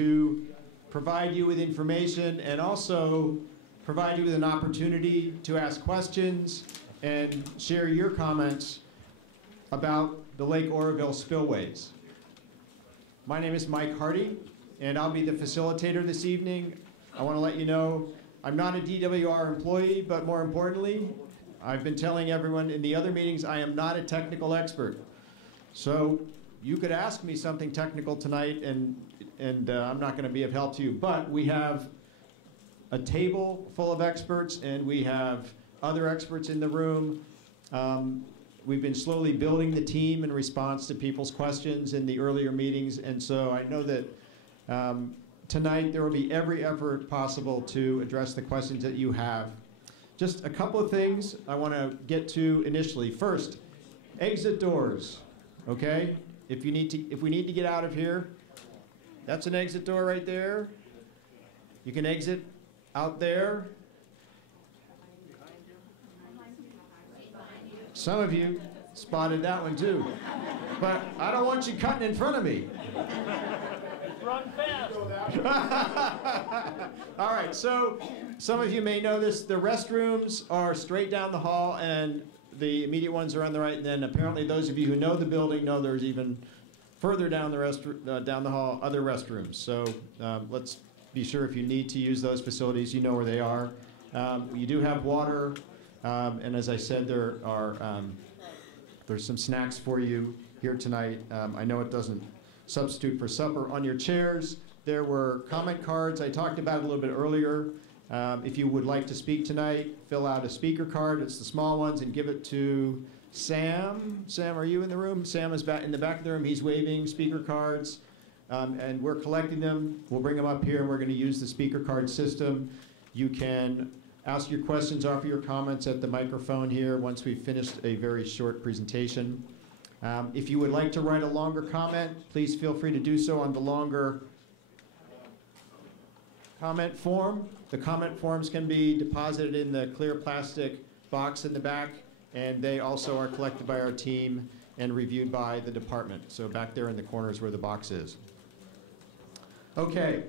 to provide you with information and also provide you with an opportunity to ask questions and share your comments about the Lake Oroville spillways. My name is Mike Hardy, and I'll be the facilitator this evening. I want to let you know I'm not a DWR employee, but more importantly, I've been telling everyone in the other meetings I am not a technical expert. So you could ask me something technical tonight, and I'm not going to be of help to you. But we have a table full of experts, and we have other experts in the room. We've been slowly building the team in response to people's questions in the earlier meetings, and so I know that tonight there will be every effort possible to address the questions that you have. Just a couple of things I want to get to initially. First, exit doors, okay? If we need to get out of here, that's an exit door right there. You can exit out there. Some of you spotted that one too. But I don't want you cutting in front of me. Run fast. All right, so some of you may know this. The restrooms are straight down the hall, and the immediate ones are on the right. And then apparently those of you who know the building know there's even further down the hall other restrooms. So let's be sure if you need to use those facilities, you know where they are. You do have water, and as I said, there's some snacks for you here tonight. I know it doesn't substitute for supper. On your chairs, there were comment cards. I talked about it a little bit earlier. If you would like to speak tonight, fill out a speaker card. It's the small ones, and give it to Sam. Sam, are you in the room? Sam is back in the back of the room. He's waving speaker cards, and we're collecting them. We'll bring them up here, and we're going to use the speaker card system. You can ask your questions, offer your comments at the microphone here once we've finished a very short presentation. If you would like to write a longer comment, please feel free to do so on the longer comment form. The comment forms can be deposited in the clear plastic box in the back, and they also are collected by our team and reviewed by the department. So back there in the corner is where the box is. Okay.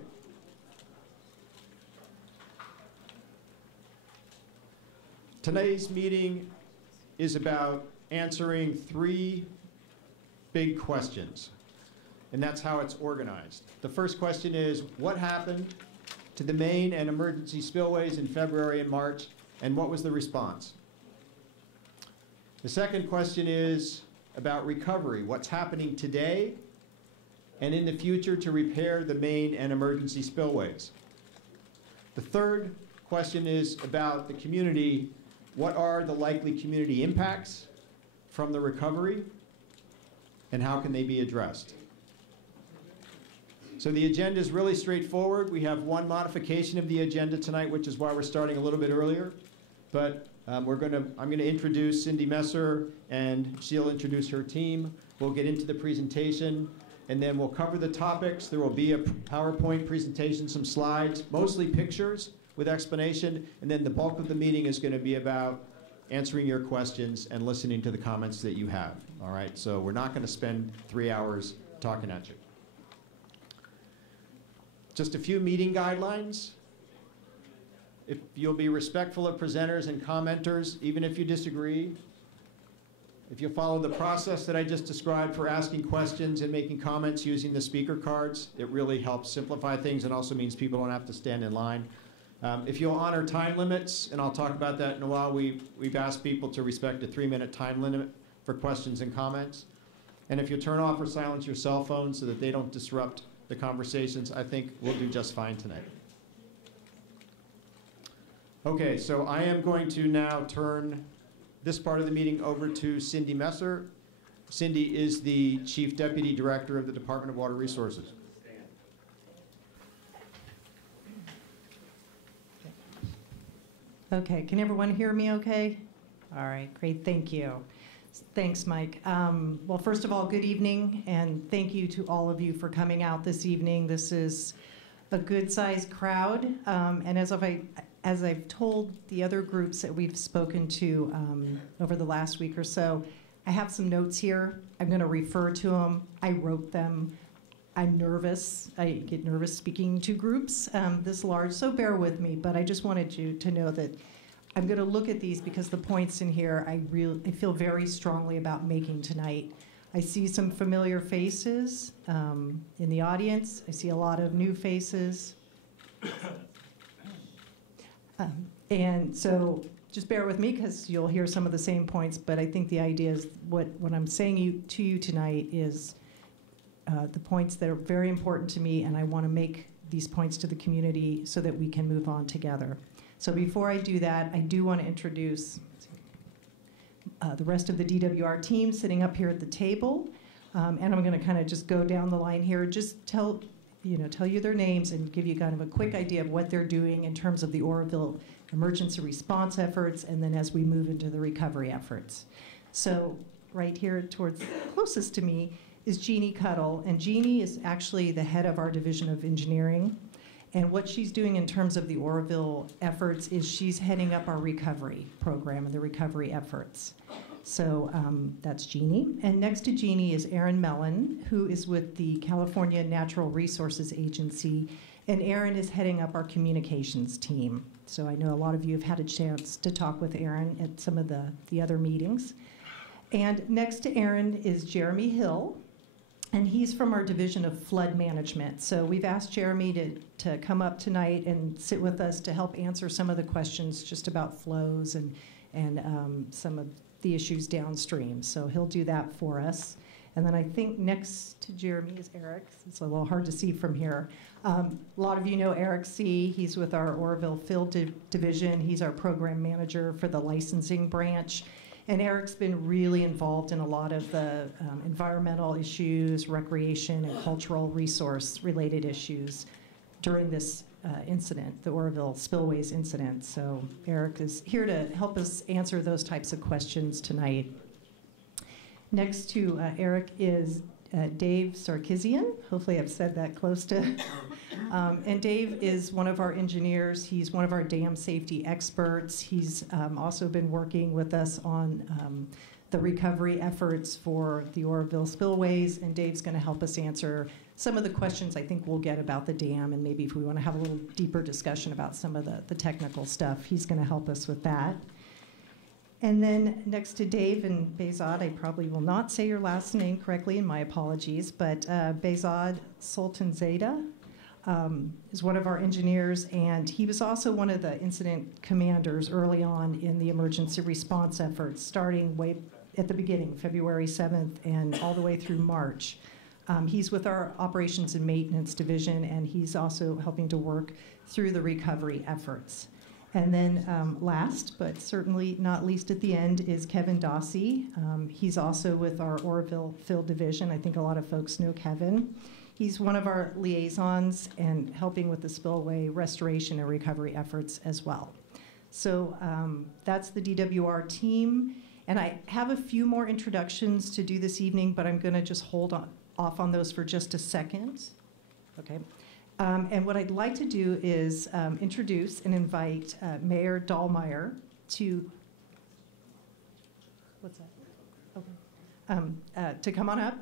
Today's meeting is about answering three big questions, and that's how it's organized. The first question is, what happened to the main and emergency spillways in February and March, and what was the response? The second question is about recovery. What's happening today and in the future to repair the main and emergency spillways? The third question is about the community. What are the likely community impacts from the recovery, and how can they be addressed? So the agenda is really straightforward. We have one modification of the agenda tonight, which is why we're starting a little bit earlier. But I'm going to introduce Cindy Messer, and she'll introduce her team. We'll get into the presentation, and then we'll cover the topics. There will be a PowerPoint presentation, some slides, mostly pictures with explanation, and then the bulk of the meeting is going to be about answering your questions and listening to the comments that you have. All right, so we're not going to spend 3 hours talking at you. Just a few meeting guidelines. If you'll be respectful of presenters and commenters, even if you disagree. If you follow the process that I just described for asking questions and making comments using the speaker cards, it really helps simplify things and also means people don't have to stand in line. If you'll honor time limits, and I'll talk about that in a while, we've asked people to respect a 3-minute time limit for questions and comments. And if you turn off or silence your cell phone so that they don't disrupt the conversations, I think we'll do just fine tonight. Okay, so I am going to now turn this part of the meeting over to Cindy Messer. Cindy is the Chief Deputy Director of the Department of Water Resources. Okay, can everyone hear me okay? All right, great, thank you. Thanks, Mike. Well, first of all, good evening, and thank you to all of you for coming out this evening. This is a good-sized crowd, and as I've told the other groups that we've spoken to over the last week or so, I have some notes here. I'm going to refer to them. I wrote them. I'm nervous. I get nervous speaking to groups this large, so bear with me. But I just wanted you to know that I'm going to look at these because the points in here I feel very strongly about making tonight. I see some familiar faces in the audience. I see a lot of new faces. And so just bear with me because you'll hear some of the same points, but I think the idea is what I'm saying to you tonight is the points that are very important to me, and I want to make these points to the community so that we can move on together. So before I do that, I do want to introduce the rest of the DWR team sitting up here at the table. And I'm going to kind of just go down the line here, just tell you their names and give you kind of a quick idea of what they're doing in terms of the Oroville emergency response efforts, and then as we move into the recovery efforts. So right here towards closest to me is Jeannie Cuddle, and Jeannie is actually the head of our Division of Engineering. And what she's doing in terms of the Oroville efforts is she's heading up our recovery program and the recovery efforts. So that's Jeannie. And next to Jeannie is Erin Mellon, who is with the California Natural Resources Agency. And Erin is heading up our communications team. So I know a lot of you have had a chance to talk with Erin at some of the other meetings. And next to Erin is Jeremy Hill, and he's from our Division of Flood Management. So we've asked Jeremy to come up tonight and sit with us to help answer some of the questions just about flows and some of the issues downstream. So he'll do that for us. And then I think next to Jeremy is Eric. It's a little hard to see from here. A lot of you know Eric C. He's with our Oroville Field Division. He's our program manager for the licensing branch. And Eric's been really involved in a lot of the environmental issues, recreation, and cultural resource-related issues during this incident, the Oroville Spillways incident. So Eric is here to help us answer those types of questions tonight. Next to Eric is Dave Sarkisian. Hopefully I've said that close to. And Dave is one of our engineers. He's one of our dam safety experts. He's also been working with us on the recovery efforts for the Oroville spillways, and Dave's going to help us answer some of the questions I think we'll get about the dam, and maybe if we want to have a little deeper discussion about some of the technical stuff, he's going to help us with that. And then next to Dave and Behzad, I probably will not say your last name correctly, and my apologies, but Behzad Sultanzadeh is one of our engineers, and he was also one of the incident commanders early on in the emergency response efforts, starting way at the beginning, February 7th, and all the way through March. He's with our Operations and Maintenance Division, and he's also helping to work through the recovery efforts. And then last, but certainly not least at the end, is Kevin Dossie. He's also with our Oroville Field Division. I think a lot of folks know Kevin. He's one of our liaisons and helping with the spillway restoration and recovery efforts as well. So that's the DWR team. And I have a few more introductions to do this evening, but I'm going to just hold off on those for just a second. Okay. And what I'd like to do is introduce and invite Mayor Dahlmeyer to, what's that? Okay. To come on up.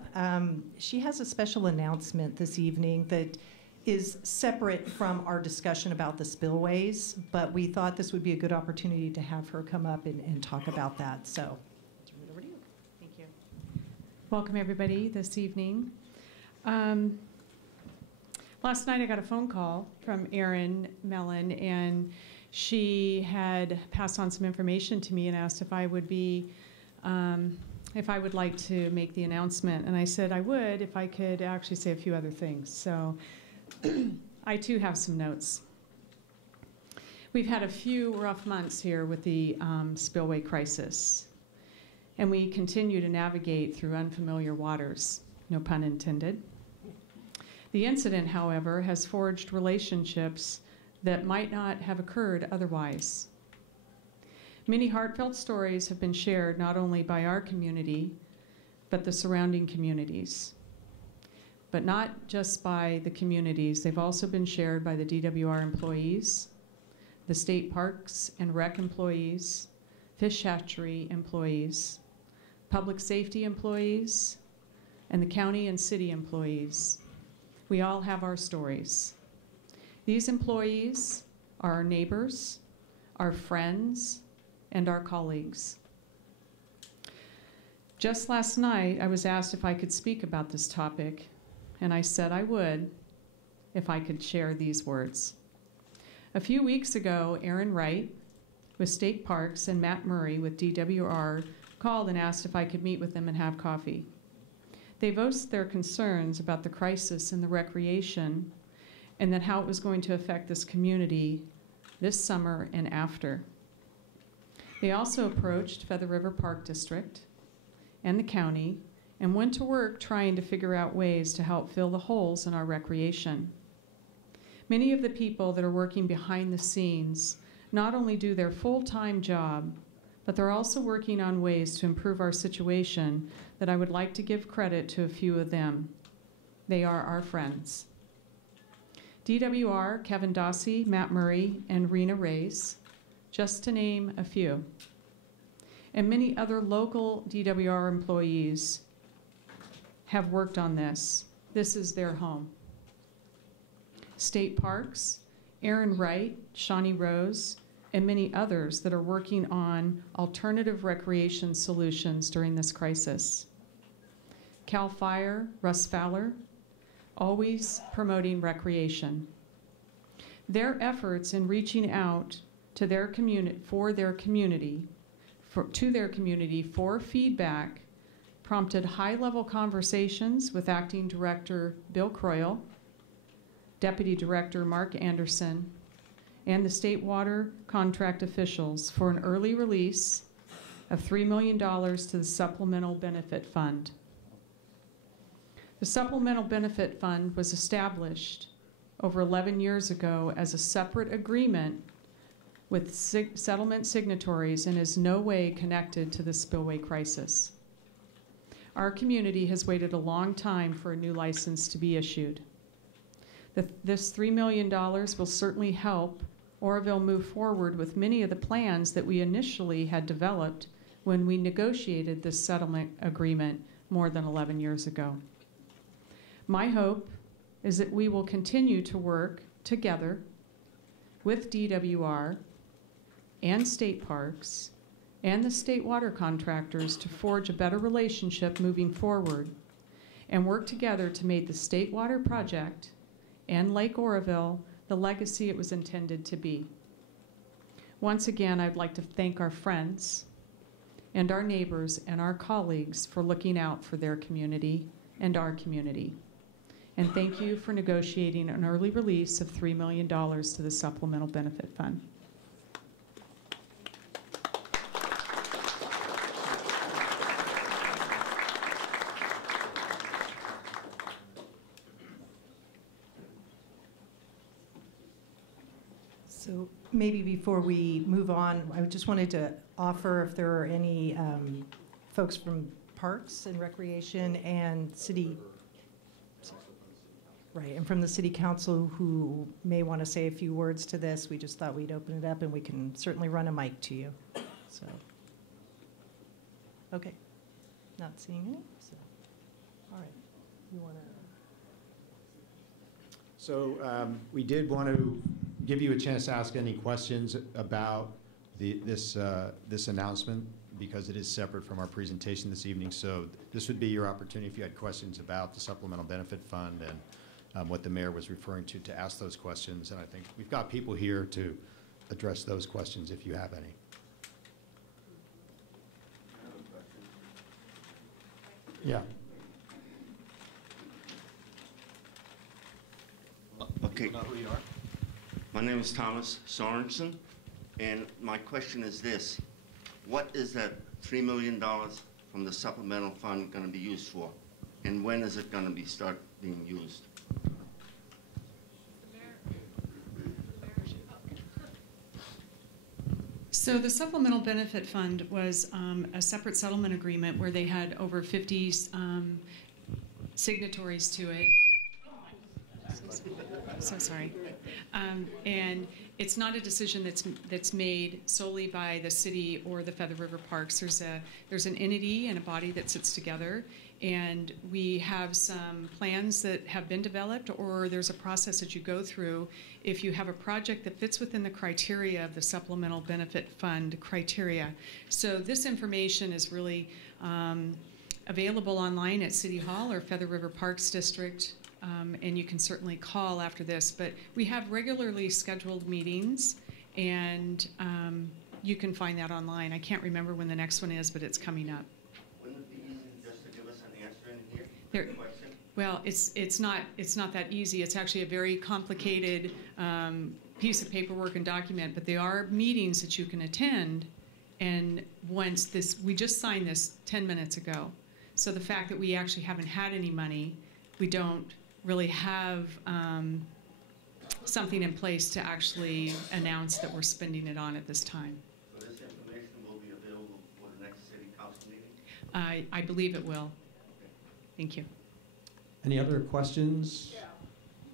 She has a special announcement this evening that is separate from our discussion about the spillways, but we thought this would be a good opportunity to have her come up and talk about that. So, turn it over to you. Thank you. Welcome, everybody, this evening. Last night I got a phone call from Erin Mellon, and she had passed on some information to me and asked if I would be, if I would like to make the announcement. And I said I would if I could actually say a few other things. So I too have some notes. We've had a few rough months here with the spillway crisis, and we continue to navigate through unfamiliar waters, no pun intended. The incident, however, has forged relationships that might not have occurred otherwise. Many heartfelt stories have been shared not only by our community, but the surrounding communities. But not just by the communities, they've also been shared by the DWR employees, the state parks and rec employees, fish hatchery employees, public safety employees, and the county and city employees. We all have our stories. These employees are our neighbors, our friends, and our colleagues. Just last night, I was asked if I could speak about this topic, and I said I would if I could share these words. A few weeks ago, Aaron Wright with State Parks and Matt Murray with DWR called and asked if I could meet with them and have coffee. They voiced their concerns about the crisis in the recreation and then how it was going to affect this community this summer and after. They also approached Feather River Park District and the county and went to work trying to figure out ways to help fill the holes in our recreation. Many of the people that are working behind the scenes not only do their full-time job, but they're also working on ways to improve our situation that I would like to give credit to a few of them. They are our friends. DWR, Kevin Dossie, Matt Murray, and Rena Reyes, just to name a few. And many other local DWR employees have worked on this. This is their home. State Parks, Aaron Wright, Shawnee Rose, and many others that are working on alternative recreation solutions during this crisis. CAL FIRE, Russ Fowler, always promoting recreation. Their efforts in reaching out to their community, for feedback prompted high-level conversations with Acting Director Bill Croyle, Deputy Director Mark Anderson, and the state water contract officials for an early release of $3 million to the Supplemental Benefit Fund. The Supplemental Benefit Fund was established over 11 years ago as a separate agreement with settlement signatories and is no way connected to the spillway crisis. Our community has waited a long time for a new license to be issued. This $3 million will certainly help Oroville move forward with many of the plans that we initially had developed when we negotiated this settlement agreement more than 11 years ago. My hope is that we will continue to work together with DWR and state parks and the state water contractors to forge a better relationship moving forward and work together to make the state water project and Lake Oroville the legacy it was intended to be. Once again, I'd like to thank our friends and our neighbors and our colleagues for looking out for their community and our community. And thank you for negotiating an early release of $3 million to the Supplemental Benefit Fund. So maybe before we move on, I just wanted to offer if there are any folks from Parks and Recreation and City, right, and from the City Council who may want to say a few words to this. We just thought we'd open it up, and we can certainly run a mic to you. So, okay, not seeing any. So, all right, you want to? So we did want to give you a chance to ask any questions about this announcement, because it is separate from our presentation this evening. So this would be your opportunity if you had questions about the Supplemental Benefit Fund and what the mayor was referring to ask those questions. And I think we've got people here to address those questions if you have any. Yeah. Okay. You know who you are? My name is Thomas Sorensen, and my question is this. What is that $3 million from the supplemental fund going to be used for? And when is it going to start being used? So the Supplemental Benefit Fund was a separate settlement agreement where they had over 50 signatories to it. So sorry. And it's not a decision that's made solely by the city or the Feather River Parks. There's an entity and a body that sits together, And we have some plans that have been developed, or there's a process that you go through if you have a project that fits within the criteria of the Supplemental Benefit Fund criteria. So this information is really available online at City Hall or Feather River Parks District, and you can certainly call after this. But we have regularly scheduled meetings, and you can find that online. I can't remember when the next one is, but it's coming up. Wouldn't it be easy just to give us an answer in here? There, Question? well, it's not that easy. It's actually a very complicated piece of paperwork and document, but there are meetings that you can attend. And once this, we just signed this 10 minutes ago. So the fact that we actually haven't had any money, we don't really have something in place to actually announce that we're spending it on at this time. So this information will be available for the next city council meeting? I believe it will. Thank you. Any other questions?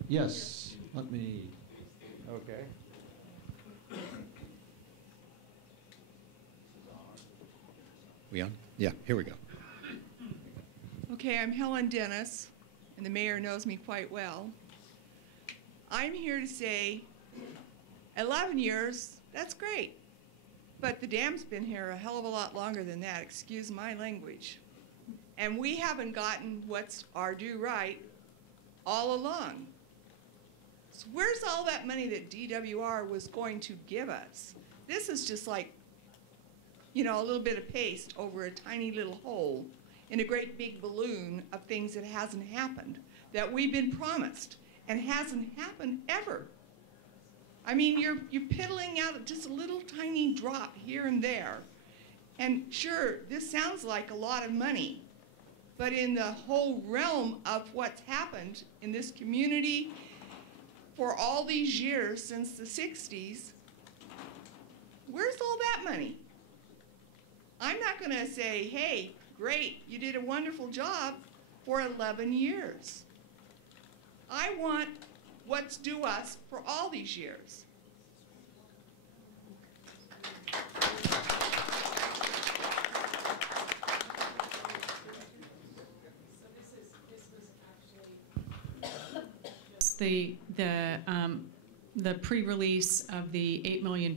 Yes, let me, okay. We on? Yeah, here we go. Okay, I'm Helen Dennis, and the mayor knows me quite well. I'm here to say 11 years, that's great. But the dam's been here a hell of a lot longer than that, excuse my language. And we haven't gotten what's our due right all along. So where's all that money that DWR was going to give us? This is just like, you know, a little bit of paste over a tiny little hole in a great big balloon of things that hasn't happened, that we've been promised and hasn't happened ever. I mean, you're piddling out just a little tiny drop here and there. And sure, this sounds like a lot of money, but in the whole realm of what's happened in this community for all these years since the 60s, where's all that money? I'm not going to say, hey, great, you did a wonderful job for 11 years. I want what's due us for all these years. The pre-release of the $8 million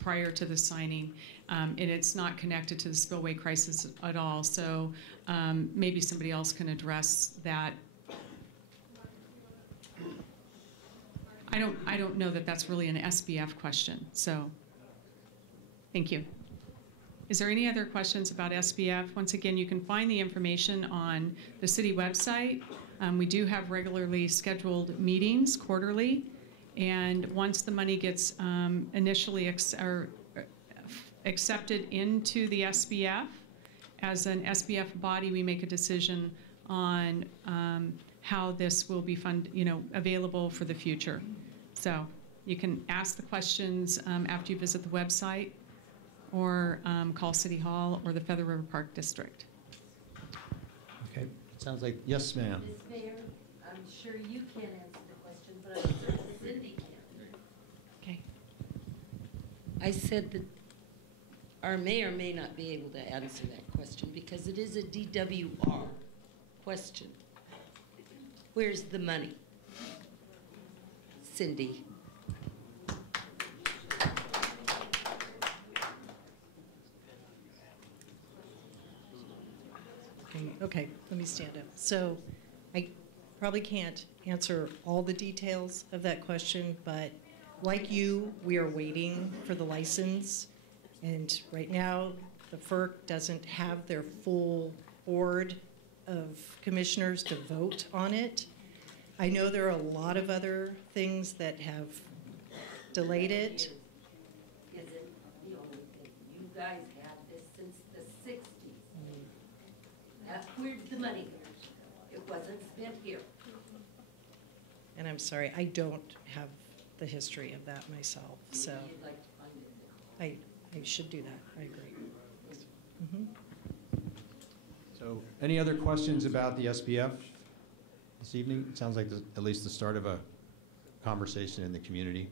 prior to the signing, and it's not connected to the spillway crisis at all. So maybe somebody else can address that. I don't know that that's really an SBF question. So thank you. Is there any other questions about SBF? Once again, you can find the information on the city website. We do have regularly scheduled meetings quarterly, and once the money gets initially accepted into the SBF, as an SBF body, we make a decision on how this will be available for the future. So you can ask the questions after you visit the website, or call City Hall or the Feather River Park District. Okay, sounds like, yes, ma'am. Ms. Mayor, I'm sure you can't answer the question, but I'm certain Cindy can. Okay. I said that our mayor may not be able to answer that question because it is a DWR question. Where's the money? Cindy. Okay, let me stand up. So I probably can't answer all the details of that question, but like you, we are waiting for the license. And right now, the FERC doesn't have their full board of commissioners to vote on it. I know there are a lot of other things that have delayed it. Is it the only thing? You guys had this since the 60s. That's where the money goes. It wasn't spent here. And I'm sorry, I don't have the history of that myself, so Maybe you'd like to find it. I should do that. I agree. Mhm. So any other questions about the SBF this evening? It sounds like at least the start of a conversation in the community.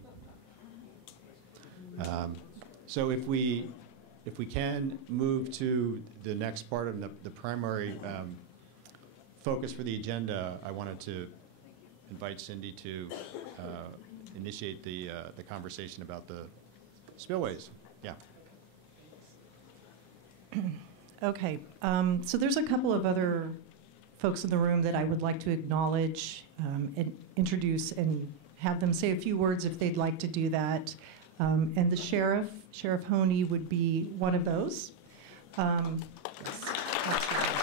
So if we can move to the next part of the primary focus for the agenda, I wanted to invite Cindy to initiate the conversation about the spillways. Yeah. Okay, so there's a couple of other folks in the room that I would like to acknowledge and introduce and have them say a few words if they'd like to do that. And the Sheriff Honey, would be one of those. Yes, absolutely.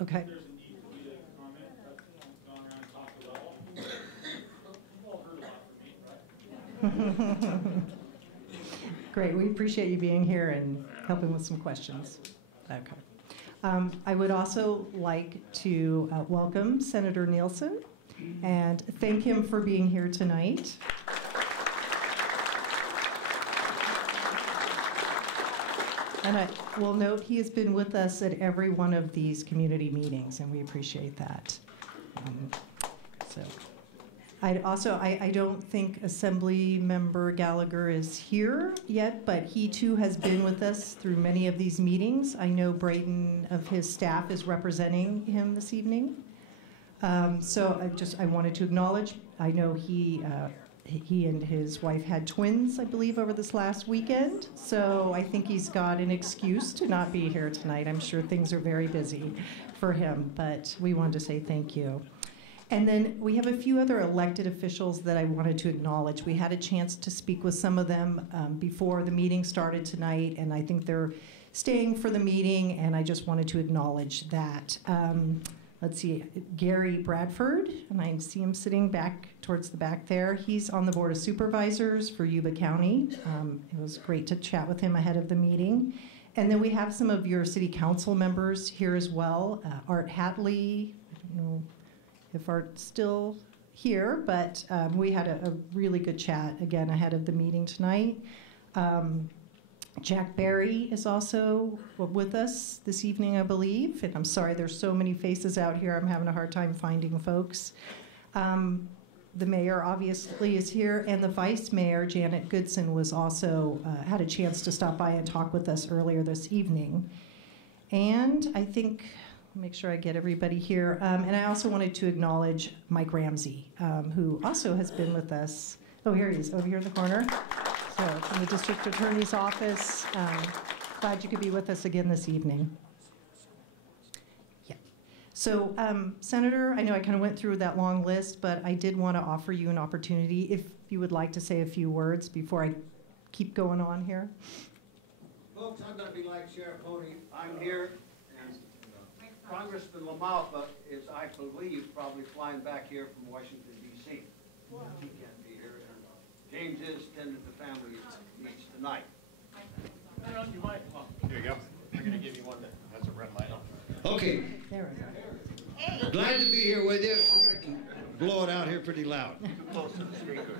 Okay. Great, we appreciate you being here and helping with some questions. Okay. I would also like to welcome Senator Nielsen and thank him for being here tonight. And I will note he has been with us at every one of these community meetings, and we appreciate that. So, I don't think Assembly Member Gallagher is here yet, but he too has been with us through many of these meetings. I know Braden of his staff is representing him this evening. So I wanted to acknowledge, I know he and his wife had twins, I believe, over this last weekend. So I think he's got an excuse to not be here tonight. I'm sure things are very busy for him, but we wanted to say thank you. And then we have a few other elected officials that I wanted to acknowledge. We had a chance to speak with some of them before the meeting started tonight, and I think they're staying for the meeting, and I just wanted to acknowledge that. Let's see, Gary Bradford, and I see him sitting back towards the back there. He's on the Board of Supervisors for Yuba County. It was great to chat with him ahead of the meeting. And then we have some of your city council members here as well. Art Hatley, I don't know if Art's still here, but we had a really good chat, again, ahead of the meeting tonight. Jack Berry is also with us this evening, I believe. And I'm sorry, there's so many faces out here. I'm having a hard time finding folks. The mayor obviously is here, and the vice mayor, Janet Goodson, was also had a chance to stop by and talk with us earlier this evening. And I think, make sure I get everybody here. And I also wanted to acknowledge Mike Ramsey, who also has been with us. Oh, here he is, over here in the corner. So, from the district attorney's office. Glad you could be with us again this evening. Yeah. So, Senator, I know I kind of went through that long list, but I did want to offer you an opportunity if you would like to say a few words before I keep going on here. Folks, I'm going to be like Sheriff Honey. I'm here, and Congressman LaMalfa is, I believe, probably flying back here from Washington, D.C. Wow. He can't be here. James is tending to family needs tonight. Here you go. I'm going to give you one that has a red light on. Okay. There we go. Hey. Glad to be here with you. I can blow it out here pretty loud. Close to the speaker.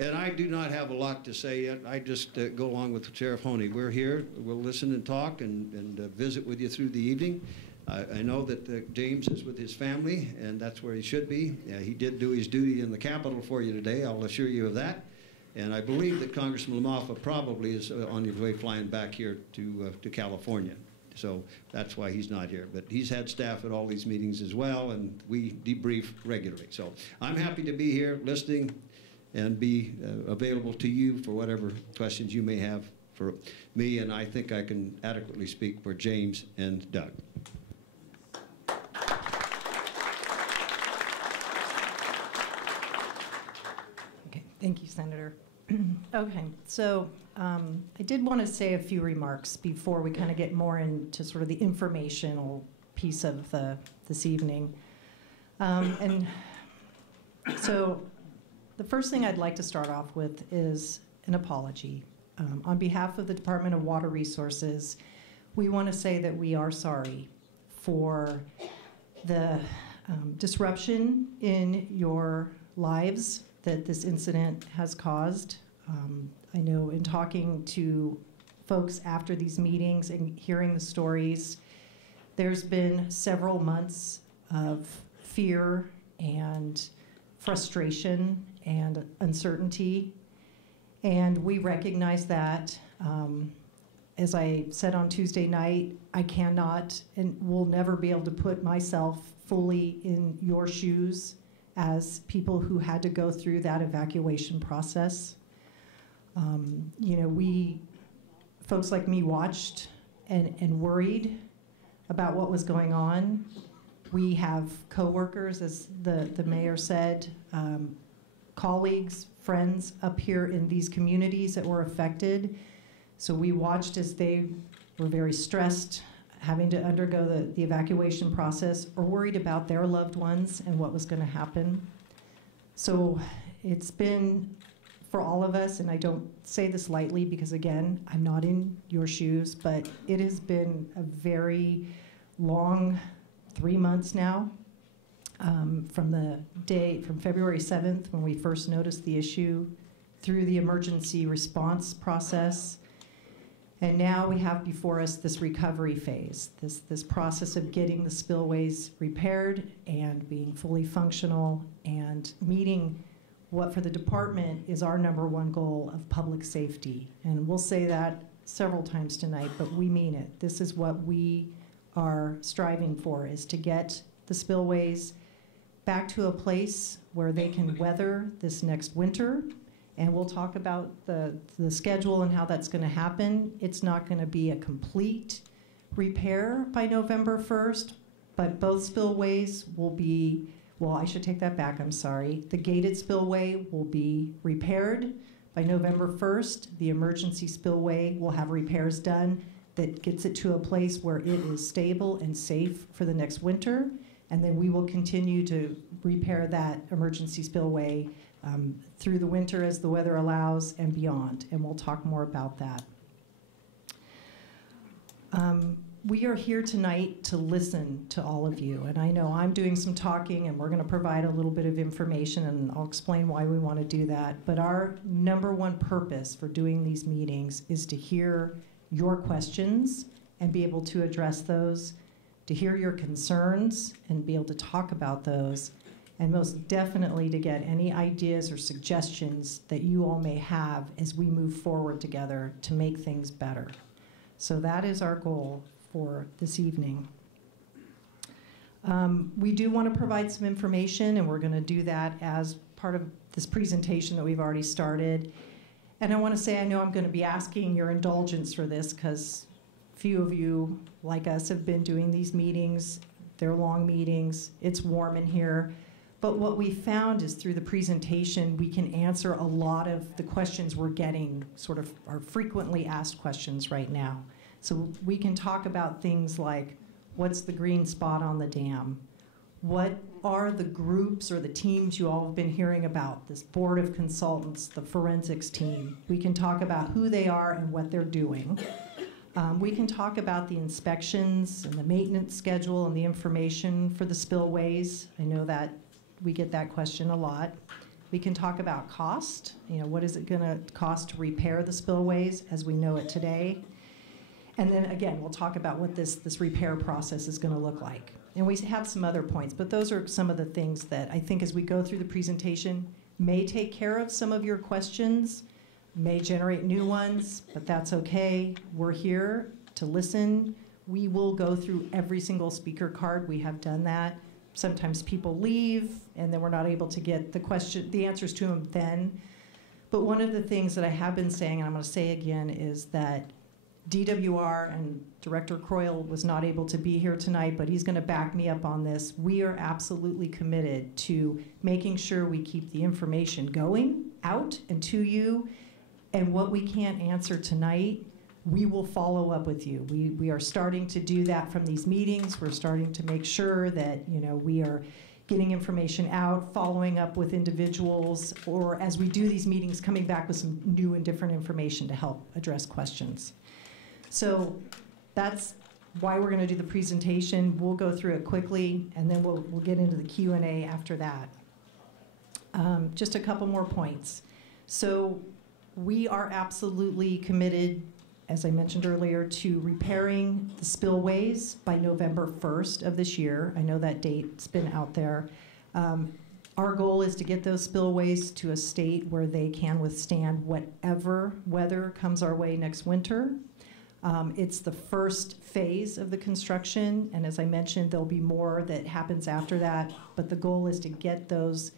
And I do not have a lot to say yet. I just go along with Sheriff Honey. We're here. We'll listen and talk and visit with you through the evening. I know that James is with his family, and that's where he should be. He did do his duty in the Capitol for you today, I'll assure you of that. And I believe that Congressman LaMalfa probably is on his way flying back here to California. So that's why he's not here. But he's had staff at all these meetings as well, and we debrief regularly. So I'm happy to be here listening and be available to you for whatever questions you may have for me, and I think I can adequately speak for James and Doug. Thank you, Senator. Okay, so I did want to say a few remarks before we kind of get more into sort of the informational piece of this evening. And so the first thing I'd like to start off with is an apology. On behalf of the Department of Water Resources, we want to say that we are sorry for the disruption in your lives that this incident has caused. I know in talking to folks after these meetings and hearing the stories, there's been several months of fear and frustration and uncertainty. And we recognize that. As I said on Tuesday night, I cannot and will never be able to put myself fully in your shoes as people who had to go through that evacuation process. You know, folks like me watched and worried about what was going on. We have coworkers, as the mayor said, colleagues, friends up here in these communities that were affected. So we watched as they were very stressed, having to undergo the evacuation process, or worried about their loved ones and what was going to happen. So it's been, for all of us, and I don't say this lightly because, again, I'm not in your shoes, but it has been a very long 3 months now, from February 7th, when we first noticed the issue, through the emergency response process. And now we have before us this recovery phase, this process of getting the spillways repaired and being fully functional and meeting what for the department is our #1 goal of public safety. And we'll say that several times tonight, but we mean it. This is what we are striving for, is to get the spillways back to a place where they can weather this next winter. And we'll talk about the schedule and how that's going to happen. It's not going to be a complete repair by November 1st, but both spillways will be, well, I should take that back, I'm sorry. The gated spillway will be repaired by November 1st. The emergency spillway will have repairs done that gets it to a place where it is stable and safe for the next winter. And then we will continue to repair that emergency spillway through the winter as the weather allows and beyond, and we'll talk more about that. We are here tonight to listen to all of you, and I know I'm doing some talking, and we're going to provide a little bit of information, and I'll explain why we want to do that. But our #1 purpose for doing these meetings is to hear your questions and be able to address those, to hear your concerns and be able to talk about those, and most definitely to get any ideas or suggestions that you all may have as we move forward together to make things better. So that is our goal for this evening. We do want to provide some information, and we're going to do that as part of this presentation that we've already started. And I want to say, I know I'm going to be asking your indulgence for this because few of you, like us, have been doing these meetings. They're long meetings. It's warm in here. But what we found is through the presentation, we can answer a lot of the questions we're getting, sort of our frequently asked questions right now. So we can talk about things like, what's the green spot on the dam? What are the groups or the teams you all have been hearing about? This board of consultants, the forensics team. We can talk about who they are and what they're doing. We can talk about the inspections and the maintenance schedule and the information for the spillways. I know that we get that question a lot. We can talk about cost. You know, what is it going to cost to repair the spillways as we know it today? And then again, we'll talk about what this repair process is going to look like. And we have some other points, but those are some of the things that I think as we go through the presentation may take care of some of your questions, may generate new ones, but that's okay. We're here to listen. We will go through every single speaker card. We have done that. Sometimes people leave, and then we're not able to get the answers to them then. But one of the things that I have been saying, and I'm going to say again, is that DWR and Director Croyle was not able to be here tonight, but he's going to back me up on this. We are absolutely committed to making sure we keep the information going out and to you. And what we can't answer tonight, we will follow up with you. We are starting to do that from these meetings. We're starting to make sure that, you know, we are getting information out, following up with individuals, or as we do these meetings, coming back with some new and different information to help address questions. So that's why we're going to do the presentation. We'll go through it quickly, and then we'll get into the Q&A after that. Just a couple more points. So we are absolutely committed, as I mentioned earlier, to repairing the spillways by November 1st of this year. I know that date's been out there. Our goal is to get those spillways to a state where they can withstand whatever weather comes our way next winter. It's the first phase of the construction, and as I mentioned, there'll be more that happens after that, but the goal is to get those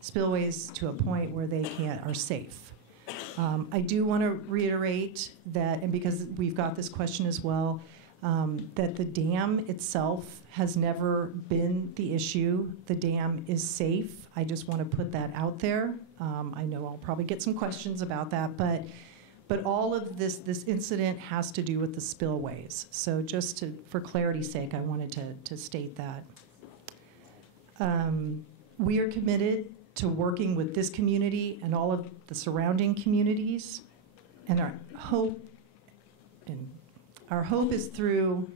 spillways to a point where they are safe. I do want to reiterate that, and because we've got this question as well, that the dam itself has never been the issue. The dam is safe. I just want to put that out there. I know I'll probably get some questions about that, but all of this incident has to do with the spillways. So just for clarity's sake, I wanted to state that. We are committed to working with this community and all of the surrounding communities, and our hope is through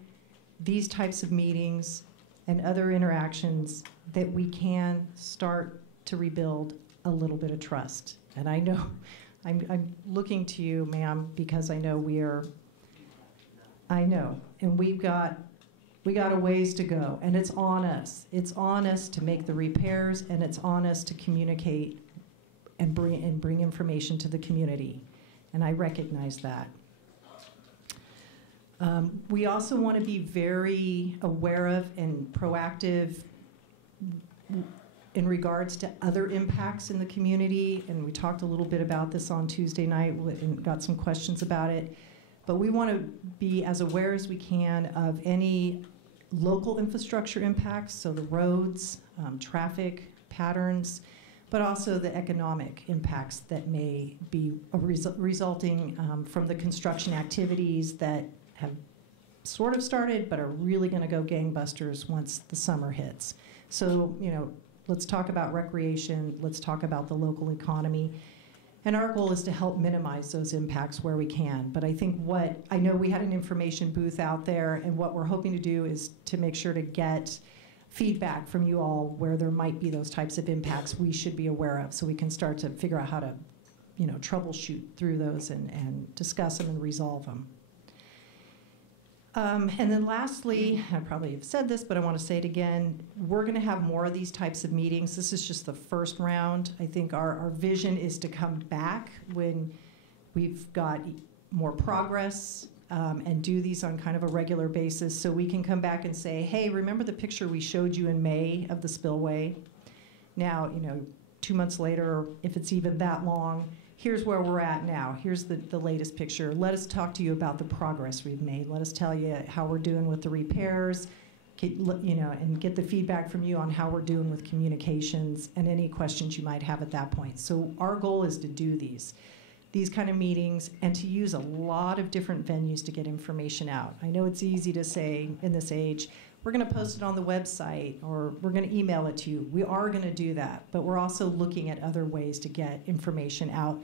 these types of meetings and other interactions that we can start to rebuild a little bit of trust. And I know, I'm looking to you, ma'am, because I know and we've got a ways to go, and it's on us. It's on us to make the repairs, and it's on us to communicate and bring information to the community, and I recognize that. We also want to be very aware of and proactive in regards to other impacts in the community, and we talked a little bit about this on Tuesday night and got some questions about it, but we want to be as aware as we can of any local infrastructure impacts, so the roads, traffic patterns, but also the economic impacts that may be resulting from the construction activities that have sort of started but are really going to go gangbusters once the summer hits. So, let's talk about recreation, let's talk about the local economy, and our goal is to help minimize those impacts where we can. But I think I know we had an information booth out there, and what we're hoping to do is to make sure to get feedback from you all where there might be those types of impacts we should be aware of, so we can start to figure out how to troubleshoot through those and discuss them and resolve them. And then lastly, I probably have said this, but I want to say it again, we're going to have more of these types of meetings. This is just the first round. I think our vision is to come back when we've got more progress and do these on kind of a regular basis, so we can come back and say, hey, remember the picture we showed you in May of the spillway? Now, 2 months later, if it's even that long, here's where we're at now. Here's the latest picture. Let us talk to you about the progress we've made. Let us tell you how we're doing with the repairs, and get the feedback from you on how we're doing with communications and any questions you might have at that point. So our goal is to do these kind of meetings and to use a lot of different venues to get information out. I know it's easy to say in this age, we're going to post it on the website or we're going to email it to you. We are going to do that, but we're also looking at other ways to get information out,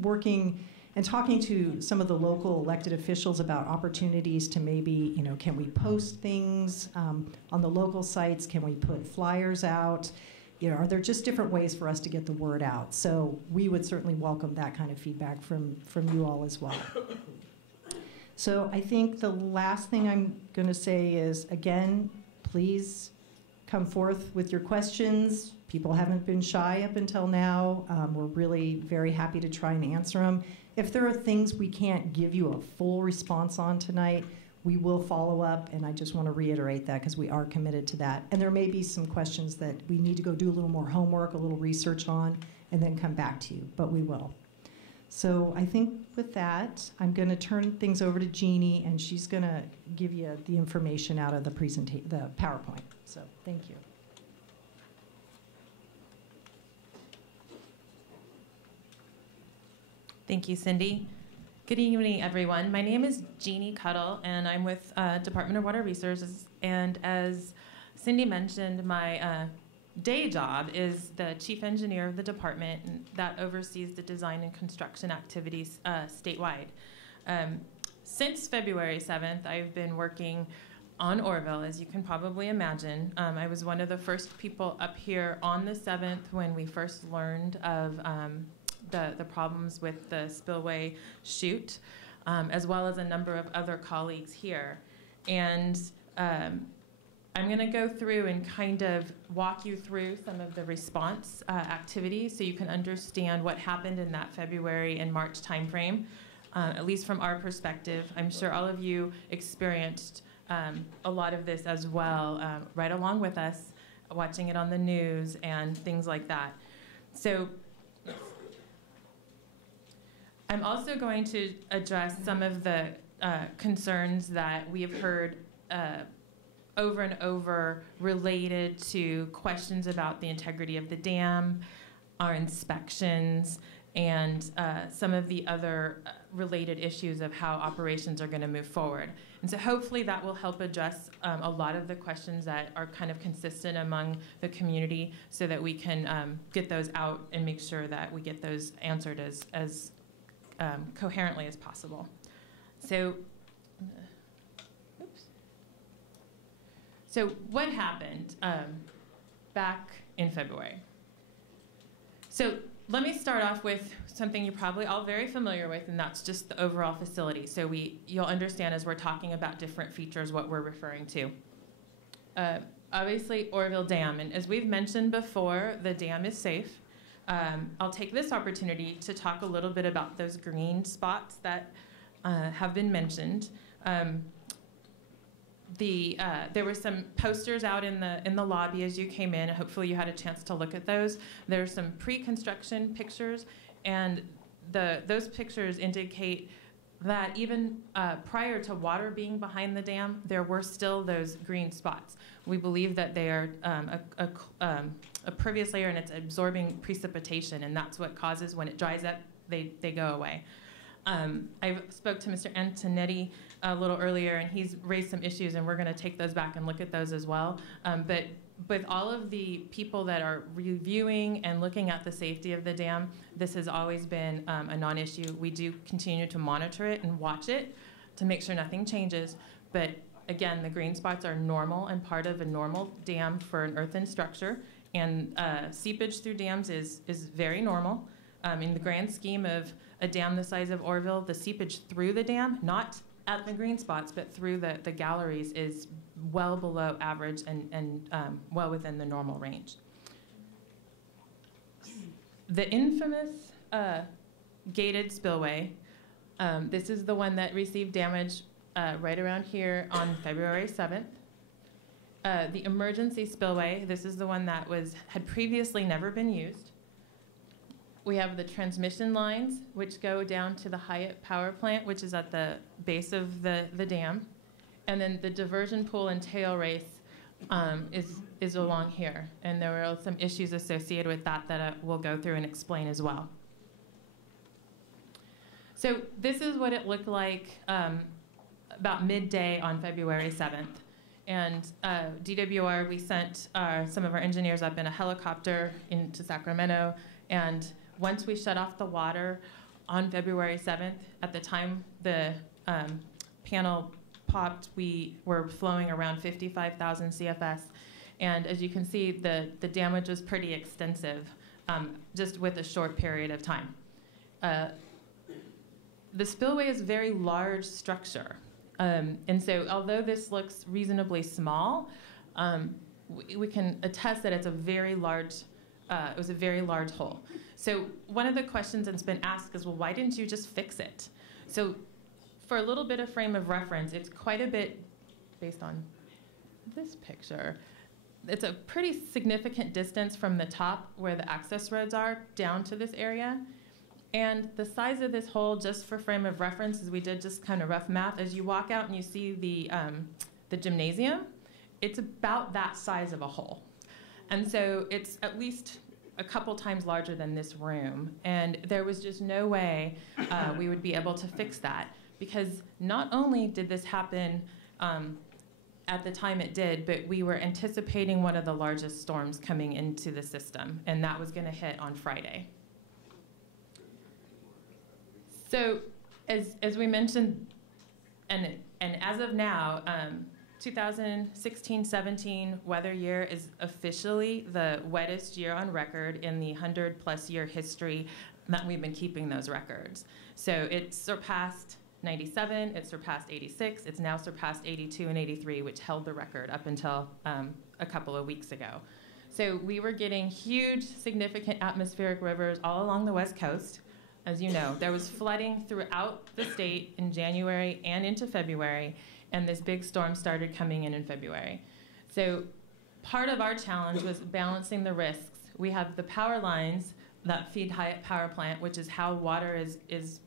working and talking to some of the local elected officials about opportunities to maybe, can we post things on the local sites? Can we put flyers out? Are there just different ways for us to get the word out? So we would certainly welcome that kind of feedback from you all as well. So I think the last thing I'm going to say is, again, please come forth with your questions. People haven't been shy up until now. We're really very happy to try and answer them. If there are things we can't give you a full response on tonight, we will follow up, and I just want to reiterate that because we are committed to that. And there may be some questions that we need to go do a little more homework, a little research on, and then come back to you, but we will. So I think with that, I'm going to turn things over to Jeannie, and she's going to give you the information out of the PowerPoint. So thank you. Thank you, Cindy. Good evening, everyone. My name is Jeannie Cuddle, and I'm with Department of Water Resources. And as Cindy mentioned, my day job is the chief engineer of the department, and that oversees the design and construction activities statewide. Since February 7th, I've been working on Oroville, as you can probably imagine. I was one of the first people up here on the 7th when we first learned of the problems with the spillway chute, as well as a number of other colleagues here. And I'm going to go through and kind of walk you through some of the response activities so you can understand what happened in that February and March timeframe, at least from our perspective. I'm sure all of you experienced a lot of this as well, right along with us, watching it on the news and things like that. So I'm also going to address some of the concerns that we have heard over and over related to questions about the integrity of the dam, our inspections, and some of the other related issues of how operations are going to move forward. And so hopefully that will help address a lot of the questions that are kind of consistent among the community so that we can get those out and make sure that we get those answered as coherently as possible. So, oops. So what happened back in February? So let me start off with something you're probably all very familiar with, and that's just the overall facility. So you'll understand as we're talking about different features what we're referring to. Obviously, Oroville Dam, and as we've mentioned before, the dam is safe. I'll take this opportunity to talk a little bit about those green spots that have been mentioned. There were some posters out in the lobby as you came in. Hopefully you had a chance to look at those. There's some pre-construction pictures, and those pictures indicate that even prior to water being behind the dam, there were still those green spots. We believe that they are a pervious layer and it's absorbing precipitation, and that's what causes when it dries up, they go away. I spoke to Mr. Antonetti a little earlier, and he's raised some issues, and we're going to take those back and look at those as well. But with all of the people that are reviewing and looking at the safety of the dam, this has always been a non-issue. We do continue to monitor it and watch it to make sure nothing changes. But again, the green spots are normal and part of a normal dam for an earthen structure. And seepage through dams is very normal. In the grand scheme of a dam the size of Oroville, the seepage through the dam, not at the green spots, but through the galleries, is well below average and well within the normal range. The infamous gated spillway, this is the one that received damage right around here on February 7th. The emergency spillway, this is the one that had previously never been used. We have the transmission lines, which go down to the Hyatt power plant, which is at the base of the dam. And then the diversion pool and tail race is along here. And there were some issues associated with that we'll go through and explain as well. So this is what it looked like about midday on February 7th. And DWR, we sent some of our engineers up in a helicopter into Sacramento, and once we shut off the water on February 7th, at the time the panel popped, we were flowing around 55,000 CFS. And as you can see, the damage was pretty extensive, just with a short period of time. The spillway is a very large structure. And so although this looks reasonably small, we can attest that it's a very large, it was a very large hole. So one of the questions that's been asked is, well, why didn't you just fix it? So for a little bit of frame of reference, it's quite a bit based on this picture. It's a pretty significant distance from the top where the access roads are down to this area. And the size of this hole, just for frame of reference, is we did just kind of rough math. As you walk out and you see the gymnasium, it's about that size of a hole. And so it's at least a couple times larger than this room. And there was just no way we would be able to fix that, because not only did this happen at the time it did, but we were anticipating one of the largest storms coming into the system, and that was going to hit on Friday. So as we mentioned, and as of now, 2016-17 weather year is officially the wettest year on record in the 100-plus year history that we've been keeping those records. So it surpassed 97, it surpassed 86, it's now surpassed 82 and 83, which held the record up until a couple of weeks ago. So we were getting huge, significant atmospheric rivers all along the West Coast. As you know, there was flooding throughout the state in January and into February, and this big storm started coming in February. So part of our challenge was balancing the risks. We have the power lines that feed Hyatt Power Plant, which is how water is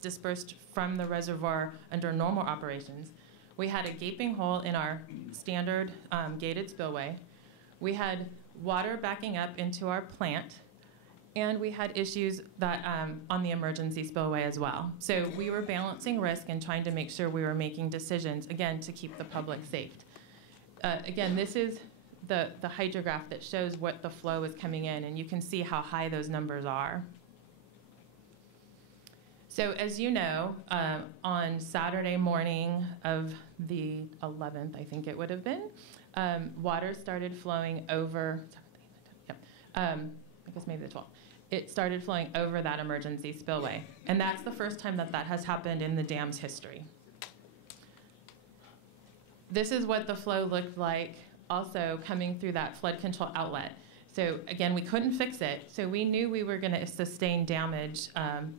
dispersed from the reservoir under normal operations. We had a gaping hole in our standard gated spillway. We had water backing up into our plant, and we had issues that on the emergency spillway as well. So we were balancing risk and trying to make sure we were making decisions, again, to keep the public safe. Again, this is the hydrograph that shows what the flow is coming in, and you can see how high those numbers are. So as you know, on Saturday morning of the 11th, I think it would have been, water started flowing over, I guess maybe the 12th. It started flowing over that emergency spillway. And that's the first time that that has happened in the dam's history. This is what the flow looked like also coming through that flood control outlet. So again, we couldn't fix it. So we knew we were gonna sustain damage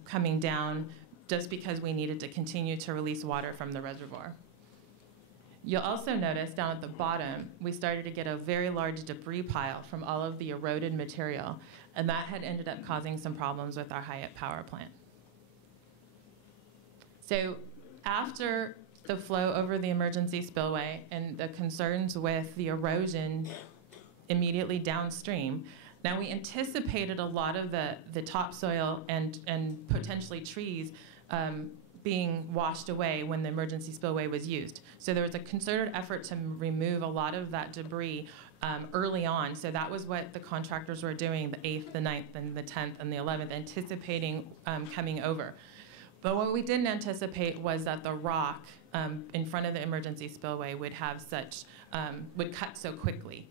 coming down just because we needed to continue to release water from the reservoir. You'll also notice down at the bottom, we started to get a very large debris pile from all of the eroded material, and that had ended up causing some problems with our Hyatt Power Plant. So after the flow over the emergency spillway and the concerns with the erosion immediately downstream, now we anticipated a lot of the topsoil and potentially trees being washed away when the emergency spillway was used. So there was a concerted effort to remove a lot of that debris early on. So that was what the contractors were doing the 8th, the 9th, and the 10th, and the 11th, anticipating coming over. But what we didn't anticipate was that the rock in front of the emergency spillway would have such, would cut so quickly.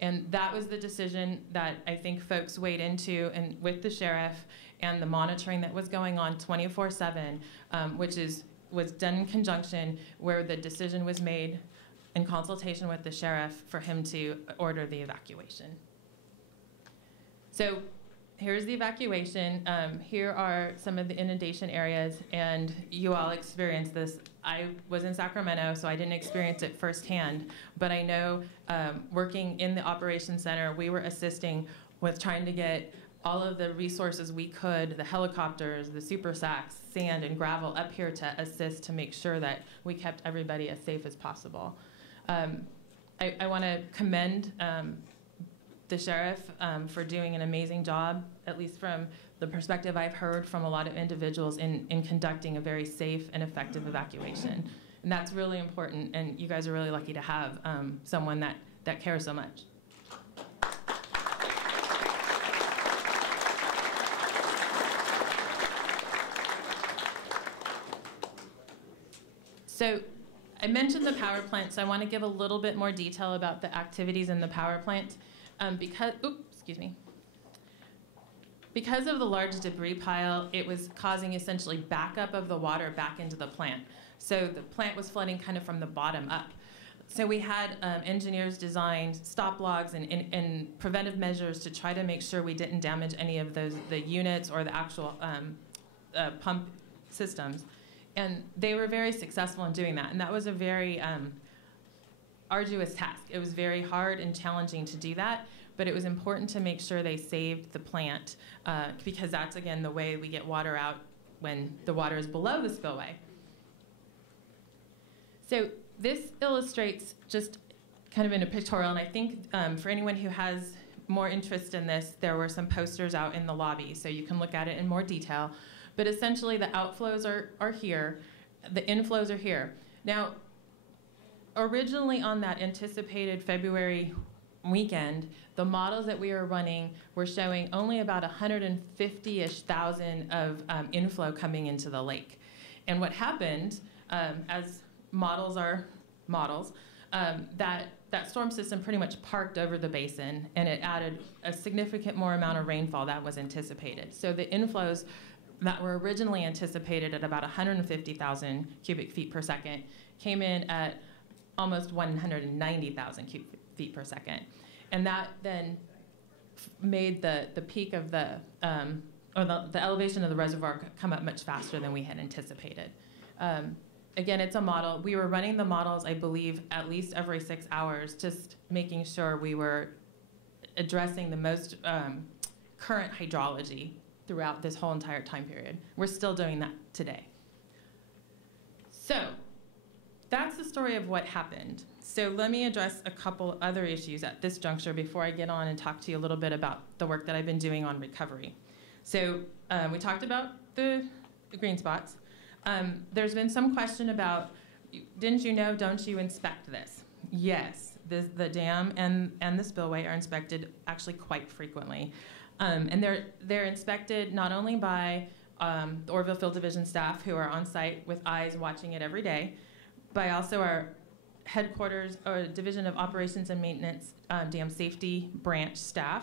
And that was the decision that I think folks weighed into, and with the sheriff and the monitoring that was going on 24/7, which was done in conjunction, where the decision was made in consultation with the sheriff for him to order the evacuation. So here's the evacuation. Here are some of the inundation areas, and you all experienced this. I was in Sacramento, so I didn't experience it firsthand, but I know working in the operations center, we were assisting with trying to get all of the resources we could, the helicopters, the super sacks, sand and gravel up here to assist to make sure that we kept everybody as safe as possible. I want to commend the sheriff for doing an amazing job, at least from the perspective I've heard from a lot of individuals in conducting a very safe and effective evacuation. And that's really important, and you guys are really lucky to have someone that cares so much. So I mentioned the power plant, so I want to give a little bit more detail about the activities in the power plant. Because of the large debris pile, it was causing essentially backup of the water back into the plant. So the plant was flooding kind of from the bottom up. So we had engineers design stop logs and preventive measures to try to make sure we didn't damage any of the units or the actual pump systems. And they were very successful in doing that. And that was a very arduous task. It was very hard and challenging to do that, but it was important to make sure they saved the plant because that's, again, the way we get water out when the water is below the spillway. So this illustrates just kind of in a pictorial, and I think for anyone who has more interest in this, there were some posters out in the lobby, so you can look at it in more detail. But essentially, the outflows are here, the inflows are here. Now, originally on that anticipated February weekend, the models that we were running were showing only about 150-ish thousand of inflow coming into the lake. And what happened, as models are models, that storm system pretty much parked over the basin, and it added a significant more amount of rainfall that was anticipated. So the inflows that were originally anticipated at about 150,000 cubic feet per second came in at almost 190,000 cubic feet per second. And that then made the peak of the elevation of the reservoir come up much faster than we had anticipated. Again, it's a model. We were running the models, I believe, at least every 6 hours, just making sure we were addressing the most current hydrology throughout this whole entire time period. We're still doing that today. So that's the story of what happened. So let me address a couple other issues at this juncture before I get on and talk to you a little bit about the work that I've been doing on recovery. So we talked about the green spots. There's been some question about, didn't you know, don't you inspect this? Yes, the dam and the spillway are inspected actually quite frequently. And they're inspected not only by the Oroville Field Division staff who are on site with eyes watching it every day, by also our headquarters or Division of Operations and Maintenance Dam Safety Branch staff,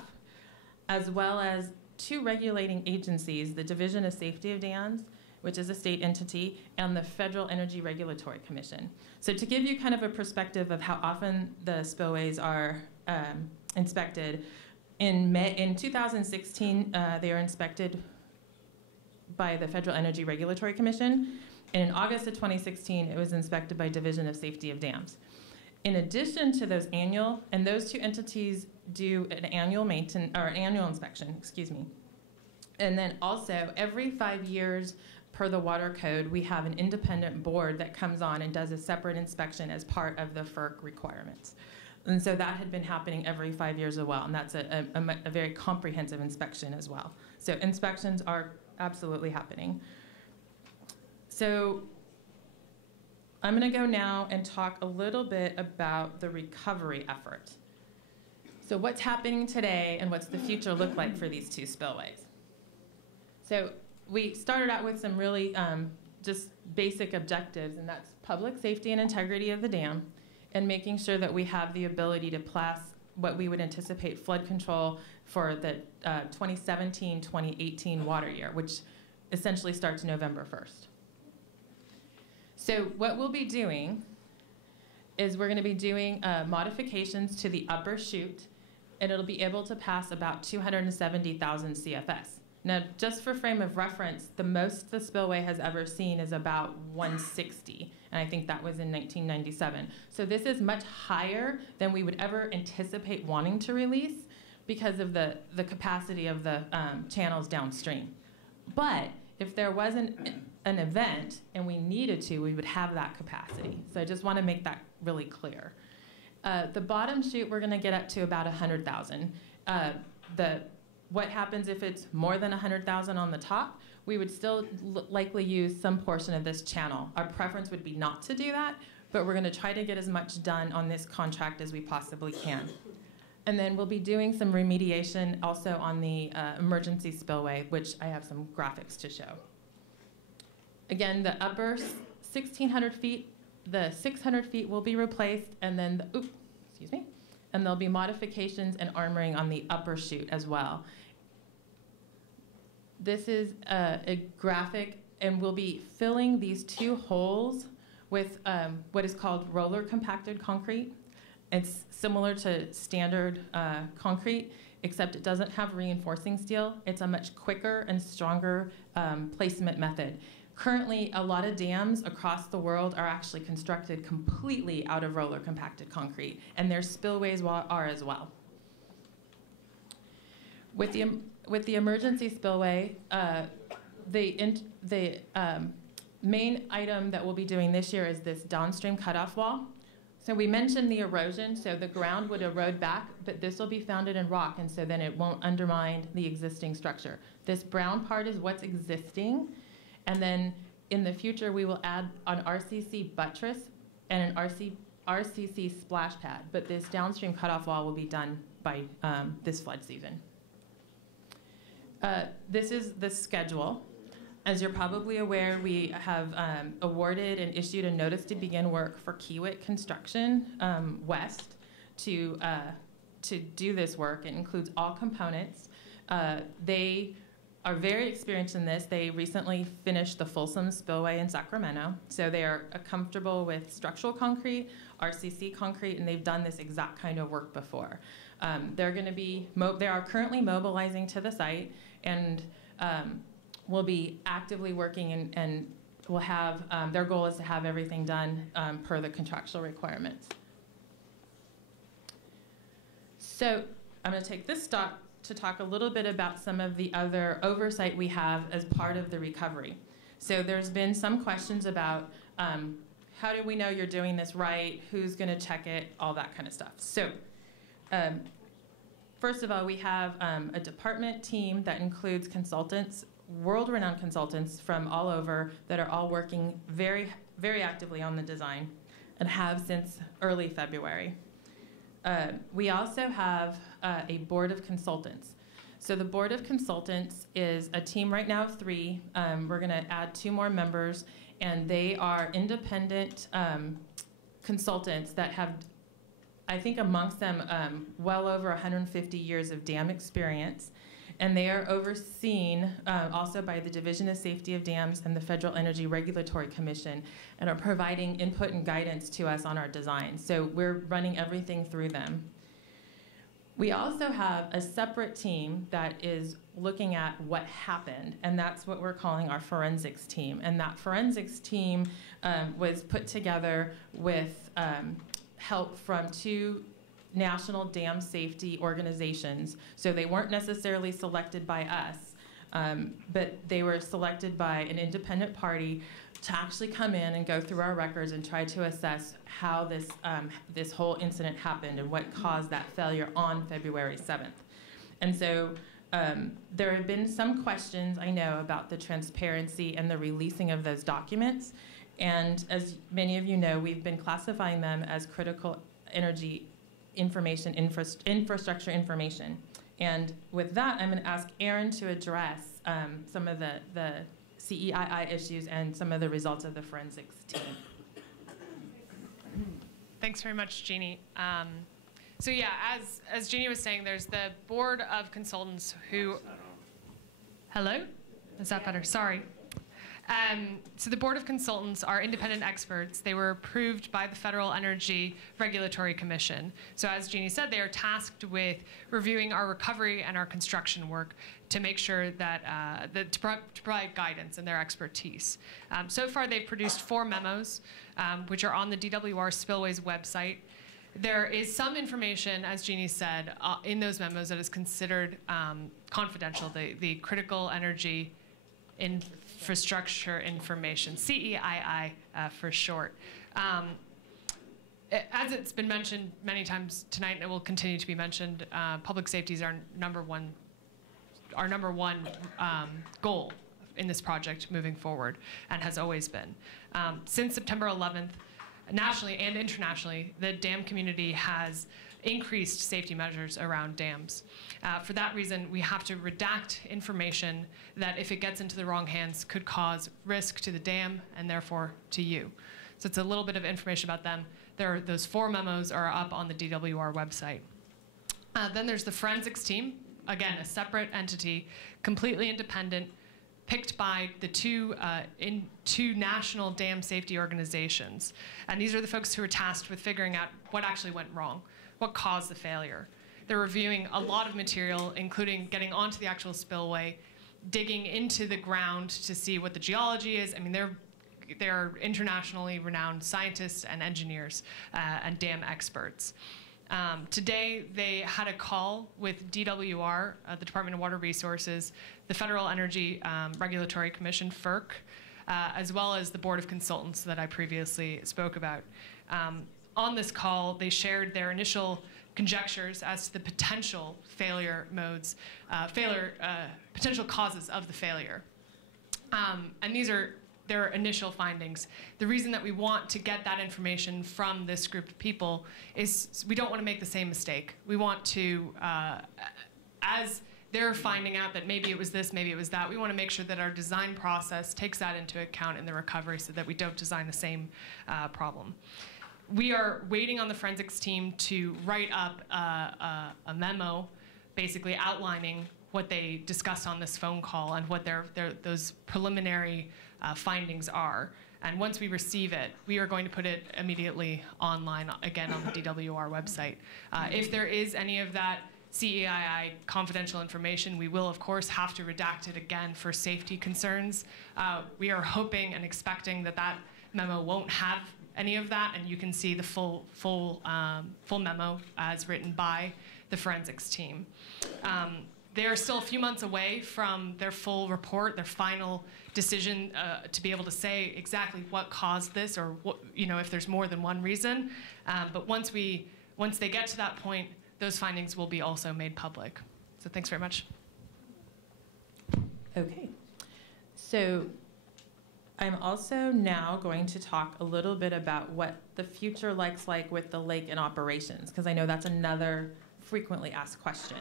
as well as 2 regulating agencies, the Division of Safety of Dams, which is a state entity, and the Federal Energy Regulatory Commission. So to give you kind of a perspective of how often the spillways are inspected, in 2016, they were inspected by the Federal Energy Regulatory Commission, and in August of 2016, it was inspected by Division of Safety of Dams. In addition to those annual, and those 2 entities do an annual annual inspection, excuse me. And then also, every 5 years per the water code, we have an independent board that comes on and does a separate inspection as part of the FERC requirements. And so that had been happening every 5 years as well, and that's a very comprehensive inspection as well. So inspections are absolutely happening. So I'm going to go now and talk a little bit about the recovery effort. So what's happening today and what's the future look like for these 2 spillways? So we started out with some really just basic objectives, and that's public safety and integrity of the dam, and making sure that we have the ability to pass what we would anticipate flood control for the 2017-2018 water year, which essentially starts November 1st. So what we'll be doing is we're going to be doing modifications to the upper chute, and it'll be able to pass about 270,000 CFS. Now, just for frame of reference, the most the spillway has ever seen is about 160, and I think that was in 1997. So this is much higher than we would ever anticipate wanting to release because of the capacity of the channels downstream. But if there wasn't an event and we needed to, we would have that capacity. So I just want to make that really clear. The bottom chute, we're going to get up to about 100,000. What happens if it's more than 100,000 on the top? We would still likely use some portion of this channel. Our preference would be not to do that, but we're going to try to get as much done on this contract as we possibly can. And then we'll be doing some remediation also on the emergency spillway, which I have some graphics to show. Again, the upper 1,600 feet, the 600 feet will be replaced, and then, and there'll be modifications and armoring on the upper chute as well. This is a graphic, and we'll be filling these 2 holes with what is called roller compacted concrete. It's similar to standard concrete, except it doesn't have reinforcing steel. It's a much quicker and stronger placement method. Currently, a lot of dams across the world are actually constructed completely out of roller compacted concrete, and their spillways are as well. With the emergency spillway, the main item that we'll be doing this year is this downstream cutoff wall. So we mentioned the erosion, so the ground would erode back, but this will be founded in rock, and so then it won't undermine the existing structure. This brown part is what's existing, and then in the future we will add an RCC buttress and an RCC splash pad, but this downstream cutoff wall will be done by this flood season. This is the schedule. As you're probably aware, we have awarded and issued a notice to begin work for Kiewit Construction West to do this work. It includes all components. They are very experienced in this. They recently finished the Folsom Spillway in Sacramento, so they are comfortable with structural concrete, RCC concrete, and they've done this exact kind of work before. They are currently mobilizing to the site, and will be actively working and will have, their goal is to have everything done per the contractual requirements. So I'm going to take this stop to talk a little bit about some of the other oversight we have as part of the recovery. So there's been some questions about how do we know you're doing this right, who's going to check it, all that kind of stuff. So first of all, we have a department team that includes consultants, world-renowned consultants from all over that are all working very, very actively on the design and have since early February. We also have a board of consultants. So the board of consultants is a team right now of 3. We're going to add 2 more members, and they are independent consultants that have, I think amongst them, well over 150 years of dam experience. And they are overseen also by the Division of Safety of Dams and the Federal Energy Regulatory Commission, and are providing input and guidance to us on our design. So we're running everything through them. We also have a separate team that is looking at what happened, and that's what we're calling our forensics team. And that forensics team was put together with help from 2 national dam safety organizations. So they weren't necessarily selected by us, but they were selected by an independent party to actually come in and go through our records and try to assess how this whole incident happened and what caused that failure on February 7th. And so there have been some questions, I know, about the transparency and the releasing of those documents. And as many of you know, we've been classifying them as critical energy information, infrastructure information. And with that, I'm going to ask Aaron to address some of the CEII issues and some of the results of the forensics team. Thanks very much, Jeannie. So yeah, as Jeannie was saying, there's the board of consultants who... Hello? Is that better? Sorry. So the Board of Consultants are independent experts. They were approved by the Federal Energy Regulatory Commission. So as Jeannie said, they are tasked with reviewing our recovery and our construction work to make sure that, to provide guidance and their expertise. So far, they've produced 4 memos, which are on the DWR Spillways website. There is some information, as Jeannie said, in those memos that is considered confidential, the critical energy infrastructure information, CEII for short. As it's been mentioned many times tonight, and it will continue to be mentioned, public safety is our number one goal in this project moving forward, and has always been. Since September 11th, nationally and internationally, the dam community has increased safety measures around dams. For that reason, we have to redact information that, if it gets into the wrong hands, could cause risk to the dam and therefore to you. So it's a little bit of information about them. Those 4 memos are up on the DWR website. Then there's the forensics team, again, a separate entity, completely independent, picked by the 2 national dam safety organizations. And these are the folks who are tasked with figuring out what actually went wrong, what caused the failure. They're reviewing a lot of material, including getting onto the actual spillway, digging into the ground to see what the geology is. I mean, they're internationally renowned scientists and engineers and dam experts. Today, they had a call with DWR, the Department of Water Resources, the Federal Energy Regulatory Commission, FERC, as well as the Board of Consultants that I previously spoke about. On this call, they shared their initial conjectures as to the potential failure modes, potential causes of the failure. And these are their initial findings. The reason that we want to get that information from this group of people is we don't want to make the same mistake. We want to, as they're finding out that maybe it was this, maybe it was that, we want to make sure that our design process takes that into account in the recovery so that we don't design the same problem. We are waiting on the forensics team to write up a memo basically outlining what they discussed on this phone call and what those preliminary findings are. And once we receive it, we are going to put it immediately online, again, on the DWR website. If there is any of that CEII confidential information, we will, of course, have to redact it again for safety concerns. We are hoping and expecting that that memo won't have any of that, and you can see the full memo as written by the forensics team. They are still a few months away from their full report, their final decision to be able to say exactly what caused this, or what, if there's more than one reason. But once they get to that point, those findings will be also made public. So thanks very much. Okay. So I'm also now going to talk a little bit about what the future looks like with the lake and operations, because I know that's another frequently asked question.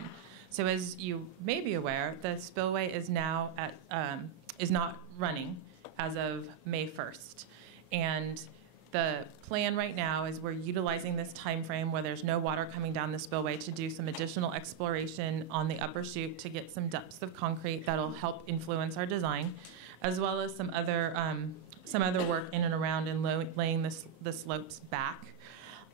So as you may be aware, the spillway is now is not running as of May 1st. And the plan right now is we're utilizing this time frame where there's no water coming down the spillway to do some additional exploration on the upper chute to get some depths of concrete that'll help influence our design, as well as some other work in and around and laying the slopes back.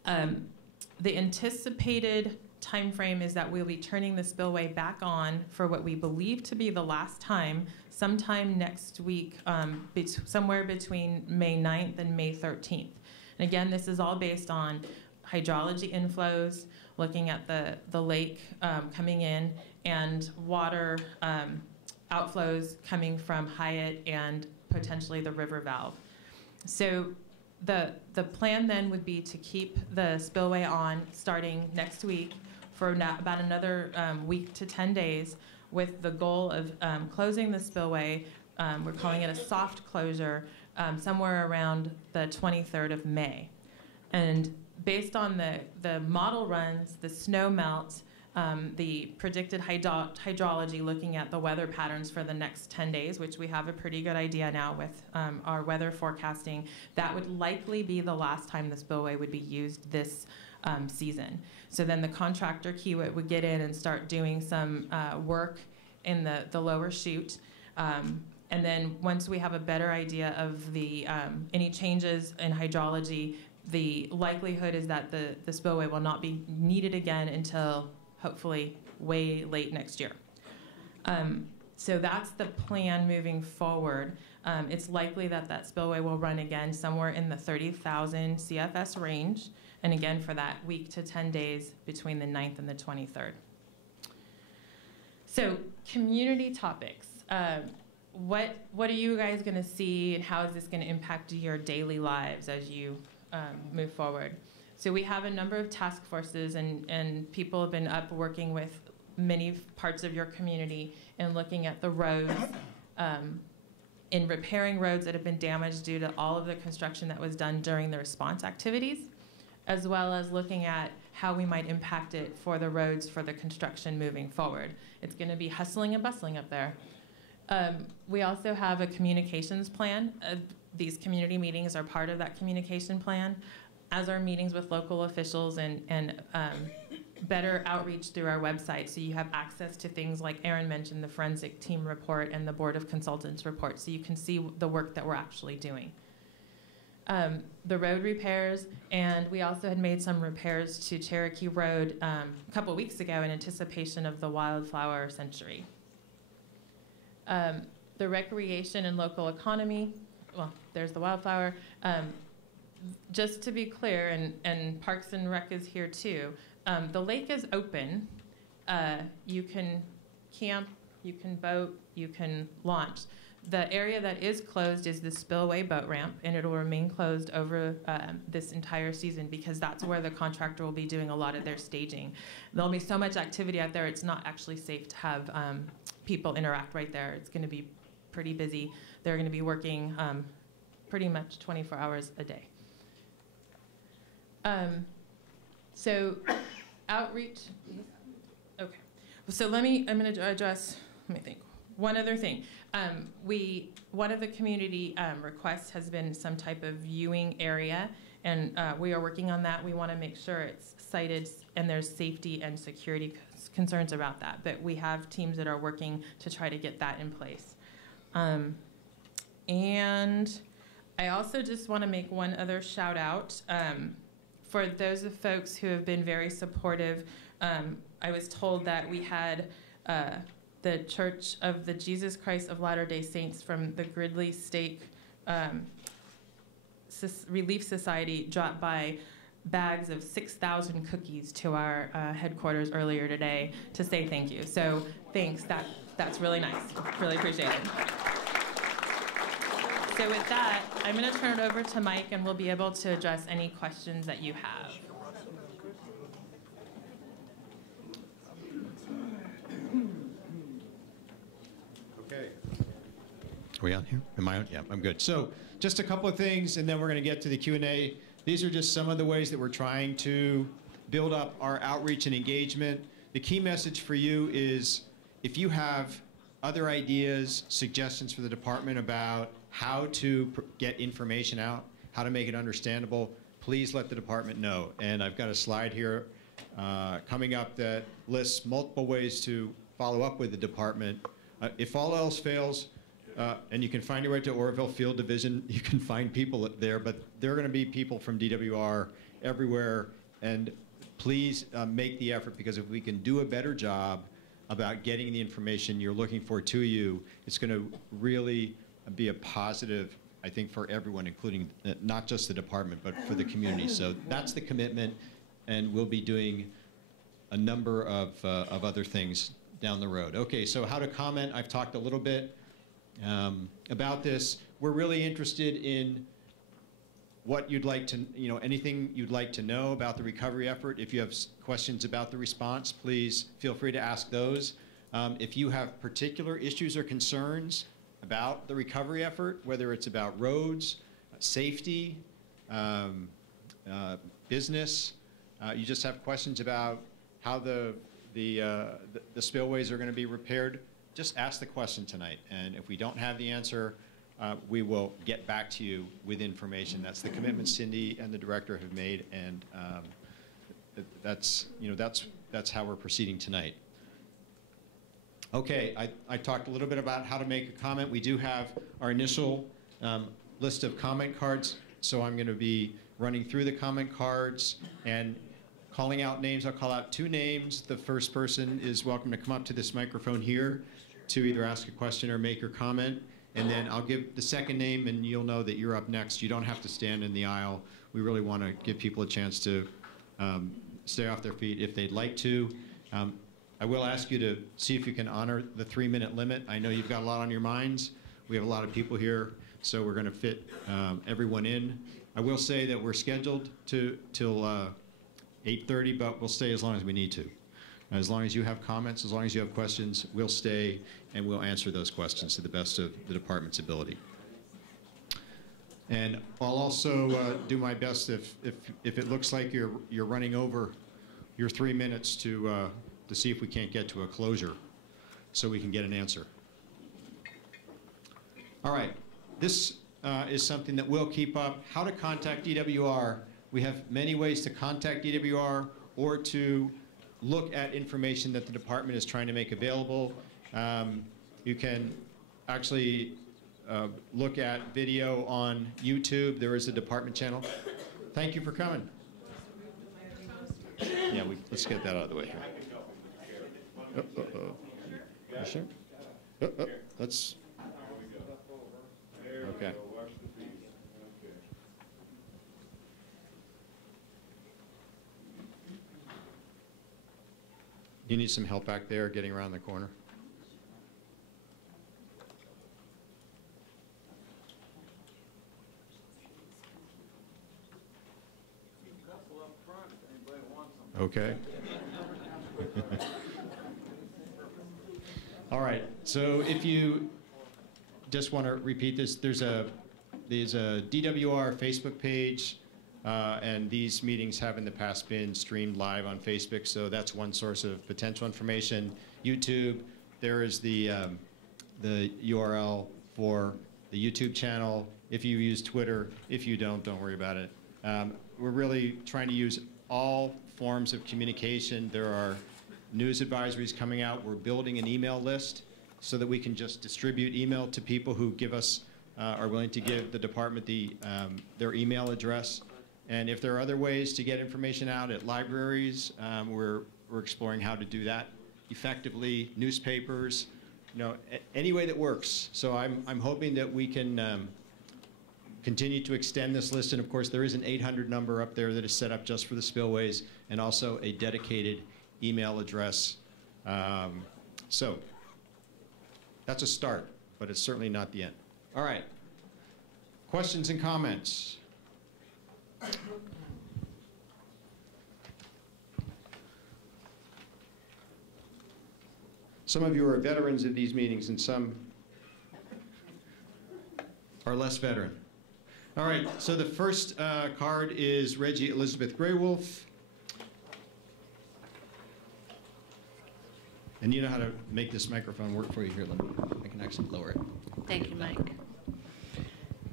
The anticipated time frame is that we'll be turning the spillway back on for what we believe to be the last time, sometime next week, somewhere between May 9th and May 13th. And again, this is all based on hydrology inflows, looking at the lake coming in, and water outflows coming from Hyatt and potentially the river valve. So the plan then would be to keep the spillway on starting next week for about another week to 10 days, with the goal of closing the spillway. We're calling it a soft closure, somewhere around the 23rd of May. And based on the model runs, the snow melt, the predicted hydrology, looking at the weather patterns for the next 10 days, which we have a pretty good idea now with our weather forecasting, that would likely be the last time the spillway would be used this season. So then the contractor Kiewit would get in and start doing some work in the lower chute. And then once we have a better idea of the any changes in hydrology, the likelihood is that the spillway will not be needed again until hopefully way late next year. So that's the plan moving forward. It's likely that spillway will run again somewhere in the 30,000 CFS range, and again for that week to 10 days between the 9th and the 23rd. So community topics. What are you guys going to see, and how is this going to impact your daily lives as you move forward? So we have a number of task forces, and people have been up working with many parts of your community and looking at the roads, in repairing roads that have been damaged due to all of the construction that was done during the response activities, as well as looking at how we might impact it for the roads for the construction moving forward. It's going to be hustling and bustling up there. We also have a communications plan. These community meetings are part of that communication plan, as are meetings with local officials and better outreach through our website, so you have access to things like Aaron mentioned, the forensic team report and the Board of Consultants report, so you can see the work that we're actually doing. The road repairs, and we also had made some repairs to Cherokee Road a couple weeks ago in anticipation of the wildflower century. The recreation and local economy, well, there's the wildflower. Just to be clear, and Parks and Rec is here too, the lake is open. You can camp, you can boat, you can launch. The area that is closed is the spillway boat ramp, and it will remain closed over this entire season, because that's where the contractor will be doing a lot of their staging. There'll be so much activity out there, it's not actually safe to have people interact right there. It's going to be pretty busy. They're going to be working pretty much 24 hours a day. So outreach, okay. So I'm going to address, let me think. One other thing. One of the community requests has been some type of viewing area, and we are working on that. We want to make sure it's cited and there's safety and security concerns about that. But we have teams that are working to try to get that in place. And I also just want to make one other shout out. For those of folks who have been very supportive, I was told that we had the Church of the Jesus Christ of Latter-day Saints from the Gridley Stake Relief Society drop by bags of 6,000 cookies to our headquarters earlier today to say thank you. So thanks, that's really nice, really appreciate it. So with that, I'm gonna turn it over to Mike and we'll be able to address any questions that you have. Okay. Are we on here? Am I on? Yeah, I'm good. So just a couple of things, and then we're going to get to the Q&A. These are just some of the ways that we're trying to build up our outreach and engagement. The key message for you is if you have other ideas, suggestions for the department about how to get information out, how to make it understandable, please let the department know. And I've got a slide here coming up that lists multiple ways to follow up with the department. If all else fails, and you can find your way to Oroville Field Division, you can find people there, but there are going to be people from DWR everywhere, and please make the effort, because if we can do a better job about getting the information you're looking for to you, it's going to really be a positive, I think, for everyone, including not just the department, but for the community. So that's the commitment, and we'll be doing a number of other things down the road. Okay, so how to comment, I've talked a little bit about this. We're really interested in what you'd like to, anything you'd like to know about the recovery effort. If you have questions about the response, please feel free to ask those. If you have particular issues or concerns about the recovery effort, whether it's about roads, safety, business, you just have questions about how the spillways are going to be repaired, just ask the question tonight. And if we don't have the answer, we will get back to you with information. That's the commitment Cindy and the director have made, and that's how we're proceeding tonight. Okay, I talked a little bit about how to make a comment. We do have our initial list of comment cards, so I'm going to be running through the comment cards and calling out names. I'll call out 2 names. The first person is welcome to come up to this microphone here to either ask a question or make your comment. And then I'll give the second name, and you'll know that you're up next. You don't have to stand in the aisle. We really want to give people a chance to stay off their feet if they'd like to. I will ask you to see if you can honor the 3-minute limit. I know you've got a lot on your minds. We have a lot of people here, so we're going to fit everyone in. I will say that we're scheduled till 8:30, but we'll stay as long as we need to. As long as you have comments, as long as you have questions, we'll stay and we'll answer those questions to the best of the department's ability. And I'll also do my best if it looks like you're running over your 3 minutes to see if we can't get to a closure so we can get an answer. All right, this is something that we'll keep up. How to contact DWR. We have many ways to contact DWR or to look at information that the department is trying to make available. You can actually look at video on YouTube. There is a department channel. Thank you for coming. Yeah, let's get that out of the way here. You sure? Let's. Okay. You need some help back there getting around the corner? Okay. All right. So if you just want to repeat this, there's a DWR Facebook page. And these meetings have in the past been streamed live on Facebook, so that's one source of potential information. YouTube, there is the URL for the YouTube channel. If you use Twitter, if you don't worry about it. We're really trying to use all forms of communication. There are news advisories coming out. We're building an email list so that we can just distribute email to people who give us, are willing to give the department their email address. And if there are other ways to get information out at libraries, we're exploring how to do that effectively. Newspapers, any way that works. So I'm hoping that we can continue to extend this list. And of course, there is an 800 number up there that is set up just for the spillways, and also a dedicated email address. So that's a start, but it's certainly not the end. All right. Questions and comments? Some of you are veterans of these meetings, and some are less veteran. All right, so the first card is Reggie Elizabeth Graywolf. And you know how to make this microphone work for you here. I can actually lower it. Thank you, Mike.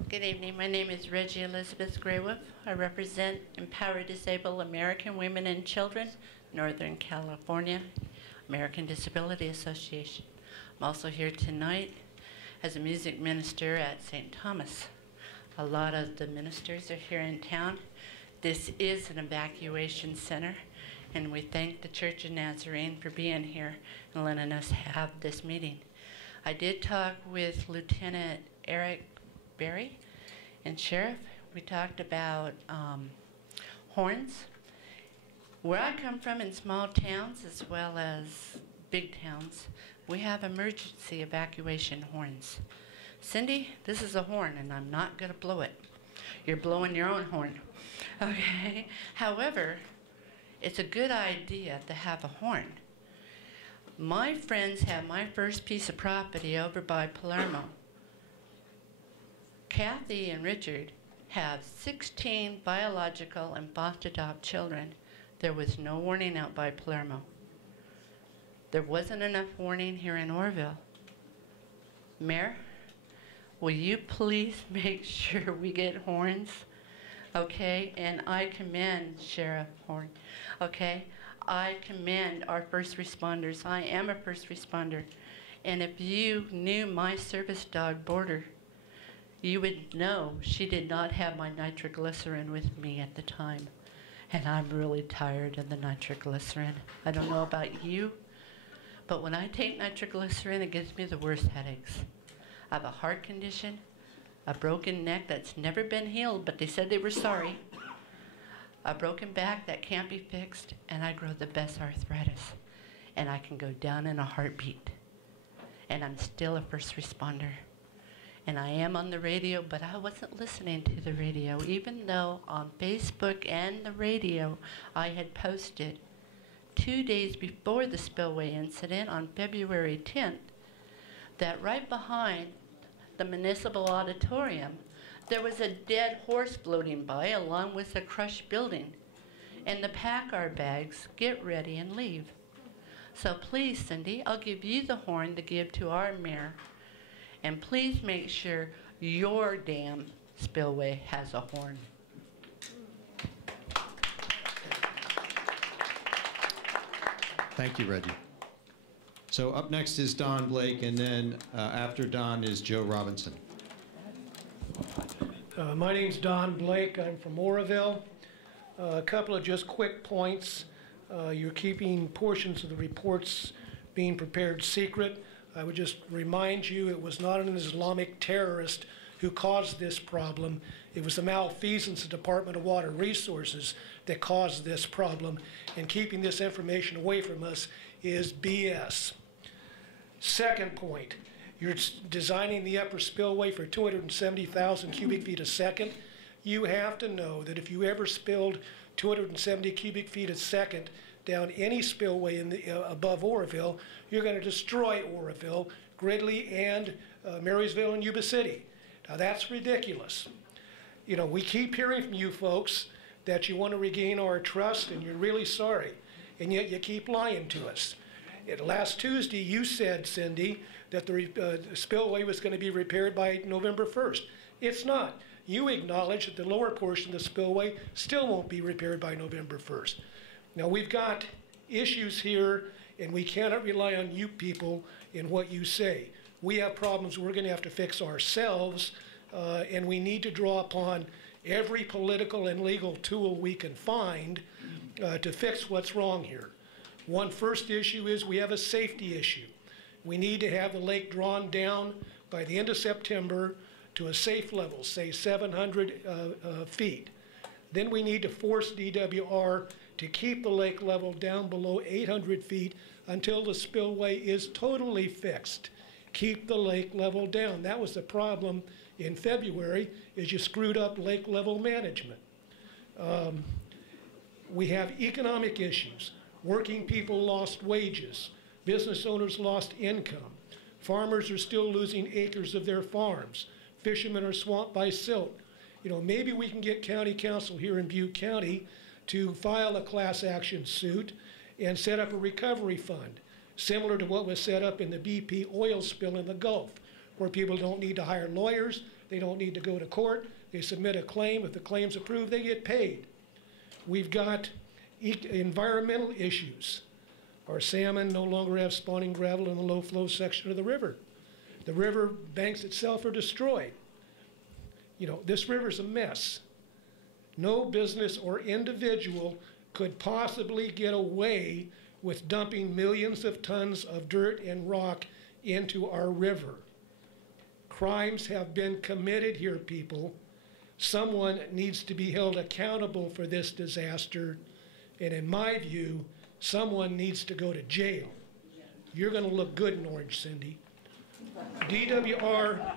Good evening. My name is Reggie Elizabeth Graywolf. I represent Empower Disabled American Women and Children, Northern California, American Disability Association. I'm also here tonight as a music minister at St. Thomas. A lot of the ministers are here in town. This is an evacuation center, and we thank the Church of Nazarene for being here and letting us have this meeting. I did talk with Lieutenant Eric Berry and Sheriff. We talked about horns. Where I come from, in small towns as well as big towns, we have emergency evacuation horns. Cindy, this is a horn, and I'm not going to blow it. You're blowing your own horn, okay? However, it's a good idea to have a horn. My friends have my first piece of property over by Palermo. Kathy and Richard have 16 biological and foster-adopt children. There was no warning out by Palermo. There wasn't enough warning here in Oroville. Mayor, will you please make sure we get horns? Okay, and I commend Sheriff Horn. Okay, I commend our first responders. I am a first responder. And if you knew my service dog, Border, you would know she did not have my nitroglycerin with me at the time. And I'm really tired of the nitroglycerin. I don't know about you, but when I take nitroglycerin, it gives me the worst headaches. I have a heart condition, a broken neck that's never been healed, but they said they were sorry, a broken back that can't be fixed, and I grow the best arthritis. And I can go down in a heartbeat. And I'm still a first responder. And I am on the radio, but I wasn't listening to the radio, even though on Facebook and the radio I had posted 2 days before the spillway incident on February 10th that right behind the municipal auditorium there was a dead horse floating by along with a crushed building. And to pack our bags, get ready, and leave. So please, Cindy, I'll give you the horn to give to our mayor. And please make sure your damn spillway has a horn. Thank you, Reggie. So up next is Don Blake, and then after Don is Joe Robinson. My name's Don Blake. I'm from Oroville. A couple of just quick points. You're keeping portions of the reports being prepared secret. I would just remind you it was not an Islamic terrorist who caused this problem. It was the malfeasance of the Department of Water Resources that caused this problem, and keeping this information away from us is BS. Second point, you're designing the upper spillway for 270,000 cubic feet a second. You have to know that if you ever spilled 270 cubic feet a second down any spillway in the, above Oroville, you're going to destroy Oroville, Gridley, and Marysville and Yuba City. Now that's ridiculous. You know, we keep hearing from you folks that you want to regain our trust and you're really sorry, and yet you keep lying to us. Last Tuesday you said, Cindy, that the spillway was going to be repaired by November 1st. It's not. you acknowledge that the lower portion of the spillway still won't be repaired by November 1st. Now, we've got issues here, and we cannot rely on you people in what you say. We have problems we're going to have to fix ourselves, and we need to draw upon every political and legal tool we can find to fix what's wrong here. One first issue is we have a safety issue. We need to have the lake drawn down by the end of September to a safe level, say 700 feet. Then we need to force DWR to keep the lake level down below 800 feet until the spillway is totally fixed. Keep the lake level down. That was the problem in February, is you screwed up lake level management. We have economic issues. Working people lost wages. Business owners lost income. Farmers are still losing acres of their farms. Fishermen are swamped by silt. You know, maybe we can get county council here in Butte County to file a class action suit and set up a recovery fund, similar to what was set up in the BP oil spill in the Gulf, where people don't need to hire lawyers, they don't need to go to court, they submit a claim, if the claim's approved, they get paid. We've got environmental issues. Our salmon no longer have spawning gravel in the low flow section of the river. The river banks itself are destroyed. You know, this river's a mess. No business or individual could possibly get away with dumping millions of tons of dirt and rock into our river. Crimes have been committed here, people. Someone needs to be held accountable for this disaster, and in my view, someone needs to go to jail. You're going to look good in orange, Cindy. DWR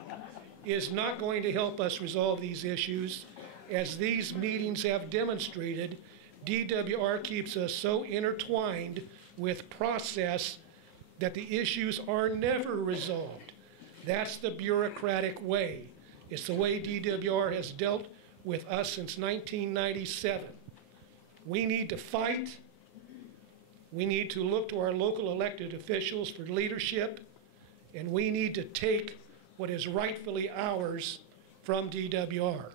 is not going to help us resolve these issues. As these meetings have demonstrated, DWR keeps us so intertwined with process that the issues are never resolved. That's the bureaucratic way. It's the way DWR has dealt with us since 1997. We need to fight. We need to look to our local elected officials for leadership, and we need to take what is rightfully ours from DWR.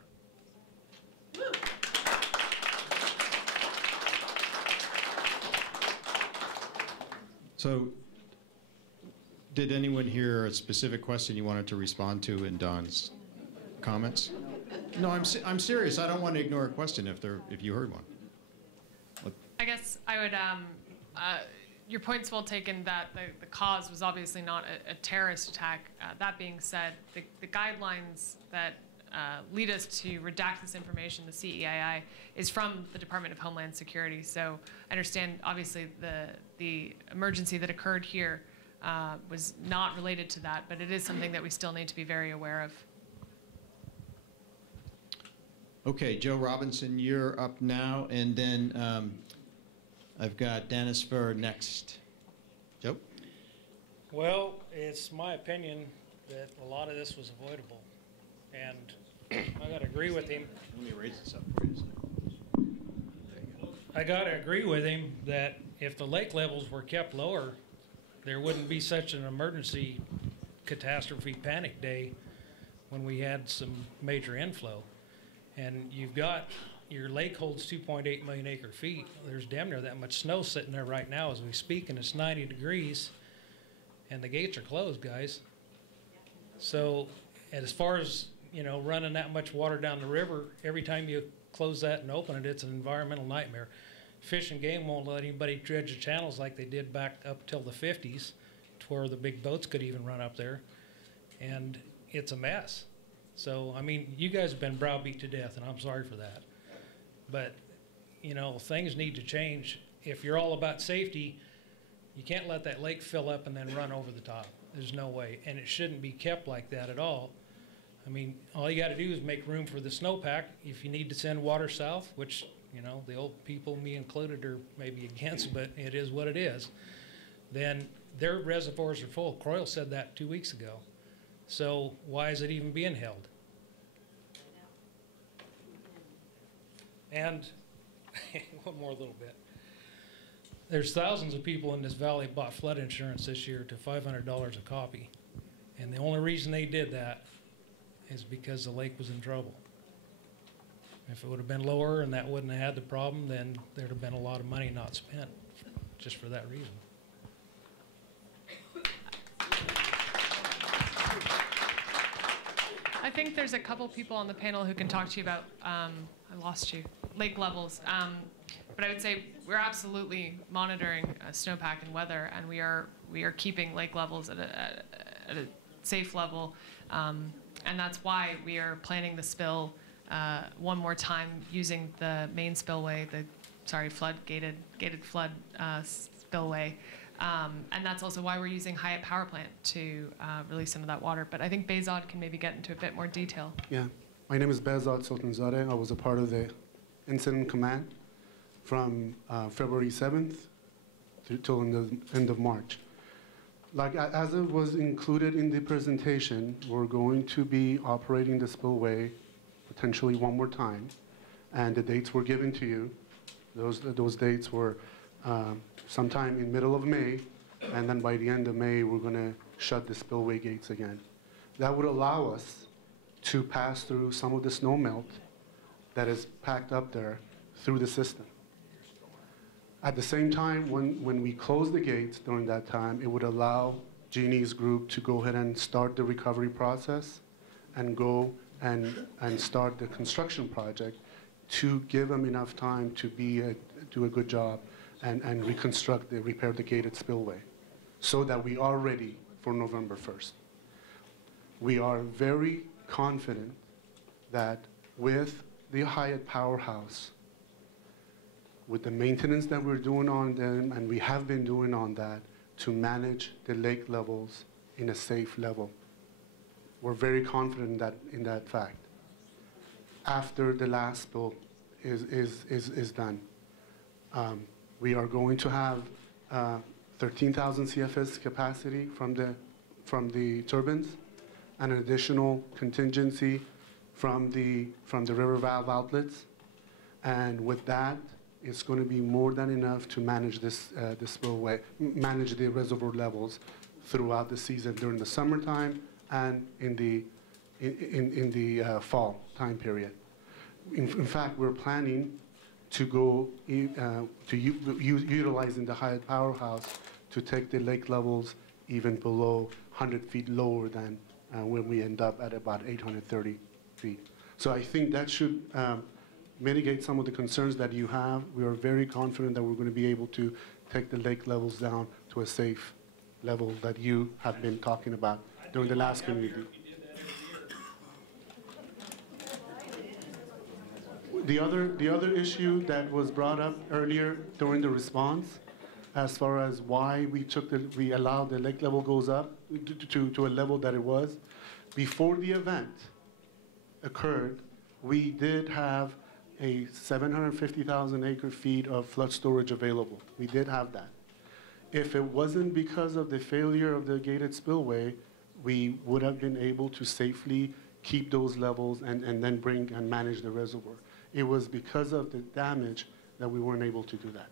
So, did anyone hear a specific question you wanted to respond to in Don's comments? No, I'm serious. I don't want to ignore a question if you heard one. I guess I would, your point's well taken that the cause was obviously not a terrorist attack. That being said, the guidelines that lead us to redact this information, the CEII, is from the Department of Homeland Security. So I understand, obviously, the emergency that occurred here was not related to that, but it is something that we still need to be very aware of. Okay, Joe Robinson, you're up now, and then I've got Dennis for next. Joe? Well, it's my opinion that a lot of this was avoidable, and I got to agree with him. Let me raise this up for you. I got to agree with him that if the lake levels were kept lower, there wouldn't be such an emergency catastrophe panic day when we had some major inflow. And you've got, your lake holds 2.8 million acre feet. There's damn near that much snow sitting there right now as we speak, and it's 90 degrees, and the gates are closed, guys. So as far as, you know, running that much water down the river, every time you close that and open it, it's an environmental nightmare. Fish and Game won't let anybody dredge the channels like they did back up till the 50s, to where the big boats could even run up there, and it's a mess. So, I mean, you guys have been browbeat to death, and I'm sorry for that. But, you know, things need to change. If you're all about safety, you can't let that lake fill up and then run over the top. There's no way, and it shouldn't be kept like that at all. I mean, all you got to do is make room for the snowpack. If you need to send water south, which, you know, the old people, me included, are maybe against, but it is what it is, then their reservoirs are full. Croyle said that 2 weeks ago. So why is it even being held? And one more little bit. There's thousands of people in this valley bought flood insurance this year to $500 a copy. And the only reason they did that is because the lake was in trouble. If it would have been lower and that wouldn't have had the problem, then there'd have been a lot of money not spent just for that reason. I think there's a couple people on the panel who can talk to you about, I lost you, lake levels. But I would say we're absolutely monitoring snowpack and weather, and we are keeping lake levels at a safe level. And that's why we are planning the spill one more time using the main spillway, gated flood spillway. And that's also why we're using Hyatt Power Plant to release some of that water. But I think Behzad can maybe get into a bit more detail. Yeah, my name is Behzad Sultanzadeh. I was a part of the incident command from February 7th till the end of March. Like as it was included in the presentation, we're going to be operating the spillway potentially one more time, and the dates were given to you. Those dates were sometime in middle of May, and then by the end of May, we're going to shut the spillway gates again. That would allow us to pass through some of the snow melt that is packed up there through the system. At the same time, when we close the gates during that time, it would allow Jeannie's group to go ahead and start the recovery process and go and start the construction project to give them enough time to do a good job and repair the gated spillway so that we are ready for November 1st. We are very confident that with the Hyatt Powerhouse, with the maintenance that we're doing on them, and we have been doing on that, to manage the lake levels in a safe level. We're very confident in that fact. After the last spill is done, we are going to have 13,000 CFS capacity from the turbines, and an additional contingency from the river valve outlets, and with that, it's going to be more than enough to manage this spillway, manage the reservoir levels throughout the season during the summertime and in the fall time period. In fact, we're planning to go utilizing the Hyatt Powerhouse to take the lake levels even below 100 feet lower than when we end up at about 830 feet. So I think that should mitigate some of the concerns that you have. We are very confident that we're going to be able to take the lake levels down to a safe level that you have been talking about during the last community. The other issue that was brought up earlier during the response, as far as why we allowed the lake level goes up to a level that it was, before the event occurred, we did have a 750,000 acre feet of flood storage available. We did have that. If it wasn't because of the failure of the gated spillway, we would have been able to safely keep those levels and then bring and manage the reservoir. It was because of the damage that we weren't able to do that.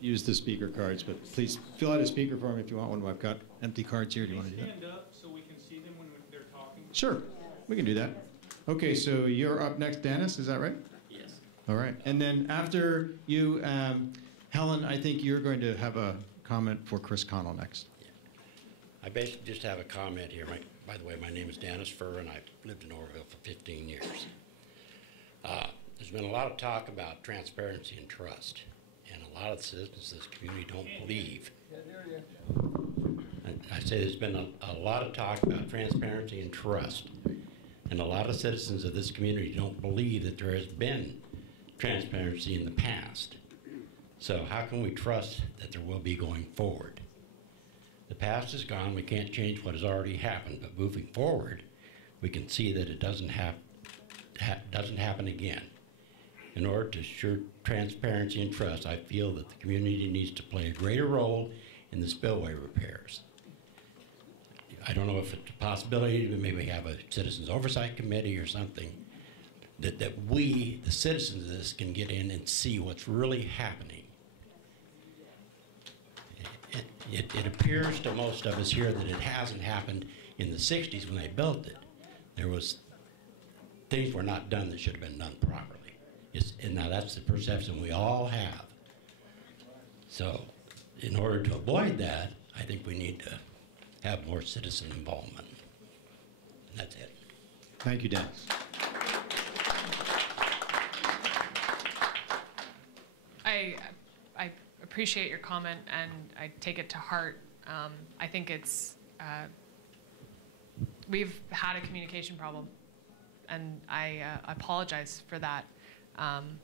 Use the speaker cards, but please fill out a speaker form if you want one. I've got empty cards here. Do you want to do that? Stand up so we can see them when they're talking. Sure, we can do that. Okay, so you're up next, Dennis, is that right? Yes. All right, and then after you, Helen, I think you're going to have a comment for Chris Connell next. Yeah. I basically just have a comment here. By the way, my name is Dennis Furr, and I've lived in Oroville for 15 years. There's been a lot of talk about transparency and trust, and a lot of the citizens of this community don't believe. I say there's been a lot of talk about transparency and trust, and a lot of citizens of this community don't believe that there has been transparency in the past. So how can we trust that there will be going forward? The past is gone. We can't change what has already happened, but moving forward, we can see that it doesn't happen again. In order to assure transparency and trust, I feel that the community needs to play a greater role in the spillway repairs. I don't know if it's a possibility to maybe have a citizens oversight committee or something that we, the citizens of this, can get in and see what's really happening. It appears to most of us here that it hasn't happened in the 60s when they built it. There was things were not done that should have been done properly. And now that's the perception we all have. So in order to avoid that, I think we need to have more citizen involvement. And that's it. Thank you, Dennis. I appreciate your comment, and I take it to heart. I think it's, we've had a communication problem, and I apologize for that. I'm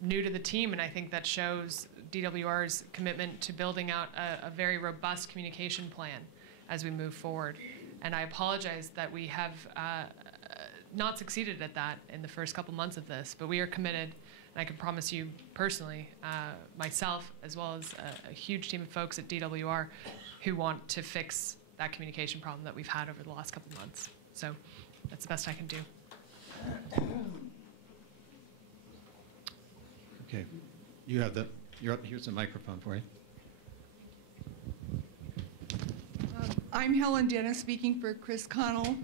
new to the team, and I think that shows DWR's commitment to building out a very robust communication plan as we move forward. And I apologize that we have not succeeded at that in the first couple months of this, but we are committed, and I can promise you personally, myself, as well as a huge team of folks at DWR who want to fix that communication problem that we've had over the last couple months. So that's the best I can do. Okay, you have you're up, here's a microphone for you. I'm Helen Dennis, speaking for Chris Connell.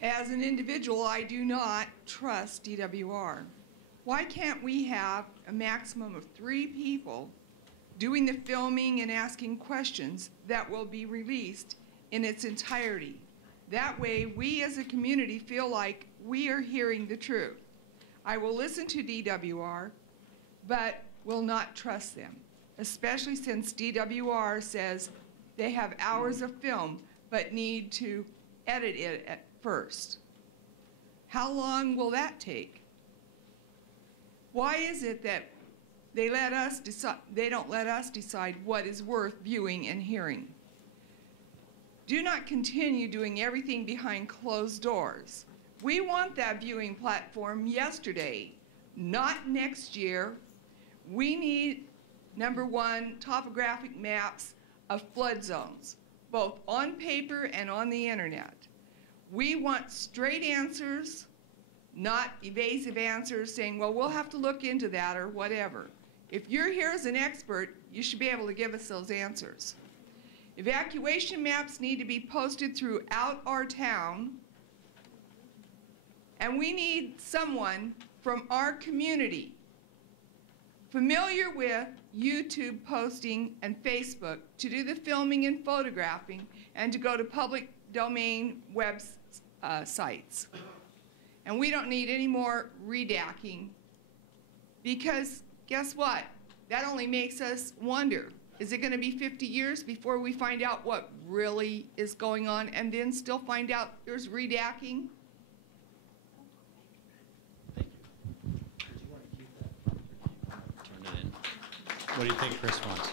As an individual, I do not trust DWR. Why can't we have a maximum of 3 people doing the filming and asking questions that will be released in its entirety? That way, we as a community feel like we are hearing the truth. I will listen to DWR, but will not trust them, especially since DWR says they have hours of film, but need to edit it at first. How long will that take? Why is it that they don't let us decide what is worth viewing and hearing? Do not continue doing everything behind closed doors. We want that viewing platform yesterday, not next year. We need, number 1, topographic maps of flood zones, both on paper and on the internet. We want straight answers, not evasive answers saying, well, we'll have to look into that or whatever. If you're here as an expert, you should be able to give us those answers. Evacuation maps need to be posted throughout our town, and we need someone from our community familiar with YouTube posting and Facebook to do the filming and photographing and to go to public domain web sites. And we don't need any more redacking, because guess what? That only makes us wonder, is it going to be 50 years before we find out what really is going on and then still find out there's redacking? What do you think Chris wants?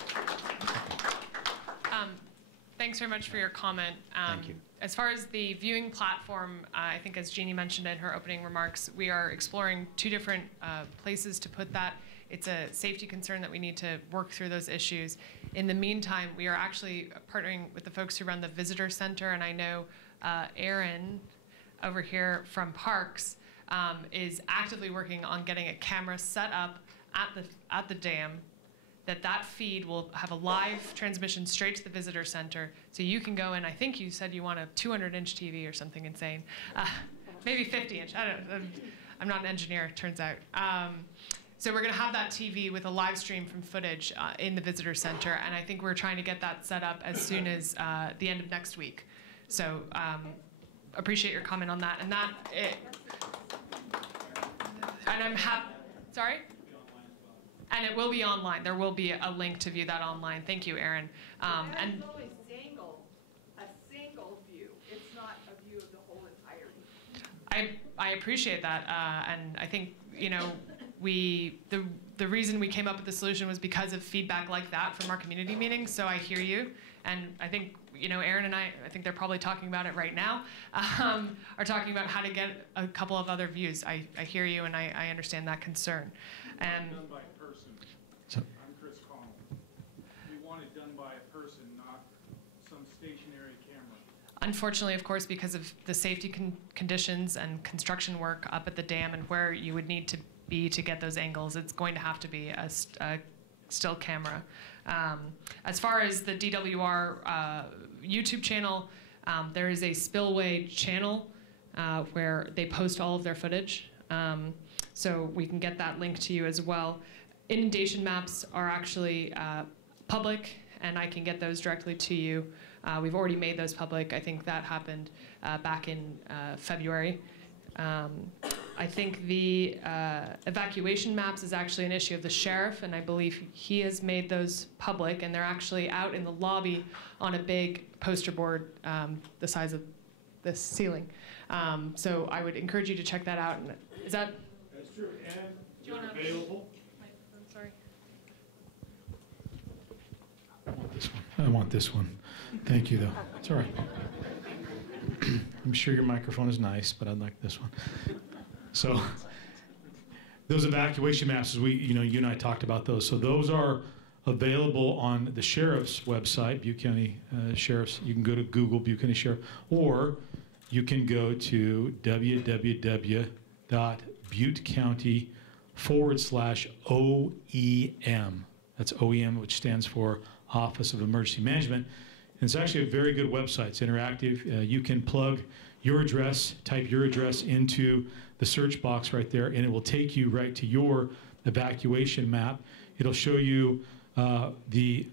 Thanks very much for your comment. Thank you. As far as the viewing platform, I think as Jeannie mentioned in her opening remarks, we are exploring 2 different places to put that. It's a safety concern that we need to work through those issues. In the meantime, we are actually partnering with the folks who run the visitor center, and I know Aaron over here from Parks is actively working on getting a camera set up at the dam, that feed will have a live transmission straight to the visitor center, so you can go in. I think you said you want a 200-inch TV or something insane, maybe 50-inch. I don't know. I'm not an engineer, it turns out. So we're going to have that TV with a live stream from footage in the visitor center, and I think we're trying to get that set up as soon as the end of next week. So appreciate your comment on that. And I'm happy. Sorry. And it will be online. There will be a link to view that online. Thank you, Aaron. And it's only a single view. It's not a view of the whole entirety. I appreciate that, and I think the reason we came up with the solution was because of feedback like that from our community meetings. So I hear you, and I think Aaron and I think they're probably talking about it right now, are talking about how to get a couple of other views. I hear you, and I understand that concern. And done by a person. I'm Chris Connell. We want it done by a person, not some stationary camera. Unfortunately, of course, because of the safety conditions and construction work up at the dam and where you would need to be to get those angles, it's going to have to be a still camera. As far as the DWR YouTube channel, There is a Spillway channel where they post all of their footage. So we can get that link to you as well. Inundation maps are actually public, and I can get those directly to you. We've already made those public. I think that happened back in February. I think the evacuation maps is actually an issue of the sheriff, and I believe he has made those public, and they're actually out in the lobby on a big poster board the size of this ceiling. So I would encourage you to check that out. And is that? That's true, and do you want to available. I'm sorry. I want this one. Thank you, though. It's all right. I'm sure your microphone is nice, but I'd like this one. So those evacuation maps, you and I talked about those. So those are available on the sheriff's website, Butte County Sheriff's. You can go to Google Butte County Sheriff, or you can go to www.buttecounty.com/OEM. That's OEM, which stands for Office of Emergency Management. And it's actually a very good website. It's interactive. You can plug your address, type your address into the search box right there, and it will take you right to your evacuation map. It'll show you the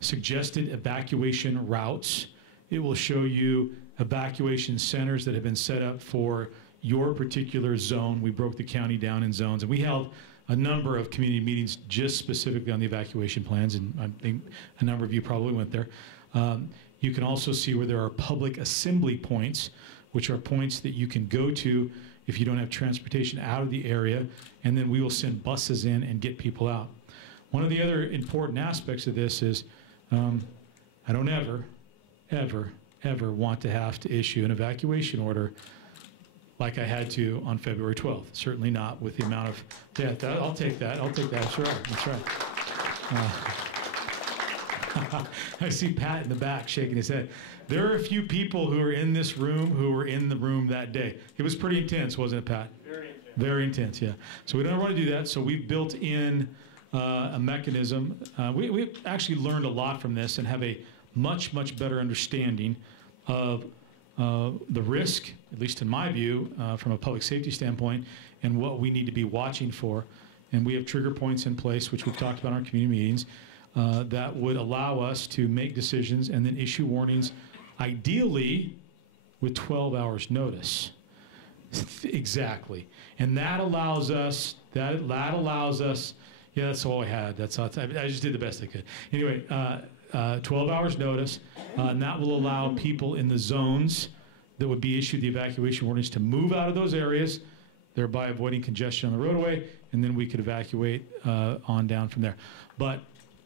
suggested evacuation routes. It will show you evacuation centers that have been set up for your particular zone. We broke the county down in zones, and we held a number of community meetings just specifically on the evacuation plans, and I think a number of you probably went there. You can also see where there are public assembly points, which are points that you can go to if you don't have transportation out of the area, and then we will send buses in and get people out. One of the other important aspects of this is I don't ever want to have to issue an evacuation order like I had to on February 12th. Certainly not with the amount of death. I'll take that. That's right. That's right. I see Pat in the back shaking his head. There are a few people who are in this room who were in the room that day. It was pretty intense, wasn't it, Pat? Very intense. Very intense, yeah. So we don't want to do that. So we've built in a mechanism. We've actually learned a lot from this and have a much, much better understanding of the risk, at least in my view, from a public safety standpoint, and what we need to be watching for. And we have trigger points in place, which we've talked about in our community meetings, that would allow us to make decisions and then issue warnings, ideally with 12 hours notice. Exactly. And that allows us, yeah, that's all I had. That's all, I just did the best I could. Anyway, 12 hours notice, and that will allow people in the zones that would be issued the evacuation warnings to move out of those areas, thereby avoiding congestion on the roadway, and then we could evacuate on down from there. But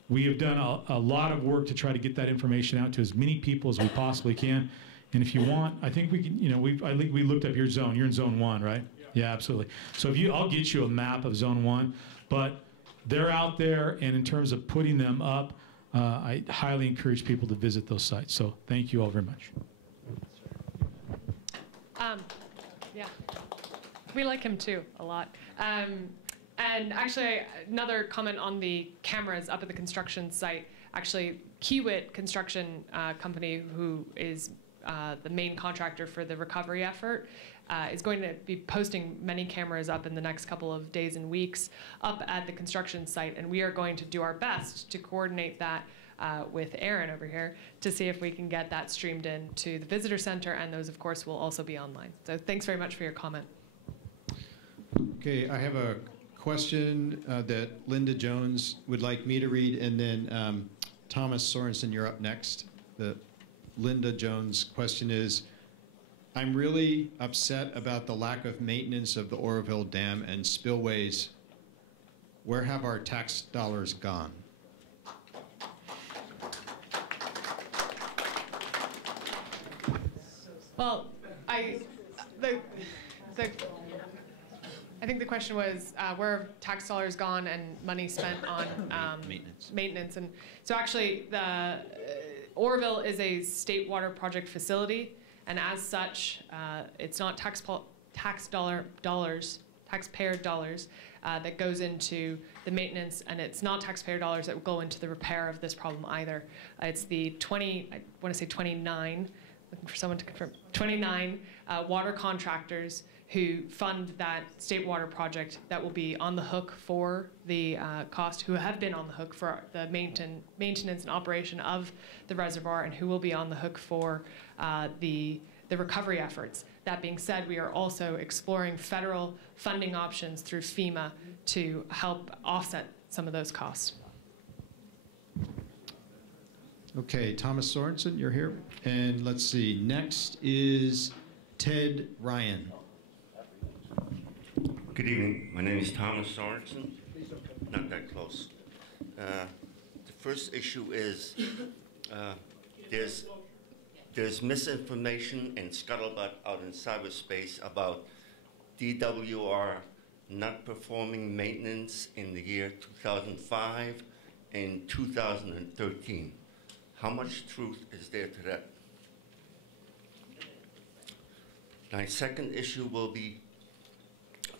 we have done a lot of work to try to get that information out to as many people as we possibly can. And if you want, I think we can, I think we looked up your zone. You're in zone 1, right? Yeah, absolutely. So I'll get you a map of zone 1, but they're out there, and in terms of putting them up, I highly encourage people to visit those sites. So thank you all very much. Yeah, we like him too a lot. And actually, another comment on the cameras up at the construction site. Actually, Kiewit Construction Company, who is the main contractor for the recovery effort, is going to be posting many cameras up in the next couple of days and weeks up at the construction site, and we are going to do our best to coordinate that with Aaron over here to see if we can get that streamed in to the visitor center, and those, of course, will also be online. So thanks very much for your comment. Okay, I have a question that Linda Jones would like me to read, and then Thomas Sorensen, you're up next. The Linda Jones question is, I'm really upset about the lack of maintenance of the Oroville Dam and spillways. Where have our tax dollars gone? Well, I think the question was where have tax dollars gone and money spent on maintenance. And so actually, the Oroville is a state water project facility, and as such, it's not taxpayer dollars that goes into the maintenance, and it's not taxpayer dollars that will go into the repair of this problem either. It's the 29 looking for someone to confirm, 29 water contractors who fund that state water project that will be on the hook for the cost, who have been on the hook for the maintenance and operation of the reservoir, and who will be on the hook for the recovery efforts. That being said, we are also exploring federal funding options through FEMA to help offset some of those costs. Okay, Thomas Sorensen, you're here. And let's see, next is Ted Ryan. Good evening. My name is Thomas Sorensen. Not that close. The first issue is there's misinformation and scuttlebutt out in cyberspace about DWR not performing maintenance in the year 2005 and 2013. How much truth is there to that? My second issue will be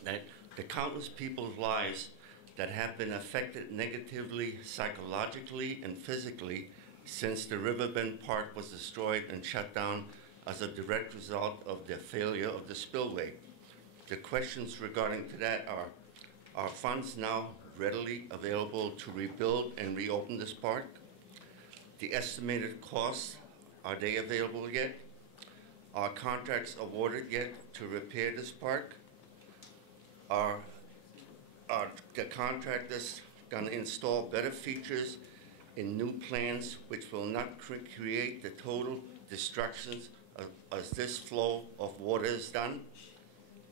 that the countless people's lives that have been affected negatively, psychologically, and physically since the Riverbend Park was destroyed and shut down as a direct result of the failure of the spillway. The questions regarding to that are funds now readily available to rebuild and reopen this park? The estimated costs, are they available yet? Are contracts awarded yet to repair this park? Are the contractors going to install better features in new plans which will not create the total destructions as this flow of water is done?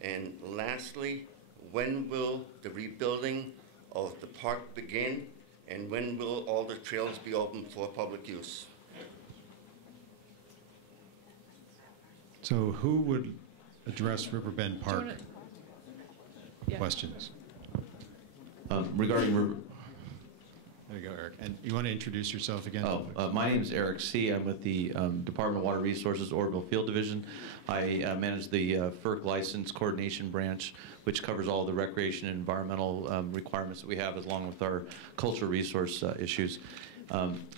And lastly, when will the rebuilding of the park begin, and when will all the trails be open for public use? So who would address Riverbend Park questions? Regarding River. There you go, Eric. And you want to introduce yourself again? My name is Eric C. I'm with the Department of Water Resources Oroville Field Division. I manage the FERC License Coordination Branch, which covers all the recreation and environmental requirements that we have, along with our cultural resource issues.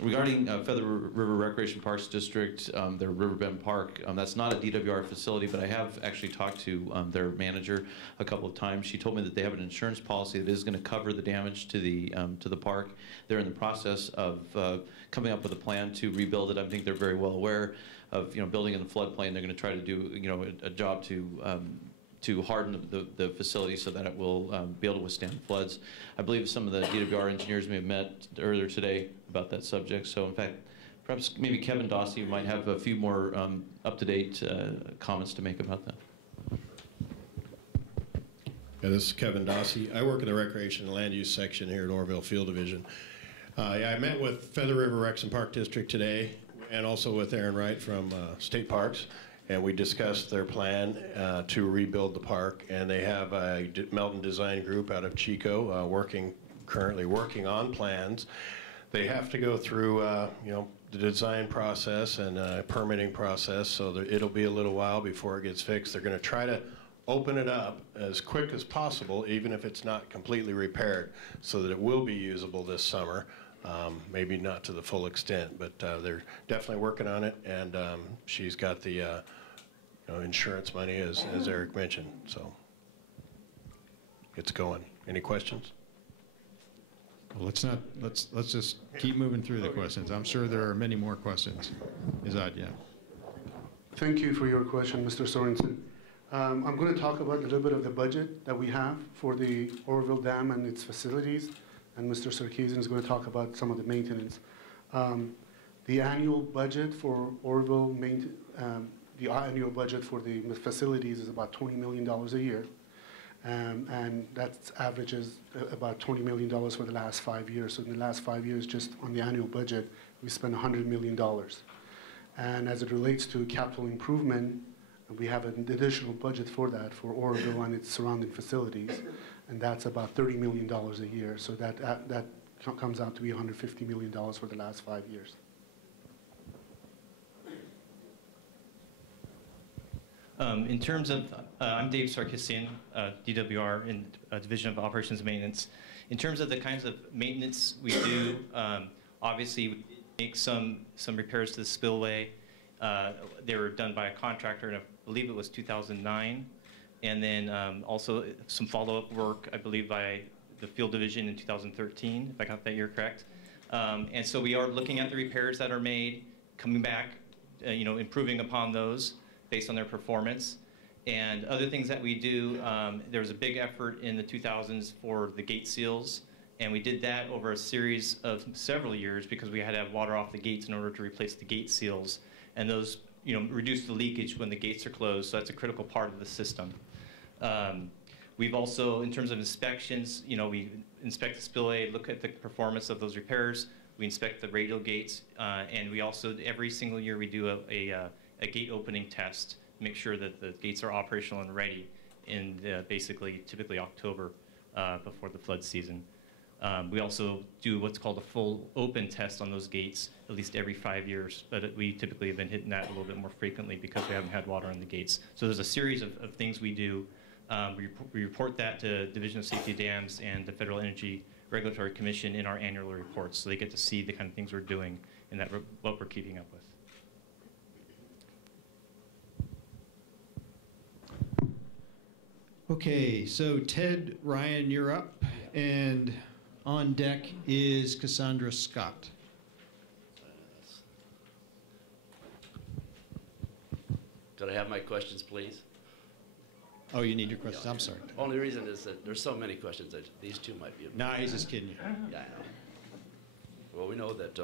Regarding Feather River Recreation Parks District, their Riverbend Park, that's not a DWR facility, but I have actually talked to their manager a couple of times. She told me that they have an insurance policy that is going to cover the damage to the park. They're in the process of coming up with a plan to rebuild it. I think they're very well aware of building in the floodplain. They're going to try to do a job to harden the facility so that it will be able to withstand floods. I believe some of the DWR engineers may have met earlier today about that subject. So in fact, perhaps maybe Kevin Dossie might have a few more up-to-date comments to make about that. Yeah, this is Kevin Dossie. I work in the Recreation and Land Use section here at Oroville Field Division. I met with Feather River Recs and Park District today, and also with Aaron Wright from State Parks. And we discussed their plan to rebuild the park, and they have a Melton Design Group out of Chico currently working on plans. They have to go through the design process and permitting process, so that it'll be a little while before it gets fixed. They're going to try to open it up as quick as possible, even if it's not completely repaired, so that it will be usable this summer. Maybe not to the full extent, but they're definitely working on it, and she's got the insurance money, as Eric mentioned, so it's going. Any questions? Well, let's just keep moving through the questions. I'm sure there are many more questions. Yeah. Thank you for your question, Mr. Sorensen. I'm going to talk about a little bit of the budget that we have for the Oroville Dam and its facilities, and Mr. Sarkeesian is going to talk about some of the maintenance. The annual budget for Oroville, the annual budget for the facilities is about $20 million a year, and that averages about $20 million for the last 5 years. So in the last 5 years, just on the annual budget, we spent $100 million. And as it relates to capital improvement, we have an additional budget for that for Oroville and its surrounding facilities, and that's about $30 million a year. So that comes out to be $150 million for the last 5 years. In terms of, I'm Dave Sarkeesian, DWR in Division of Operations and Maintenance. In terms of the kinds of maintenance we do, obviously we make some repairs to the spillway They were done by a contractor, and I believe it was 2009. And then also some follow-up work, I believe, by the field division in 2013, if I got that year correct. And so we are looking at the repairs that are made, coming back, improving upon those based on their performance. And other things that we do, there was a big effort in the 2000s for the gate seals, and we did that over a series of several years because we had to have water off the gates in order to replace the gate seals. And those reduce the leakage when the gates are closed, so that's a critical part of the system. We've also, in terms of inspections, we inspect the spillway, look at the performance of those repairs. We inspect the radial gates, and we also, every single year, we do a gate opening test, make sure that the gates are operational and ready in typically October before the flood season. We also do what's called a full open test on those gates at least every 5 years, but we typically have been hitting that a little bit more frequently because we haven't had water on the gates. So there's a series of things we do. We report that to Division of Safety of Dams and the Federal Energy Regulatory Commission in our annual reports, so they get to see the kind of things we're doing and what we're keeping up with. Okay, so Ted, Ryan, you're up, and on deck is Cassandra Scott. Could I have my questions, please? Oh, you need your questions. I'm sorry. Only reason is that there's so many questions that these two might be. Nah, he's just kidding you. Yeah, I know. Well, we know that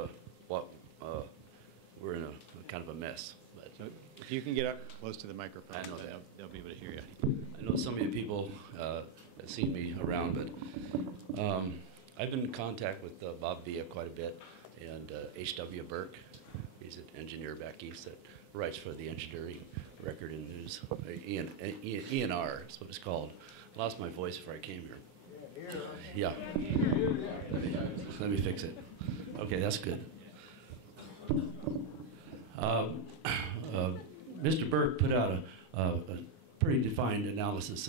we're in a kind of a mess. But so if you can get up close to the microphone, I know they'll be able to hear you. I know some of you people have seen me around, but I've been in contact with Bob Villa quite a bit, and H.W. Burke. He's an engineer back east that writes for the Engineering Record and News. ENR is what it's called. I lost my voice before I came here. Yeah. Let me fix it. Okay, that's good. Mr. Burke put out a pretty defined analysis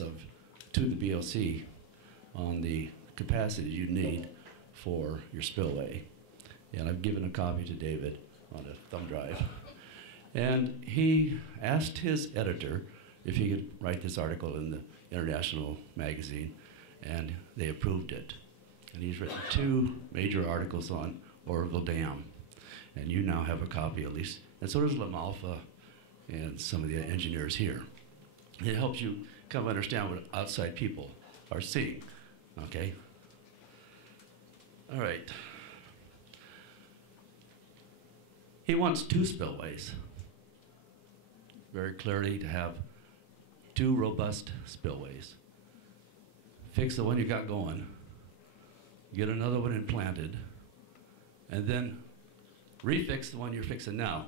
to the BOC on the capacity you need for your spillway. And I've given a copy to David on a thumb drive. And he asked his editor if he could write this article in the International magazine, and they approved it. And he's written 2 major articles on Oroville Dam. And you now have a copy at least, and so does Lem Alpha and some of the engineers here. It helps you kind of understand what outside people are seeing, okay? All right. He wants 2 spillways. Very clearly to have 2 robust spillways. Fix the one you got going, get another one implanted, and then refix the one you're fixing now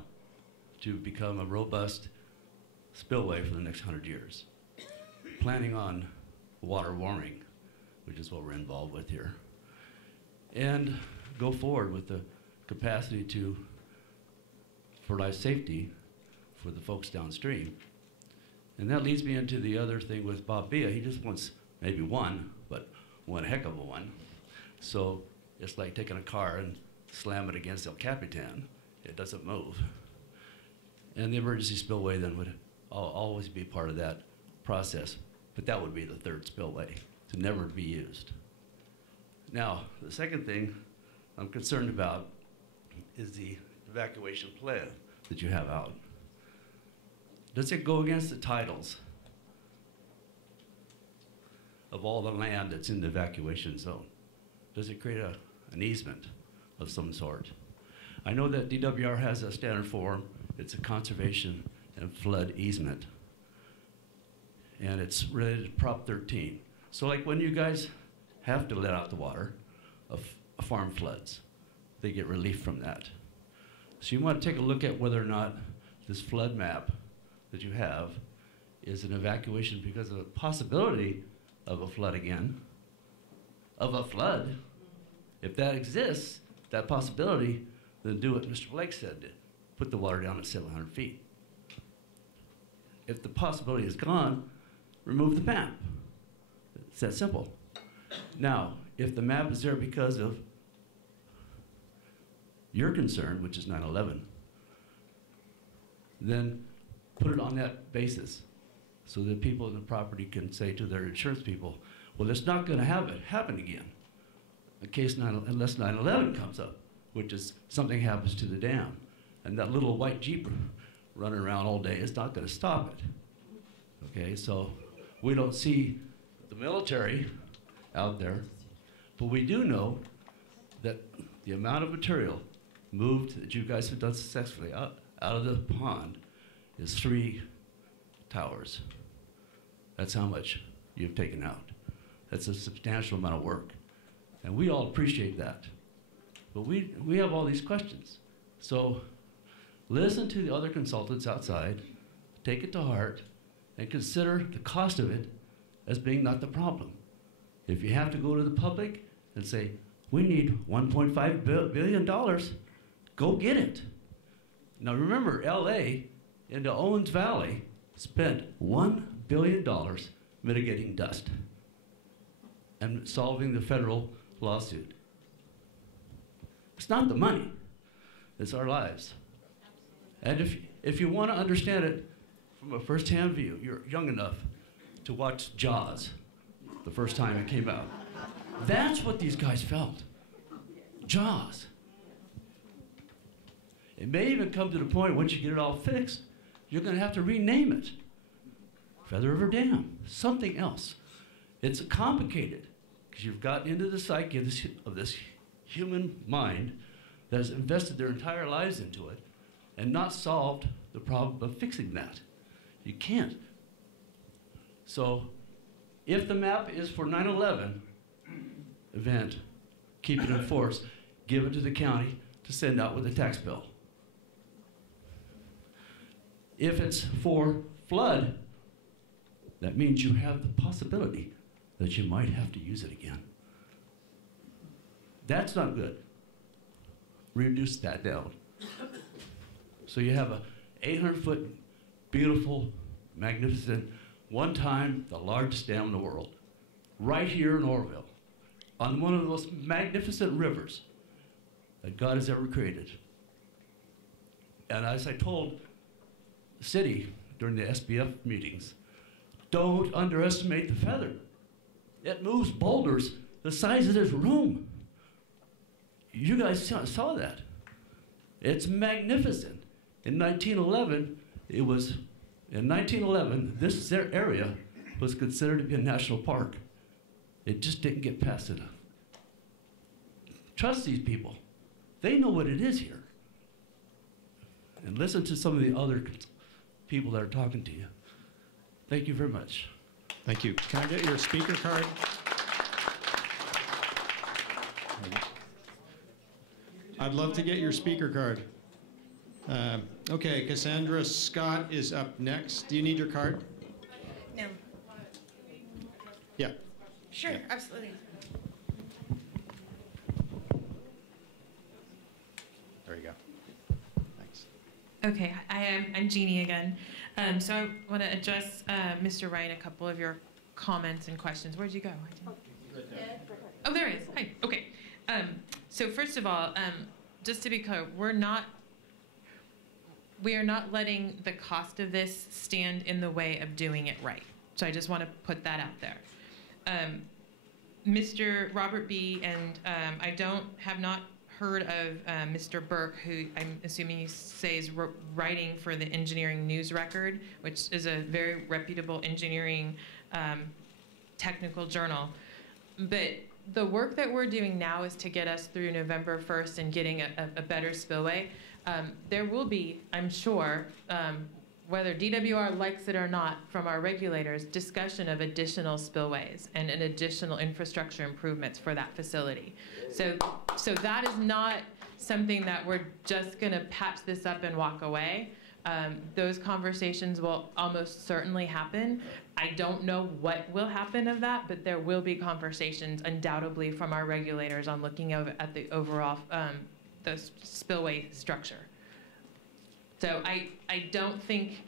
to become a robust spillway for the next 100 years. Planning on water warming, which is what we're involved with here. And go forward with the capacity for life safety for the folks downstream. And that leads me into the other thing with Bob Villa. He just wants maybe one, but one heck of a one. So it's like taking a car and slam it against El Capitan. It doesn't move. And the emergency spillway then would always be part of that process, but that would be the 3rd spillway to never be used. Now, the second thing I'm concerned about is the evacuation plan that you have out. Does it go against the titles of all the land that's in the evacuation zone? Does it create an easement of some sort? I know that DWR has a standard form. It's a conservation and flood easement. And it's related to Prop 13. So like when you guys have to let out the water of farm floods, they get relief from that. So you want to take a look at whether or not this flood map that you have is an evacuation because of the possibility of a flood again, of a flood. If that exists, that possibility, then do what Mr. Blake said, put the water down at 700 feet. If the possibility is gone, remove the map. It's that simple. Now, if the map is there because of your concern, which is 9/11, then put it on that basis so that people in the property can say to their insurance people, well, it's not going to happen again in case unless 9/11 comes up, which is something happens to the dam. And that little white Jeep running around all day is not going to stop it. Okay, so we don't see the military out there, but we do know that the amount of material moved that you guys have done successfully out of the pond is 3 towers. That's how much you've taken out. That's a substantial amount of work. And we all appreciate that. But we have all these questions. So listen to the other consultants outside, take it to heart, and consider the cost of it as being not the problem. If you have to go to the public and say, we need $1.5 billion, go get it. Now remember, LA into Owens Valley spent $1 billion mitigating dust and solving the federal lawsuit. It's not the money, it's our lives. And if you want to understand it from a first-hand view, you're young enough to watch Jaws the first time it came out. That's what these guys felt. Jaws. It may even come to the point, once you get it all fixed, you're going to have to rename it. Feather River Dam, something else. It's complicated, because you've gotten into the psyche of this human mind that has invested their entire lives into it and not solved the problem of fixing that. You can't. So if the map is for 9/11 event, keep it in force, give it to the county to send out with a tax bill. If it's for flood, that means you have the possibility that you might have to use it again. That's not good. Reduce that down. So you have a 800-foot, beautiful, magnificent, one time the largest dam in the world, right here in Oroville, on one of the most magnificent rivers that God has ever created. And as I told the city during the SBF meetings, don't underestimate the feather. It moves boulders the size of this room. You guys saw that. It's magnificent. In 1911, this area was considered to be a national park. It just didn't get passed enough. Trust these people. They know what it is here. And listen to some of the other people that are talking to you. Thank you very much. Thank you. Can I get your speaker card? I'd love to get your speaker card. Okay, Cassandra Scott is up next. Do you need your card? No. Yeah. Sure, Yeah. absolutely. There you go. Thanks. Okay, I'm Jeannie again. So I want to address, Mr. Ryan, a couple of your comments and questions. Where'd you go? Oh, there he is. Hi. Okay. So first of all, just to be clear, we are not letting the cost of this stand in the way of doing it right. So I just want to put that out there. Mr. Robert B. and I have not heard of Mr. Burke, who I'm assuming you say is writing for the Engineering News Record, which is a very reputable engineering technical journal. But the work that we're doing now is to get us through November 1st and getting a better spillway. There will be, I'm sure, whether DWR likes it or not, from our regulators, discussion of additional spillways and an additional infrastructure improvements for that facility. So that is not something that we're just going to patch this up and walk away. Those conversations will almost certainly happen. I don't know what will happen of that, but there will be conversations undoubtedly from our regulators on looking at the overall the spillway structure. So I don't think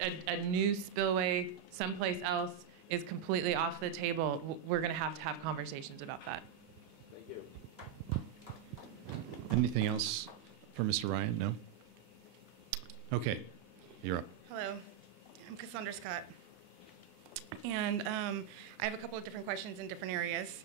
a new spillway someplace else is completely off the table. We're going to have conversations about that. Thank you. Anything else for Mr. Ryan? No? Okay. you're up. Hello, I'm Cassandra Scott. And I have a couple of different questions in different areas.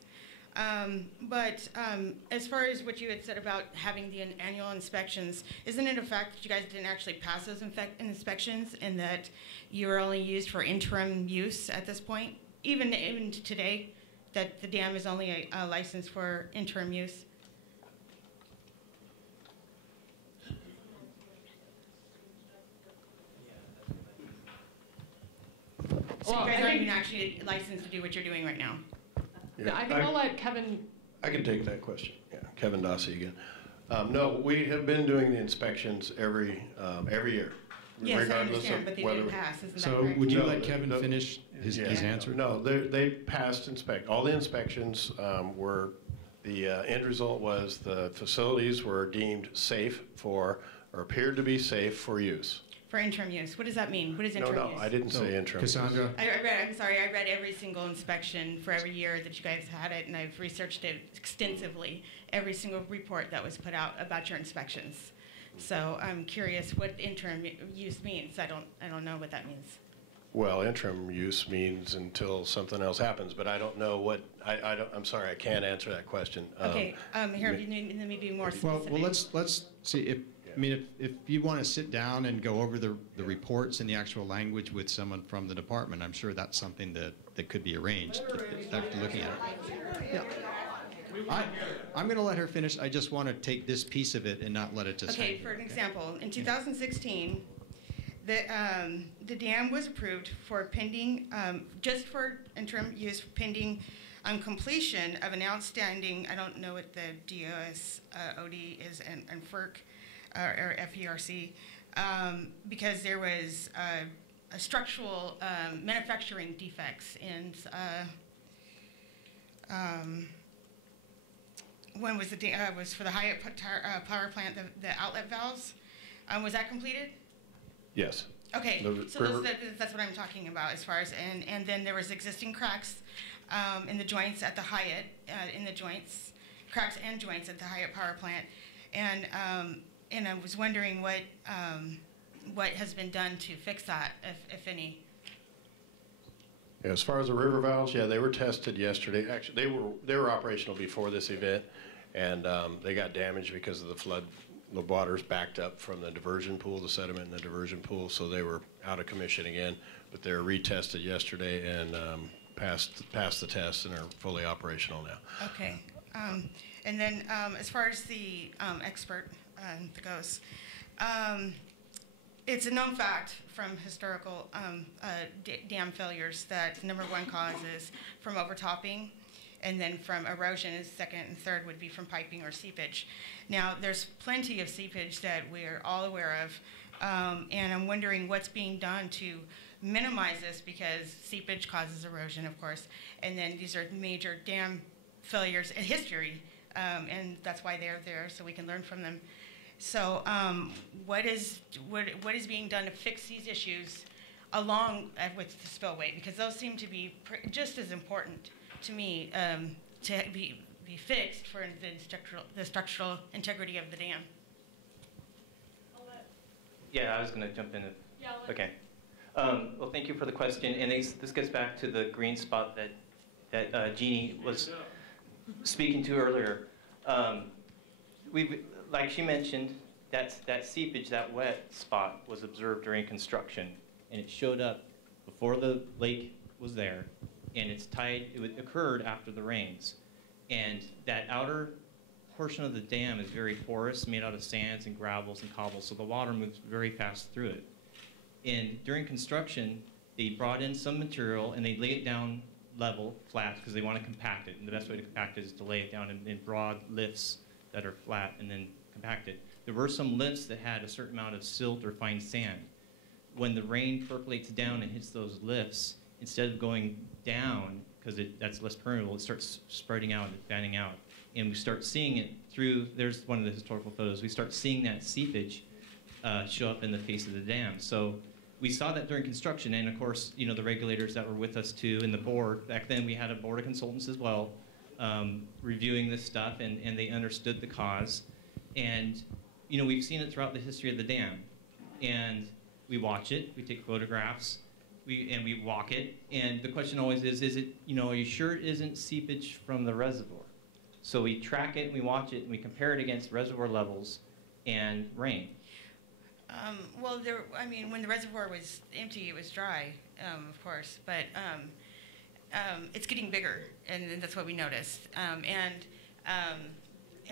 As far as what you had said about having the annual inspections, isn't it a fact that you guys didn't actually pass those inspections and that you were only used for interim use at this point? Even today, that the dam is only a license for interim use? So you guys aren't even actually licensed to do what you're doing right now? Yeah, I think I'll let Kevin. I can take that question. Yeah, Kevin Dossie again. No, we have been doing the inspections every year. Yes, I understand, but they didn't pass, isn't that So correct? would you let Kevin finish his answer? No, they passed all the inspections were, the end result was the facilities were deemed safe for, or appeared to be safe for use. For interim use. What does that mean? What is interim use? No, I didn't say interim. Cassandra? I'm sorry, I read every single inspection for every year that you guys had it, and I've researched it extensively, every single report that was put out about your inspections. So I'm curious what interim use means. I don't know what that means. Well, interim use means until something else happens, but I don't know what, I'm sorry, I can't answer that question. Okay, here, let me be more specific. Well, let's see if you want to sit down and go over the reports and the actual language with someone from the department, I'm sure that's something that could be arranged after looking at it. Yeah. I'm going to let her finish. I just want to take this piece of it and not let it just Okay, hang. for an example, in 2016, the dam was approved for pending, just for interim use pending completion of an outstanding, I don't know what the DOS-OD is, and FERC, or FERC, because there was a structural manufacturing defects in, when was the was for the Hyatt power plant, the outlet valves, was that completed? Yes. Okay, so that's what I'm talking about as far as, and then there was existing cracks in the joints at the Hyatt, cracks and joints at the Hyatt power plant, and I was wondering what has been done to fix that, if any. Yeah, as far as the river valves, yeah, they were tested yesterday. Actually, they were operational before this event, and they got damaged because of the flood. The water's backed up from the diversion pool, the sediment in the diversion pool, so they were out of commission again. But they were retested yesterday and passed the test and are fully operational now. Okay, and then as far as the expert goes, it's a known fact from historical dam failures that the #1 cause is from overtopping, and then from erosion is second, and third would be from piping or seepage. Now, there's plenty of seepage that we're all aware of, and I'm wondering what's being done to minimize this, because seepage causes erosion, of course, and then these are major dam failures in history, and that's why they're there, so we can learn from them. So what is being done to fix these issues along with the spillway? Because those seem to be just as important to me to be fixed for the structural integrity of the dam. Yeah, I was going to jump in. Okay. Well, thank you for the question. And this gets back to the green spot that Jeannie was speaking to earlier. Like she mentioned, that seepage, that wet spot was observed during construction, and it showed up before the lake was there, and it occurred after the rains. And that outer portion of the dam is very porous, made out of sands and gravels and cobbles, so the water moves very fast through it. And during construction, they brought in some material and they laid it down level, flat, because they want to compact it. And the best way to compact it is to lay it down in broad lifts that are flat and then compact it. There were some lifts that had a certain amount of silt or fine sand. When the rain percolates down and hits those lifts, instead of going down, because that's less permeable, it starts spreading out and fanning out. And we start seeing it through, there's one of the historical photos, we start seeing that seepage show up in the face of the dam. So we saw that during construction, and of course, the regulators that were with us too, and the board, back then we had a board of consultants as well, reviewing this stuff, and they understood the cause. And we've seen it throughout the history of the dam. And we watch it, we take photographs, and we walk it. And the question always is it, are you sure it isn't seepage from the reservoir? So we track it, and we watch it, and we compare it against reservoir levels and rain. Well, when the reservoir was empty, it was dry, of course, but it's getting bigger, and that's what we noticed. And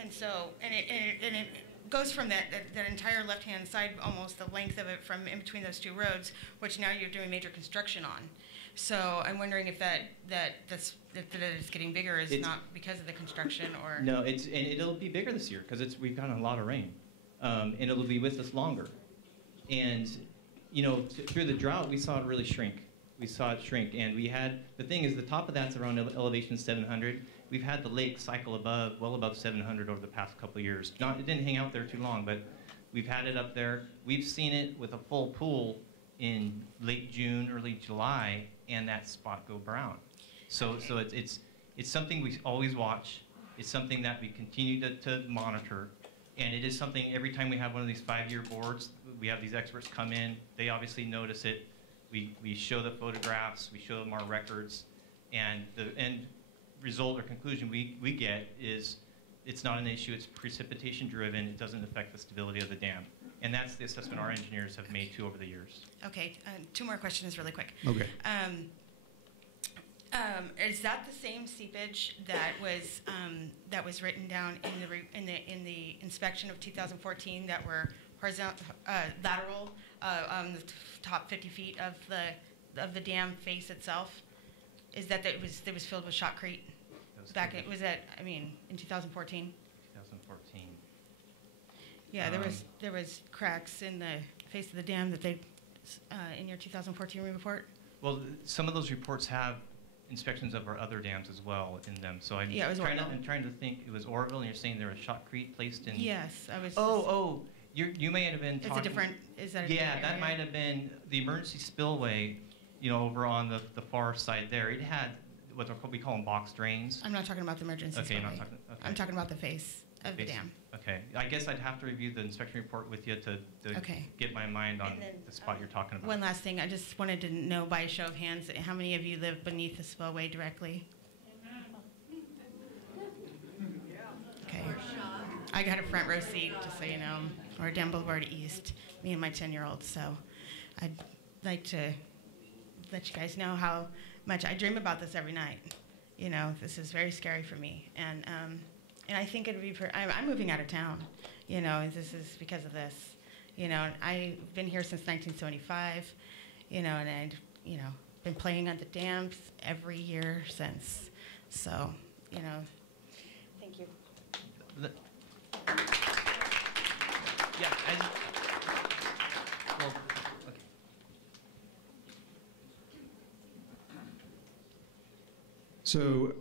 so it goes from that entire left-hand side, almost the length of it from in between those two roads, which now you're doing major construction on. So I'm wondering if that it's getting bigger is not because of the construction or... No, and it'll be bigger this year because we've gotten a lot of rain, and it'll be with us longer. And through the drought, we saw it really shrink. We saw it shrink, and the thing is, the top of that's around elevation 700. We've had the lake cycle well above 700 over the past couple of years. It didn't hang out there too long, but we've had it up there. We've seen it with a full pool in late June, early July, and that spot go brown. So it's something we always watch. It's something that we continue to monitor, and it is something every time we have one of these 5-year boards, we have these experts come in. They obviously notice it. We show the photographs, we show them our records, and the end result or conclusion we get is it's not an issue, it's precipitation driven, it doesn't affect the stability of the dam. And that's the assessment our engineers have made too over the years. Okay, 2 more questions really quick. Okay. Is that the same seepage that was written down in the inspection of 2014 that were horizontal, lateral on the top 50 feet of the dam face itself? Is that it was filled with shotcrete? In 2014? 2014. Yeah, there was cracks in the face of the dam that they in your 2014 report. Well, some of those reports have inspections of our other dams as well in them. So I'm trying to think. It was Oroville, and you're saying there was shotcrete placed in. Yes, I was. You may have been talking. It's a different. Is that? That might have been the emergency spillway. Over on the far side there, it had what we call them box drains. I'm not talking about the emergency spillway. Okay. I'm talking about the face of the dam. Okay. I guess I'd have to review the inspection report with you to get my mind on the spot you're talking about. One last thing. I just wanted to know by a show of hands, how many of you live beneath the spillway directly? Okay. I got a front row seat, just so you know. Or down Boulevard East, me and my 10-year-old. So I'd like to let you guys know how much I dream about this every night. This is very scary for me. And I think it'd be, I'm moving out of town. This is because of this. I've been here since 1975, and I'd, been playing on the dams every year since. So, thank you. So,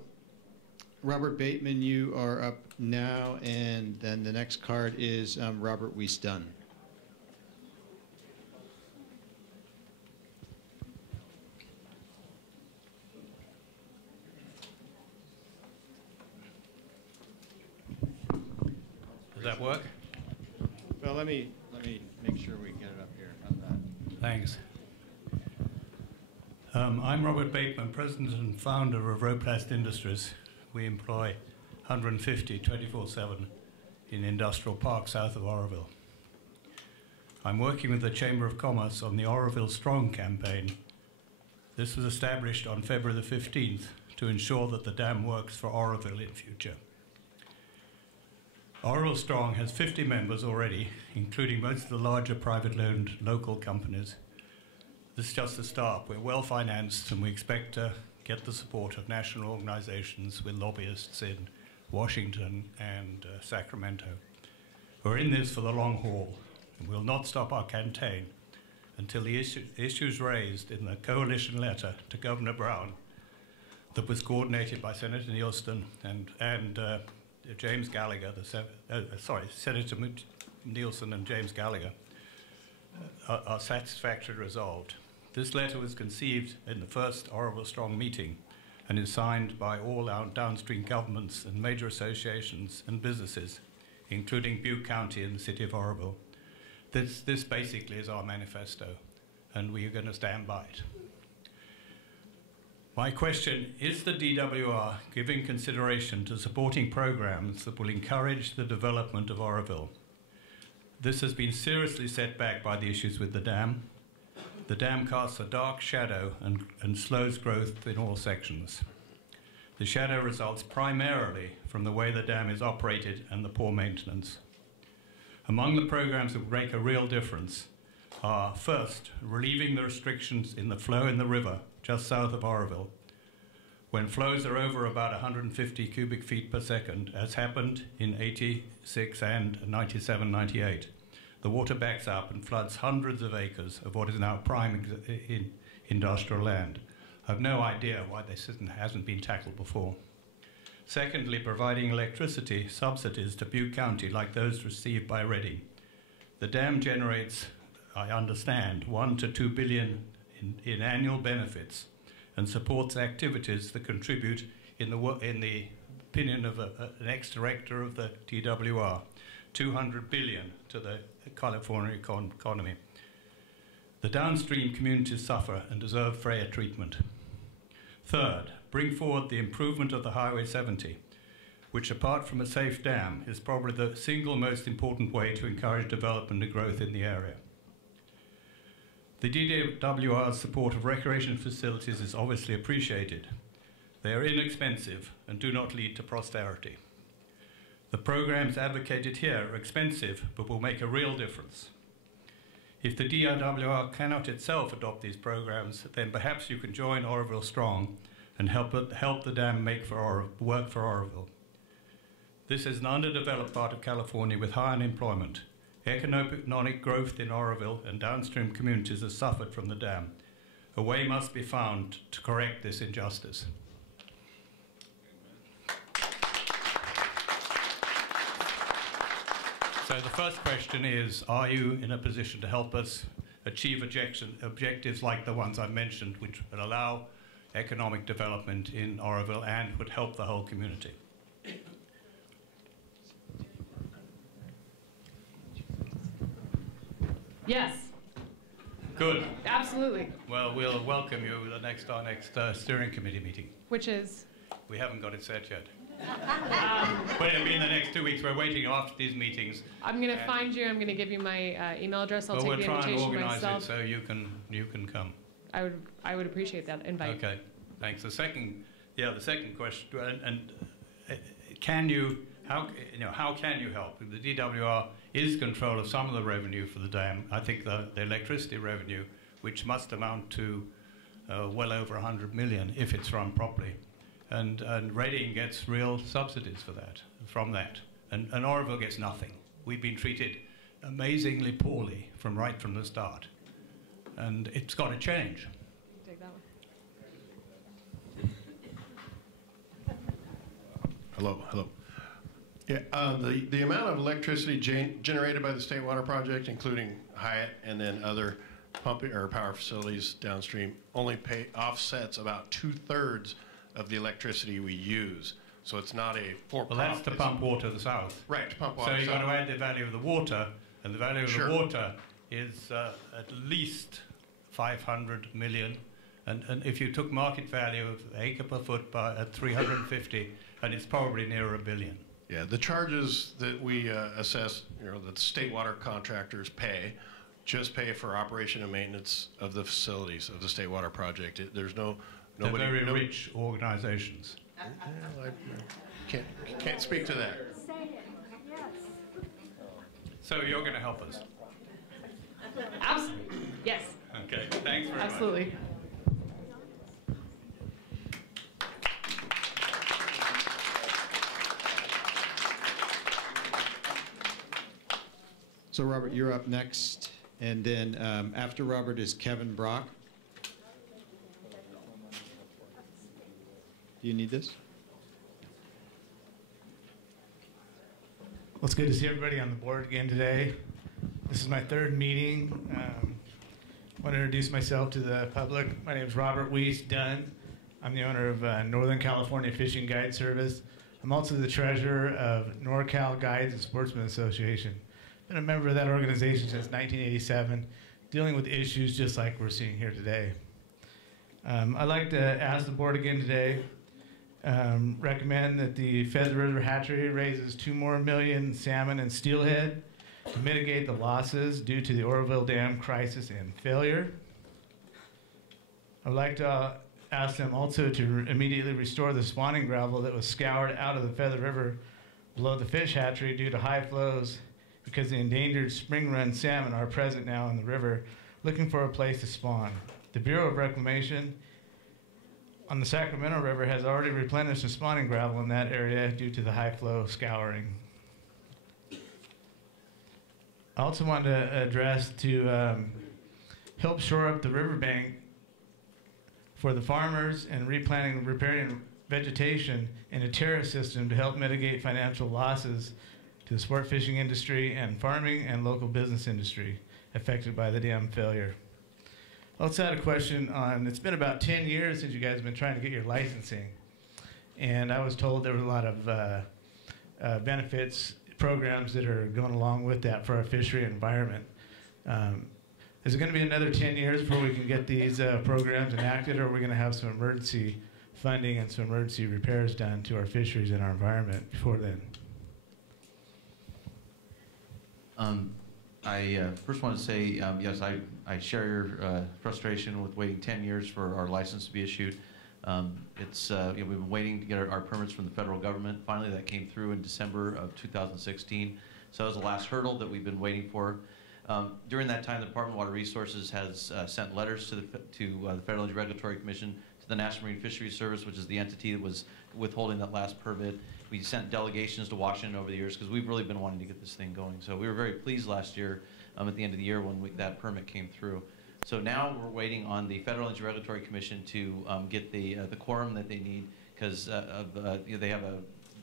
Robert Bateman, you are up now, and then the next card is Robert Weiss-Dunn. Does that work? Well, let me make sure we get it up here on that. Thanks. I'm Robert Bateman, president and founder of Roplast Industries. We employ 150 24/7 in Industrial Park south of Oroville. I'm working with the Chamber of Commerce on the Oroville Strong campaign. This was established on February the 15th to ensure that the dam works for Oroville in future. Oroville Strong has 50 members already, including most of the larger privately-owned local companies. This is just the start. We're well financed, and we expect to get the support of national organizations with lobbyists in Washington and Sacramento. We're in this for the long haul, and we'll not stop our campaign until the issues raised in the coalition letter to Governor Brown that was coordinated by Senator Nielsen and James Gallagher, Senator Nielsen and James Gallagher, are satisfactorily resolved. This letter was conceived in the first Oroville Strong meeting and is signed by all our downstream governments and major associations and businesses, including Butte County and the city of Oroville. This basically is our manifesto, and we are going to stand by it. My question, is the DWR giving consideration to supporting programs that will encourage the development of Oroville? This has been seriously set back by the issues with the dam. The dam casts a dark shadow and slows growth in all sections. The shadow results primarily from the way the dam is operated and the poor maintenance. Among the programs that would make a real difference are, first, relieving the restrictions in the flow in the river just south of Oroville. When flows are over about 150 cubic feet per second, as happened in 86 and 97, 98, the water backs up and floods hundreds of acres of what is now prime industrial land. I have no idea why this hasn't been tackled before. Secondly, providing electricity subsidies to Butte County like those received by Reading. The dam generates, I understand, 1 to 2 billion in annual benefits and supports activities that contribute, in the opinion of an ex-director of the TWR, 200 billion to the California economy. The downstream communities suffer and deserve fair treatment. Third, bring forward the improvement of the Highway 70, which apart from a safe dam is probably the single most important way to encourage development and growth in the area. The DWR's support of recreation facilities is obviously appreciated. They are inexpensive and do not lead to prosperity. The programs advocated here are expensive but will make a real difference. If the DWR cannot itself adopt these programs, then perhaps you can join Oroville Strong and help the dam work for Oroville. This is an underdeveloped part of California with high unemployment. Economic growth in Oroville and downstream communities has suffered from the dam. A way must be found to correct this injustice. So the first question is, are you in a position to help us achieve objectives like the ones I mentioned, which would allow economic development in Oroville and would help the whole community? Yes. Good. Absolutely. Well, we'll welcome you at our next steering committee meeting. Which is? We haven't got it set yet. But it'll be in the next 2 weeks. We're waiting after these meetings. I'm going to find you. I'm going to give you my email address. I'll take the invitation myself. We'll try and organize it so you can come. I would appreciate that invite. Okay. Thanks. The second question, how can you help? The DWR is control of some of the revenue for the dam. I think the electricity revenue, which must amount to well over 100 million if it's run properly. And Reading gets real subsidies from that. And Oroville gets nothing. We've been treated amazingly poorly right from the start. And it's got to change. Take that one. Hello. Yeah, the amount of electricity generated by the State Water Project, including Hyatt and then other pumping or power facilities downstream, only offsets about 2/3 of the electricity we use. So it's not a for-profit. Well, that's to pump water to the south. Right, to pump water. So you've got to add the value of the water, and the value of the water is at least 500 million. And if you took market value of acre per foot at 350, and it's probably near $1 billion. Yeah, the charges that we assess, that the state water contractors pay, just pay for operation and maintenance of the facilities of the State Water Project. There's They're very rich organizations. Well, I can't speak to that. So you're going to help us? Absolutely. Yes. Okay. Thanks very much. Absolutely. So Robert, you're up next, and then after Robert is Kevin Brock. Do you need this? Well, it's good to see everybody on the board again today. This is my third meeting. I want to introduce myself to the public. My name is Robert Weiss Dunn. I'm the owner of Northern California Fishing Guide Service. I'm also the treasurer of NorCal Guides and Sportsmen Association. been a member of that organization since 1987, dealing with issues just like we're seeing here today. I'd like to ask the board again today, recommend that the Feather River Hatchery raises 2 more million salmon and steelhead to mitigate the losses due to the Oroville Dam crisis and failure. I'd like to ask them also to immediately restore the spawning gravel that was scoured out of the Feather River below the fish hatchery due to high flows, because the endangered spring run salmon are present now in the river looking for a place to spawn. The Bureau of Reclamation on the Sacramento River has already replenished the spawning gravel in that area due to the high flow scouring. I also want to address to help shore up the riverbank for the farmers and replanting, repairing vegetation in a terrace system to help mitigate financial losses to the sport fishing industry and farming and local business industry affected by the dam failure. I also had a question on, it's been about 10 years since you guys have been trying to get your licensing. And I was told there were a lot of benefits, programs that are going along with that for our fishery environment. Is it going to be another 10 years before we can get these programs enacted, or are we going to have some emergency funding and some emergency repairs done to our fisheries and our environment before then? I first want to say, yes, I share your frustration with waiting 10 years for our license to be issued. We've been waiting to get our permits from the federal government. Finally, that came through in December of 2016. So that was the last hurdle that we've been waiting for. During that time, the Department of Water Resources has sent letters to the Federal Energy Regulatory Commission, to the National Marine Fisheries Service, which is the entity that was withholding that last permit. We sent delegations to Washington over the years because we've really been wanting to get this thing going. So we were very pleased last year at the end of the year when that permit came through. So now we're waiting on the Federal Energy Regulatory Commission to get the quorum that they need, because they have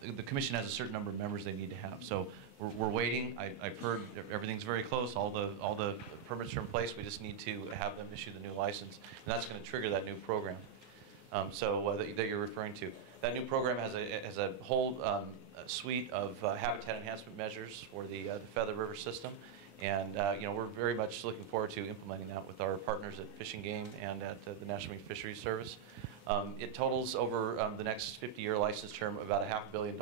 the commission has a certain number of members they need to have. So we're waiting. I've heard everything's very close. All the permits are in place. We just need to have them issue the new license, and that's going to trigger that new program. That you're referring to. That new program has a whole suite of habitat enhancement measures for the Feather River system, and we're very much looking forward to implementing that with our partners at Fish and Game and at the National Marine Fisheries Service. It totals over the next 50-year license term about $500 million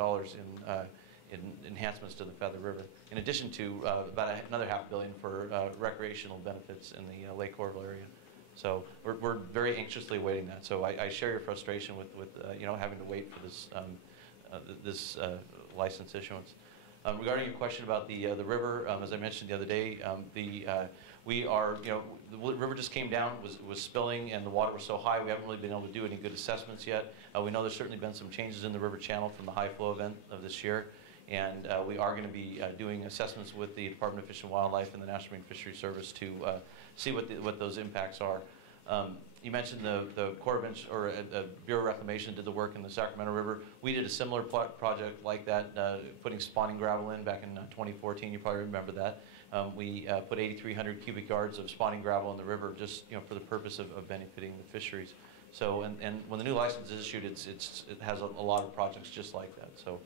in enhancements to the Feather River, in addition to about another $500 million for recreational benefits in the Lake Oroville area. So we're very anxiously awaiting that. So I share your frustration with having to wait for this license issuance. Regarding your question about the river, as I mentioned the other day, the river just came down, was spilling, and the water was so high we haven't really been able to do any good assessments yet. We know there's certainly been some changes in the river channel from the high flow event of this year, and we are going to be doing assessments with the Department of Fish and Wildlife and the National Marine Fisheries Service to see what those impacts are. You mentioned the Corps of Bureau of Reclamation did the work in the Sacramento River. We did a similar project like that, putting spawning gravel in back in 2014. You probably remember that. We put 8,300 cubic yards of spawning gravel in the river, just for the purpose of benefiting the fisheries. So, and when the new license is issued, it has a lot of projects just like that. So,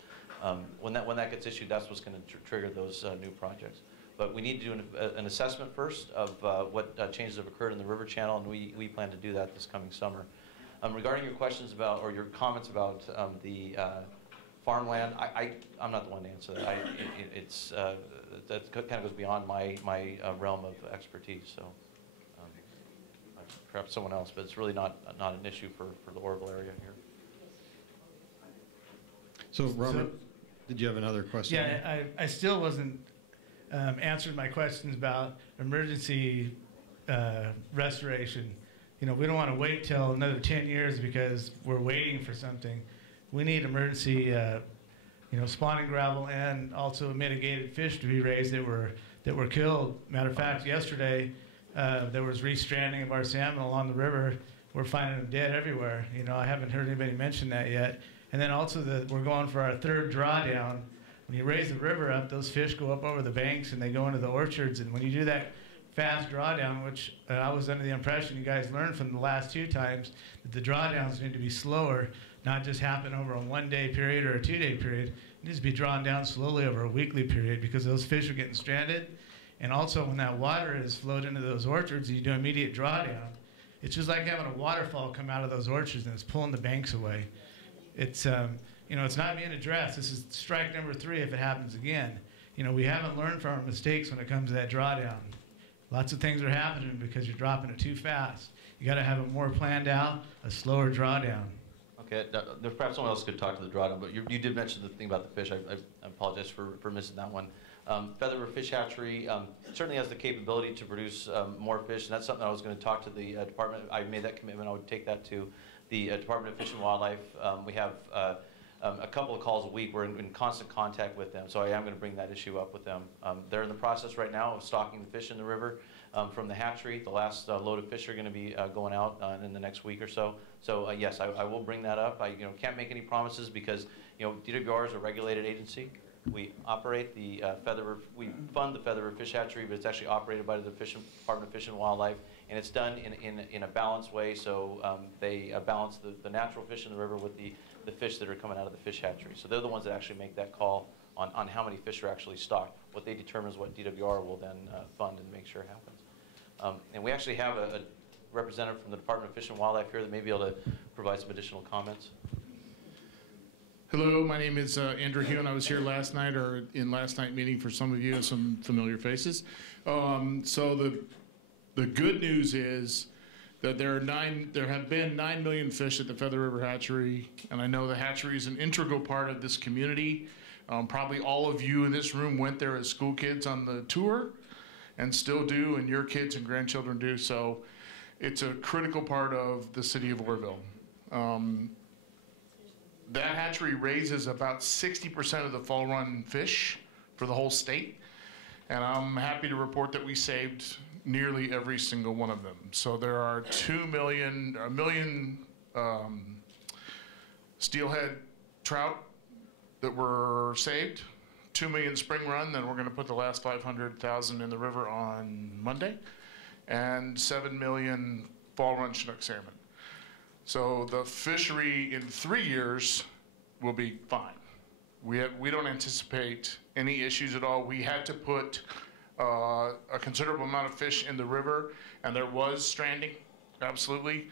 when that gets issued, that's what's going to trigger those new projects. But we need to do an assessment first of what changes have occurred in the river channel, and we plan to do that this coming summer. Regarding your questions about, or your comments about the farmland, I'm not the one to answer that. That kind of goes beyond my realm of expertise. So perhaps someone else, but it's really not an issue for the Oroville area here. So Robert, did you have another question? Yeah, I still wasn't answered my questions about emergency restoration. We don't want to wait till another 10 years because we're waiting for something. We need emergency, spawning gravel and also mitigated fish to be raised that were killed. Matter of fact, yesterday there was restranding of our salmon along the river. We're finding them dead everywhere. I haven't heard anybody mention that yet. And then also we're going for our third drawdown. When you raise the river up, those fish go up over the banks and they go into the orchards. And when you do that fast drawdown, which I was under the impression you guys learned from the last 2 times, that the drawdowns need to be slower, not just happen over a 1-day period or a 2-day period. It needs to be drawn down slowly over a weekly period because those fish are getting stranded. And also when that water is flowed into those orchards and you do immediate drawdown, it's just like having a waterfall come out of those orchards and it's pulling the banks away. It's, you know, it's not being addressed. This is strike number 3 if it happens again. You know, we haven't learned from our mistakes when it comes to that drawdown. Lots of things are happening because you're dropping it too fast. You got to have it more planned out, a slower drawdown. Okay, perhaps someone else could talk to the drawdown, but you did mention the thing about the fish. I apologize for missing that one. Feather River Fish Hatchery certainly has the capability to produce more fish, and that's something I was going to talk to the department. I made that commitment. I would take that to the Department of Fish and Wildlife. We have a couple of calls a week. We're in constant contact with them, so I am going to bring that issue up with them. They're in the process right now of stocking the fish in the river from the hatchery. The last load of fish are going to be going out in the next week or so. So yes, I will bring that up. I can't make any promises because DWR is a regulated agency. We operate the we fund the Feather River Fish Hatchery, but it's actually operated by the Department of Fish and Wildlife, and it's done in a balanced way. So they balance the natural fish in the river with the fish that are coming out of the fish hatchery. So they're the ones that actually make that call on how many fish are actually stocked. What they determine is what DWR will then fund and make sure it happens. And we actually have a representative from the Department of Fish and Wildlife here that may be able to provide some additional comments. Hello, my name is Andrew Hugh, and I was here last night, or in last night meeting for some of you, and some familiar faces. So the good news is that there have been 9 million fish at the Feather River Hatchery, and I know the hatchery is an integral part of this community. Probably all of you in this room went there as school kids on the tour, and still do, and your kids and grandchildren do. So it's a critical part of the city of Oroville. That hatchery raises about 60% of the fall run fish for the whole state. And I'm happy to report that we saved nearly every single one of them. So there are 1 million steelhead trout that were saved, 2 million spring run, then we're gonna put the last 500,000 in the river on Monday, and 7 million fall run Chinook salmon. So the fishery in 3 years will be fine. We don't anticipate any issues at all. We had to put a considerable amount of fish in the river, and there was stranding, absolutely.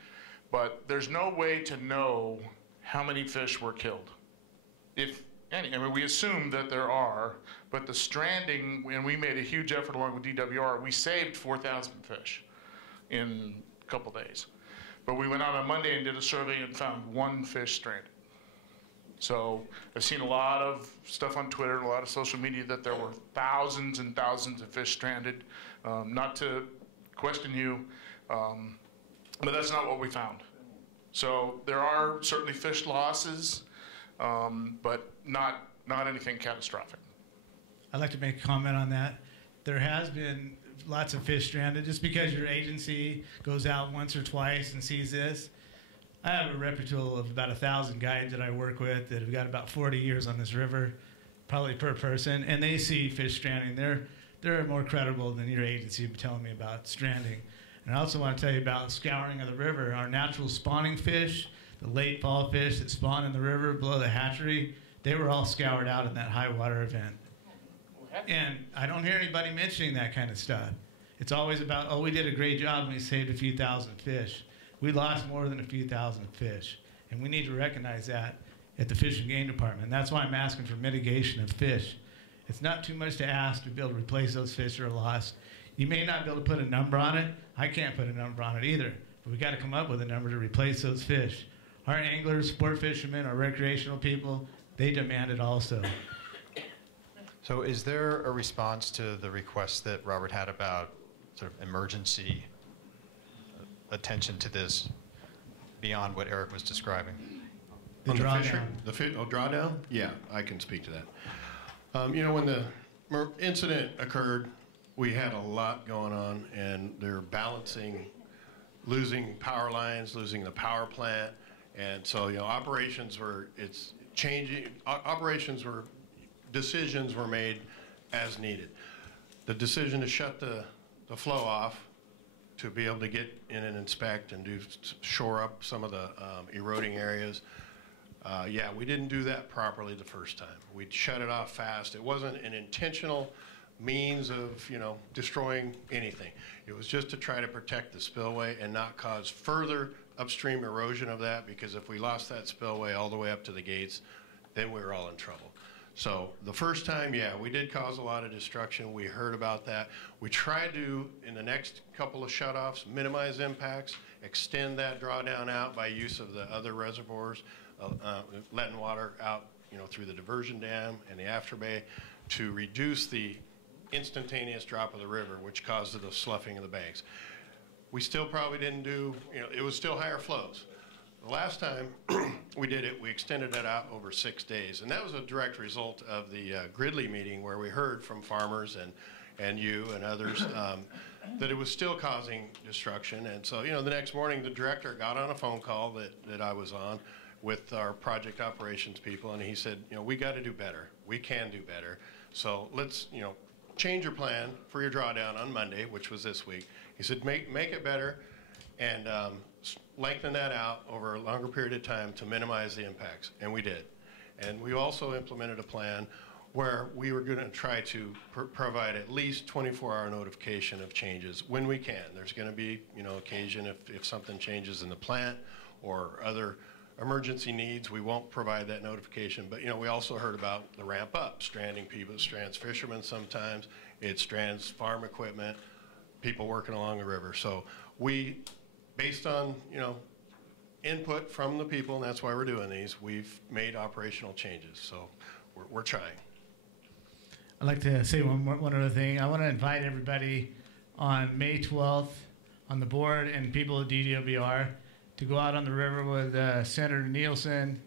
But there's no way to know how many fish were killed. If any, I mean, we assume that there are, but the stranding, and we made a huge effort along with DWR, we saved 4,000 fish in a couple days. But we went out on Monday and did a survey and found 1 fish stranded. So I've seen a lot of stuff on Twitter and a lot of social media that there were thousands and thousands of fish stranded. Not to question you, but that's not what we found. So there are certainly fish losses, but not anything catastrophic. I'd like to make a comment on that. There has been lots of fish stranded. Just because your agency goes out once or twice and sees this, I have a repertoire of about 1,000 guides that I work with that have got about 40 years on this river, probably per person, and they see fish stranding. They're more credible than your agency telling me about stranding. And I also want to tell you about scouring of the river. Our natural spawning fish, the late fall fish that spawn in the river below the hatchery, they were all scoured out in that high water event. And I don't hear anybody mentioning that kind of stuff. It's always about, oh, we did a great job and we saved a few thousand fish. We lost more than a few thousand fish. And we need to recognize that at the Fish and Game Department. And that's why I'm asking for mitigation of fish. It's not too much to ask to be able to replace those fish that are lost. You may not be able to put a number on it. I can't put a number on it either. But we got to come up with a number to replace those fish. Our anglers, sport fishermen, our recreational people, they demand it also. So is there a response to the request that Robert had about sort of emergency attention to this beyond what Eric was describing? The drawdown. Drawdown? Yeah, I can speak to that. You know, when the incident occurred, we had a lot going on, and they're balancing, losing power lines, losing the power plant, and so, you know, operations were, it's changing, decisions were made as needed. The decision to shut the flow off to be able to get in and inspect and shore up some of the eroding areas Yeah, we didn't do that properly the first time. We shut it off fast. It wasn't an intentional means of, destroying anything. It was just to try to protect the spillway and not cause further upstream erosion of that, because if we lost that spillway all the way up to the gates, then we were all in trouble. So the first time, yeah, we did cause a lot of destruction. We heard about that. We tried to, in the next couple of shutoffs, minimize impacts, extend that drawdown out by use of the other reservoirs, letting water out, through the diversion dam and the after bay to reduce the instantaneous drop of the river, which caused the sloughing of the banks. We still probably didn't do, it was still higher flows. The last time we did it, we extended it out over 6 days. And that was a direct result of the Gridley meeting, where we heard from farmers and you and others that it was still causing destruction. And so, the next morning, the director got on a phone call that I was on with our project operations people, and he said, we got to do better. We can do better. So let's, change your plan for your drawdown on Monday, which was this week. He said, make it better and lengthen that out over a longer period of time to minimize the impacts, and we did. And we also implemented a plan where we were going to try to provide at least 24-hour notification of changes when we can. There's going to be, occasion if something changes in the plant or other emergency needs, we won't provide that notification. But we also heard about the ramp up, stranding people, strands fishermen sometimes, it strands farm equipment, people working along the river. So we, based on input from the people, and that's why we're doing these, we've made operational changes. So we're trying. I'd like to say one other thing. I want to invite everybody on May 12th on the board and people at DWR to go out on the river with Senator Nielsen,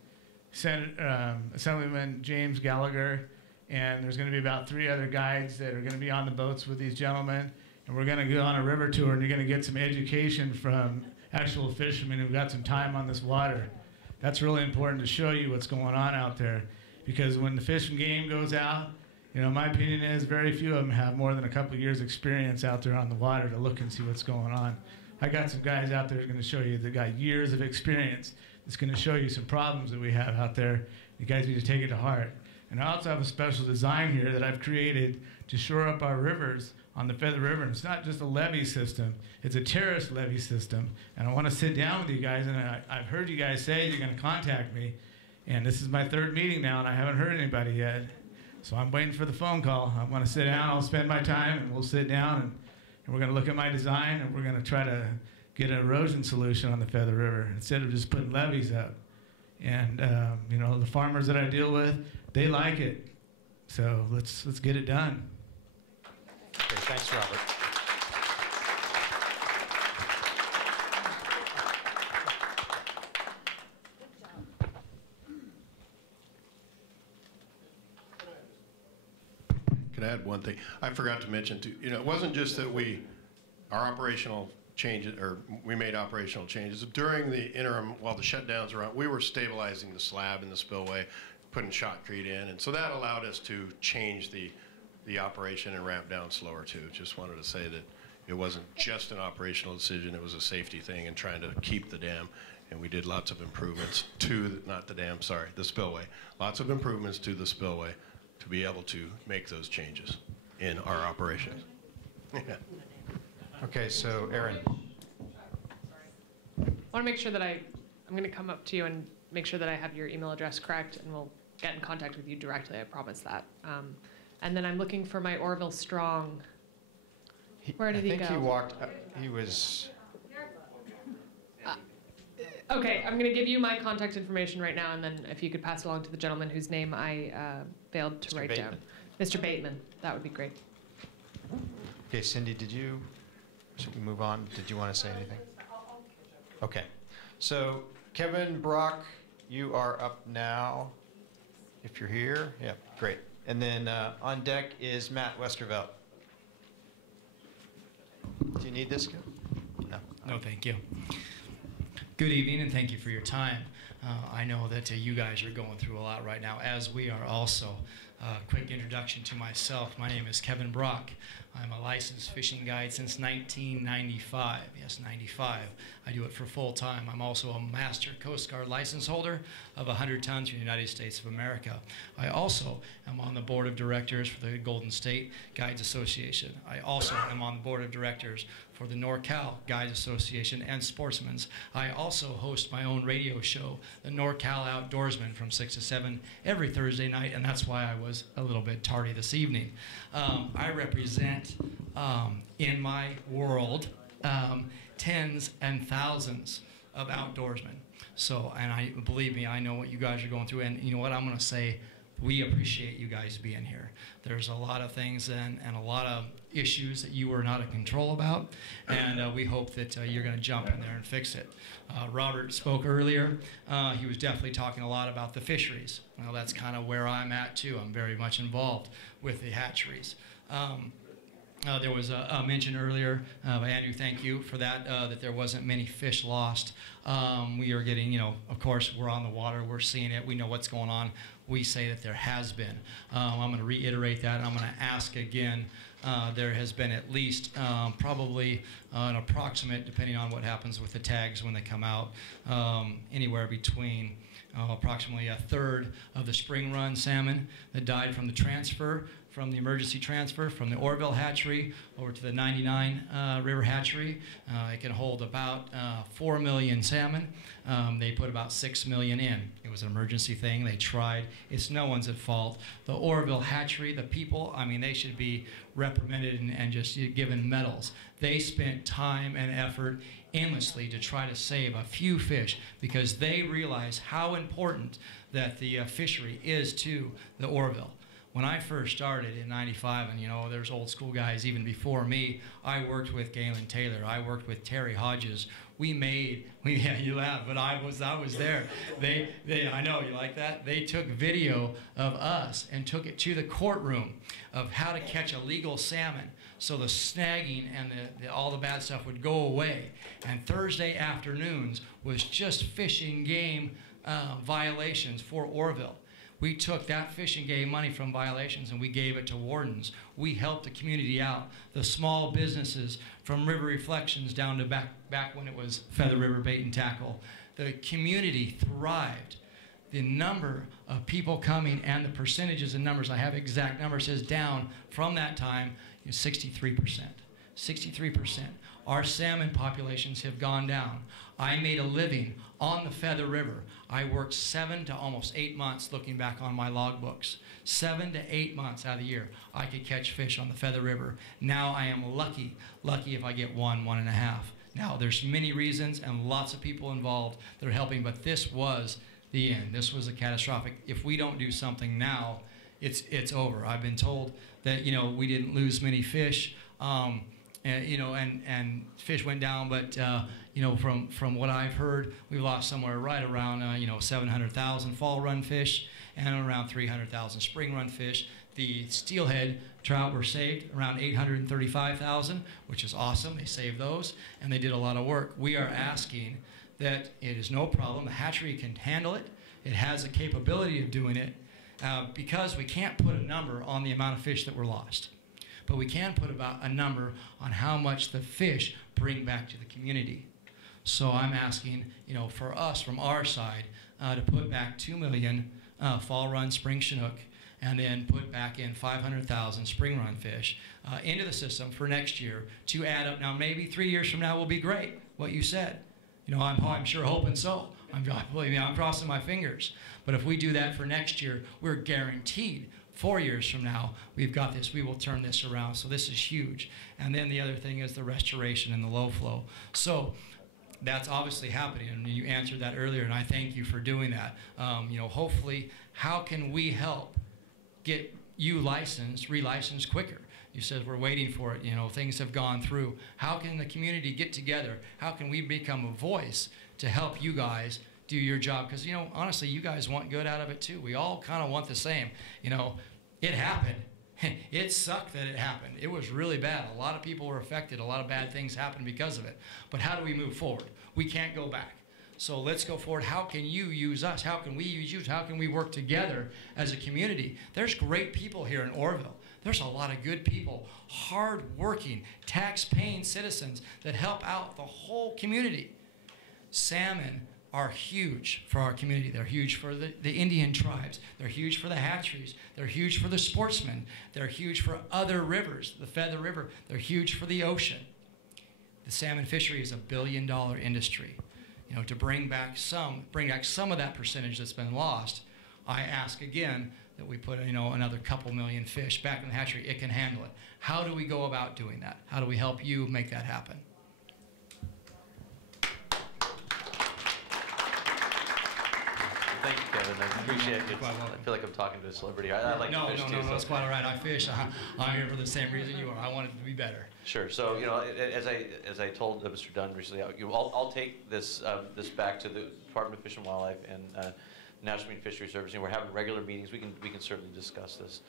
Assemblyman James Gallagher, and there's going to be about 3 other guides that are going to be on the boats with these gentlemen. And we're going to go on a river tour, and you're going to get some education from actual fishermen who've got some time on this water. That's really important to show you what's going on out there, because when the fish and game goes out, my opinion is very few of them have more than a couple of years experience out there on the water to look and see what's going on. I got some guys out there that are going to show you that got years of experience. It's going to show you some problems that we have out there. You guys need to take it to heart. And I also have a special design here that I've created to shore up our rivers on the Feather River. And it's not just a levee system, it's a terrace levee system. And I want to sit down with you guys, and I've heard you guys say you're going to contact me. And this is my 3rd meeting now, and I haven't heard anybody yet. So I'm waiting for the phone call. I want to sit down, I'll spend my time, and we'll sit down, and we're going to look at my design, and we're going to try to get an erosion solution on the Feather River instead of just putting levees up. And the farmers that I deal with, they like it. So let's get it done. Okay, thanks, Robert. Can I add one thing? I forgot to mention too, it wasn't just that we made operational changes. During the interim, while the shutdowns were on, we were stabilizing the slab in the spillway, putting shotcrete in, and so that allowed us to change the operation and ramp down slower too. Just wanted to say that it wasn't just an operational decision, it was a safety thing and trying to keep the dam. And we did lots of improvements to, not the dam, sorry, the spillway. Lots of improvements to the spillway to be able to make those changes in our operations. Yeah. Okay, so Aaron. I want to make sure that I'm going to come up to you and make sure that I have your email address correct, and we'll get in contact with you directly, I promise that. And then I'm looking for my Oroville Strong. Where did he go? I think he walked, he was... Okay, I'm going to give you my contact information right now, and then if you could pass along to the gentleman whose name I failed to write down. Mr. Bateman, that would be great. Okay, Cindy, should we move on? Did you want to say anything? Okay, so Kevin Brock, you are up now, if you're here. Yeah, great. And then on deck is Matt Westervelt. Do you need this? No. No, thank you. Good evening, and thank you for your time. I know that you guys are going through a lot right now, as we are also. Quick introduction to myself. My name is Kevin Brock. I'm a licensed fishing guide since 1995. Yes, 95. I do it for full time. I'm also a Master Coast Guard license holder of 100 tons for the United States of America. I also am on the board of directors for the Golden State Guides Association. I also am on the board of directors for the NorCal Guides Association and Sportsman's. I also host my own radio show, the NorCal Outdoorsman, from 6 to 7 every Thursday night, and that's why I was a little bit tardy this evening. I represent, in my world, tens and thousands of outdoorsmen. So, and believe me, I know what you guys are going through, and you know what I'm going to say, we appreciate you guys being here. There's a lot of things and a lot of issues that you are not in control about, and we hope that you're going to jump in there and fix it. Robert spoke earlier. He was definitely talking a lot about the fisheries. Well, that's kind of where I'm at too. I'm very much involved with the hatcheries. There was a mention earlier by Andrew, thank you for that, that there wasn't many fish lost. We are getting, of course, we're on the water, we're seeing it, we know what's going on. We say that there has been. I'm going to reiterate that, and I'm going to ask again. There has been at least probably an approximate, depending on what happens with the tags when they come out, anywhere between approximately a third of the spring run salmon that died from the transfer, from the emergency transfer from the Oroville hatchery over to the 99 River hatchery. It can hold about 4 million salmon. They put about 6 million in. It was an emergency thing. They tried. It's no one's at fault. The Oroville hatchery, the people, I mean, they should be reprimanded and just given medals. They spent time and effort endlessly to try to save a few fish because they realize how important that the fishery is to the Oroville. When I first started in 95, and there's old school guys even before me, I worked with Galen Taylor, I worked with Terry Hodges. Yeah, you laugh, but I was there. I know, you like that? They took video of us and took it to the courtroom of how to catch a legal salmon so the snagging and all the bad stuff would go away. And Thursday afternoons was just fishing game violations for Oroville. We took that fishing game money from violations and we gave it to wardens. We helped the community out, the small businesses from River Reflections down to back when it was Feather River Bait and Tackle. The community thrived. The number of people coming and the percentages and numbers, I have exact numbers, is down from that time, 63%. 63%. Our salmon populations have gone down. I made a living on the Feather River. I worked 7 to almost 8 months looking back on my logbooks. 7 to 8 months out of the year, I could catch fish on the Feather River. Now I am lucky if I get 1.5. Now there's many reasons and lots of people involved that are helping, but this was the end. This was a catastrophic. If we don't do something now, it's over. I've been told that, we didn't lose many fish. And fish went down, but from what I've heard, we lost somewhere right around 700,000 fall run fish and around 300,000 spring run fish. The steelhead trout were saved around 835,000, which is awesome. They saved those, and they did a lot of work. We are asking that it is no problem. The hatchery can handle it. It has the capability of doing it because we can't put a number on the amount of fish that were lost. But we can put about a number on how much the fish bring back to the community. So I'm asking, for us from our side, to put back 2 million fall run spring Chinook, and then put back in 500,000 spring run fish into the system for next year to add up. Now maybe 3 years from now will be great, what you said. I'm sure hoping so. Believe me, I'm crossing my fingers. But if we do that for next year, we're guaranteed 4 years from now, we've got this, we will turn this around. So this is huge. And then the other thing is the restoration and the low flow. So that's obviously happening, and you answered that earlier, and I thank you for doing that. Hopefully, how can we help get you relicensed quicker? You said we're waiting for it, things have gone through. How can the community get together? How can we become a voice to help you guys do your job? Because, honestly, you guys want good out of it too. We all kind of want the same. It happened. It sucked that it happened. It was really bad. A lot of people were affected. A lot of bad things happened because of it. But how do we move forward? We can't go back. So let's go forward. How can you use us? How can we use you? How can we work together as a community? There's great people here in Oroville. There's a lot of good people, hard-working, tax-paying citizens that help out the whole community. Salmon are huge for our community. They're huge for the Indian tribes. They're huge for the hatcheries. They're huge for the sportsmen. They're huge for other rivers, the Feather River. They're huge for the ocean. The salmon fishery is a billion-dollar industry. You know, to bring back some of that percentage that's been lost, I ask again that we put, you know, another couple million fish back in the hatchery. It can handle it. How do we go about doing that? How do we help you make that happen? Thank you, Kevin. I appreciate it. I feel like I'm talking to a celebrity. I like to fish too. No, it's quite all right. I fish. I'm here for the same reason you are. I want it to be better. Sure. So, you know, as I told Mr. Dunn recently, I'll take this back to the Department of Fish and Wildlife and National Marine Fishery Service. And we're having regular meetings. We can certainly discuss this.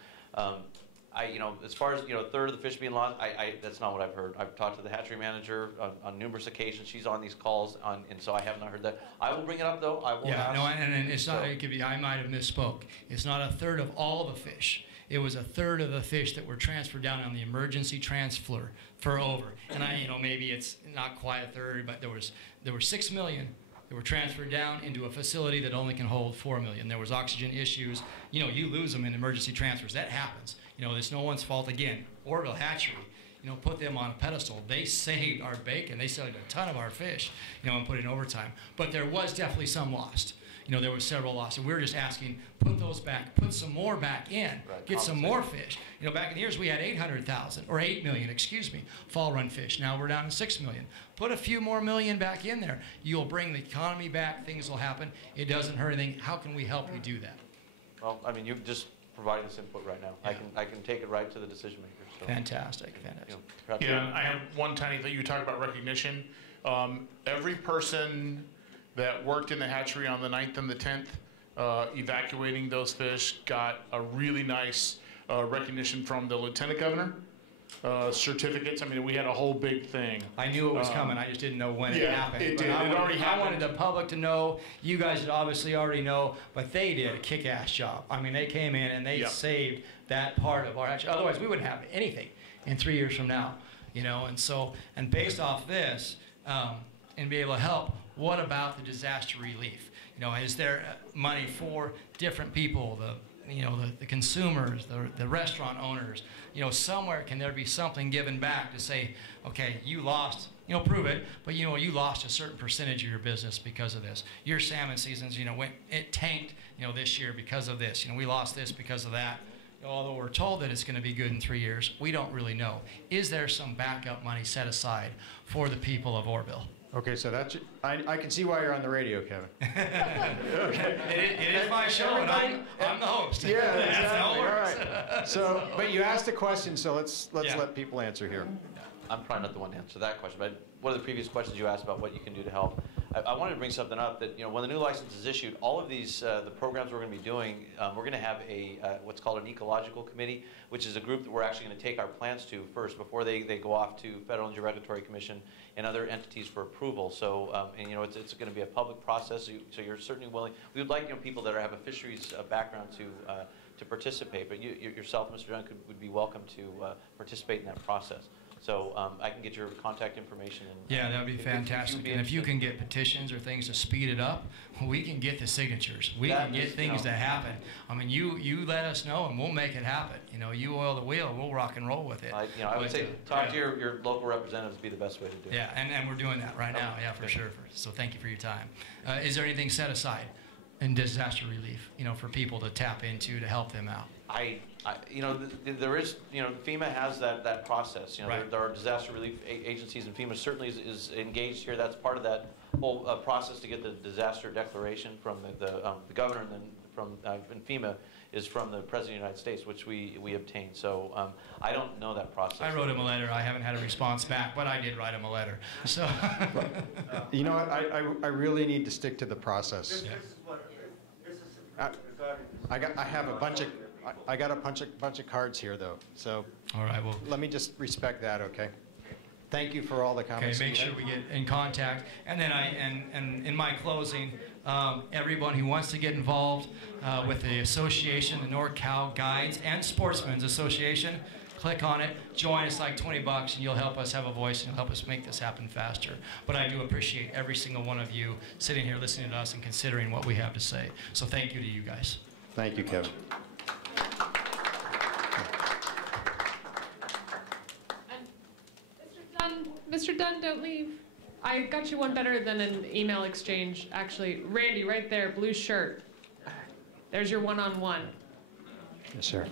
You know, as far as, you know, a third of the fish being lost, that's not what I've heard. I've talked to the hatchery manager on numerous occasions. She's on these calls, and so I have not heard that. I will bring it up, though. I will ask. No, and it's not, it could be, I might have misspoke. It's not a third of all the fish. It was a third of the fish that were transferred down on the emergency transfer for over. And you know, maybe it's not quite a third, but there were 6 million that were transferred down into a facility that only can hold 4 million. There was oxygen issues. You know, you lose them in emergency transfers. That happens. You know, it's no one's fault. Again, Oroville Hatchery, you know, put them on a pedestal. They saved our bacon. They saved a ton of our fish, you know, and put in overtime. But there was definitely some lost. You know, there were several lost. And we were just asking, put those back, put some more back in, get some more fish. You know, back in the years we had 800,000, or 8 million, excuse me, fall run fish. Now we're down to 6 million. Put a few more million back in there. You'll bring the economy back. Things will happen. It doesn't hurt anything. How can we help you do that? Well, I mean, you've just provided this input right now. Yeah. I can take it right to the decision makers. So. Fantastic. You know, yeah, I have one tiny thing. You talk about recognition. Every person that worked in the hatchery on the 9th and the 10th, evacuating those fish, got a really nice recognition from the lieutenant governor. Certificates. I mean, we had a whole big thing. I knew it was coming. I just didn't know when it happened. It did. It already happened. I wanted the public to know. You guys would obviously already know, but they did a kick-ass job. I mean, they came in and they saved that part of our hatchery. Otherwise, we wouldn't have anything in 3 years from now. You know, and so, and based off this, and be able to help, what about the disaster relief? You know, is there money for different people, the consumers, the restaurant owners? You know, somewhere can there be something given back to say, okay, you lost, you know, prove it, but you know, you lost a certain percentage of your business because of this. Your salmon seasons, you know, it tanked, you know, this year because of this. You know, we lost this because of that. Although we're told that it's going to be good in 3 years, we don't really know. Is there some backup money set aside for the people of Oroville? Okay, so that's, I can see why you're on the radio, Kevin. Okay. It is my show, and I'm the host. Yeah, exactly. All right. So, but you asked a question, so let's let people answer here. I'm probably not the one to answer that question, but one of the previous questions you asked about what you can do to help, I wanted to bring something up that, you know, when the new license is issued, all of these, the programs we're going to be doing, we're going to have a, what's called an ecological committee, which is a group that we're actually going to take our plans to first before they go off to Federal Energy Regulatory Commission and other entities for approval. So, and you know, it's going to be a public process, so you're certainly willing. We would like, you know, people that have a fisheries background to participate, but you yourself, Mr. Dunn, would be welcome to participate in that process. So I can get your contact information. And, yeah, that would be fantastic. And if you can get petitions or things to speed it up, we can get the signatures. We can get things to happen. I mean, you let us know and we'll make it happen. You know, you oil the wheel, we'll rock and roll with it. I would say talk to your local representatives would be the best way to do it. Yeah, and we're doing that right now. Yeah, for sure. So thank you for your time. Is there anything set aside in disaster relief, you know, for people to tap into to help them out? You know, there is, you know, FEMA has that process. You know, there are disaster relief agencies, and FEMA certainly is engaged here. That's part of that whole process to get the disaster declaration from the governor, and then from and FEMA is from the President of the United States, which we obtained. So I don't know that process. I wrote him a letter. I haven't had a response back, but I did write him a letter. So you know what? I really need to stick to the process. I have a bunch of. I got a bunch of cards here, though. So all right, well, let me just respect that, okay? Thank you for all the comments. Okay, make sure we get in contact. And then and in my closing, everyone who wants to get involved with the association, the NorCal Guides and Sportsmen's Association, click on it, join us, like $20, and you'll help us have a voice and you'll help us make this happen faster. But I do appreciate every single one of you sitting here listening to us and considering what we have to say. So thank you to you guys. Thank you, Kevin. Mr. Dunn, don't leave. I got you one better than an email exchange, actually. Randy, right there, blue shirt. There's your one-on-one. Yes, sir.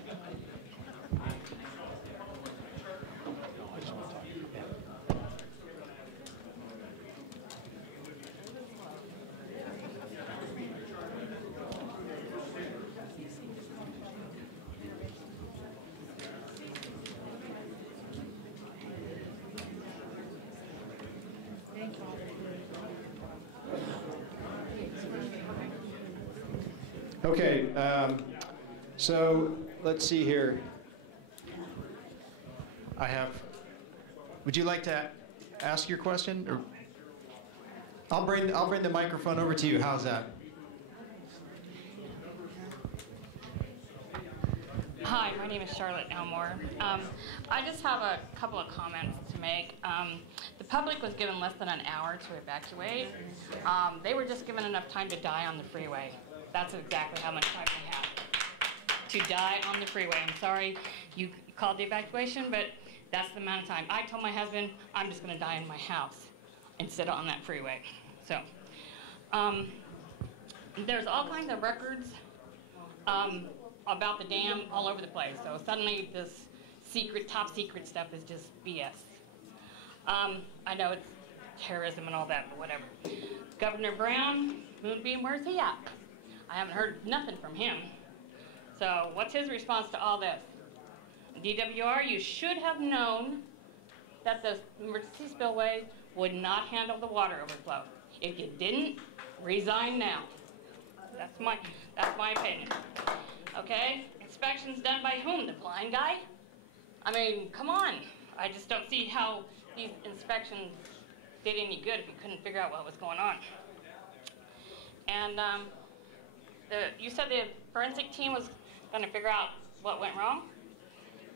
Okay, so let's see here. Would you like to ask your question? Or I'll bring the microphone over to you. How's that? Hi, my name is Charlotte Elmore. I just have a couple of comments to make. The public was given less than an hour to evacuate. They were just given enough time to die on the freeway. That's exactly how much time they had to die on the freeway. I'm sorry you called the evacuation, but that's the amount of time. I told my husband, I'm just going to die in my house instead of on that freeway. So there's all kinds of records about the dam all over the place. So suddenly this top secret stuff is just BS. I know it's terrorism and all that, but whatever. Governor Brown, Moonbeam, where's he at? I haven't heard nothing from him. So what's his response to all this? DWR, you should have known that the emergency spillway would not handle the water overflow. If you didn't, resign now. That's my opinion. Okay? Inspections done by whom? The blind guy? I mean, come on. I just don't see how these inspections did any good if you couldn't figure out what was going on. And you said the forensic team was going to figure out what went wrong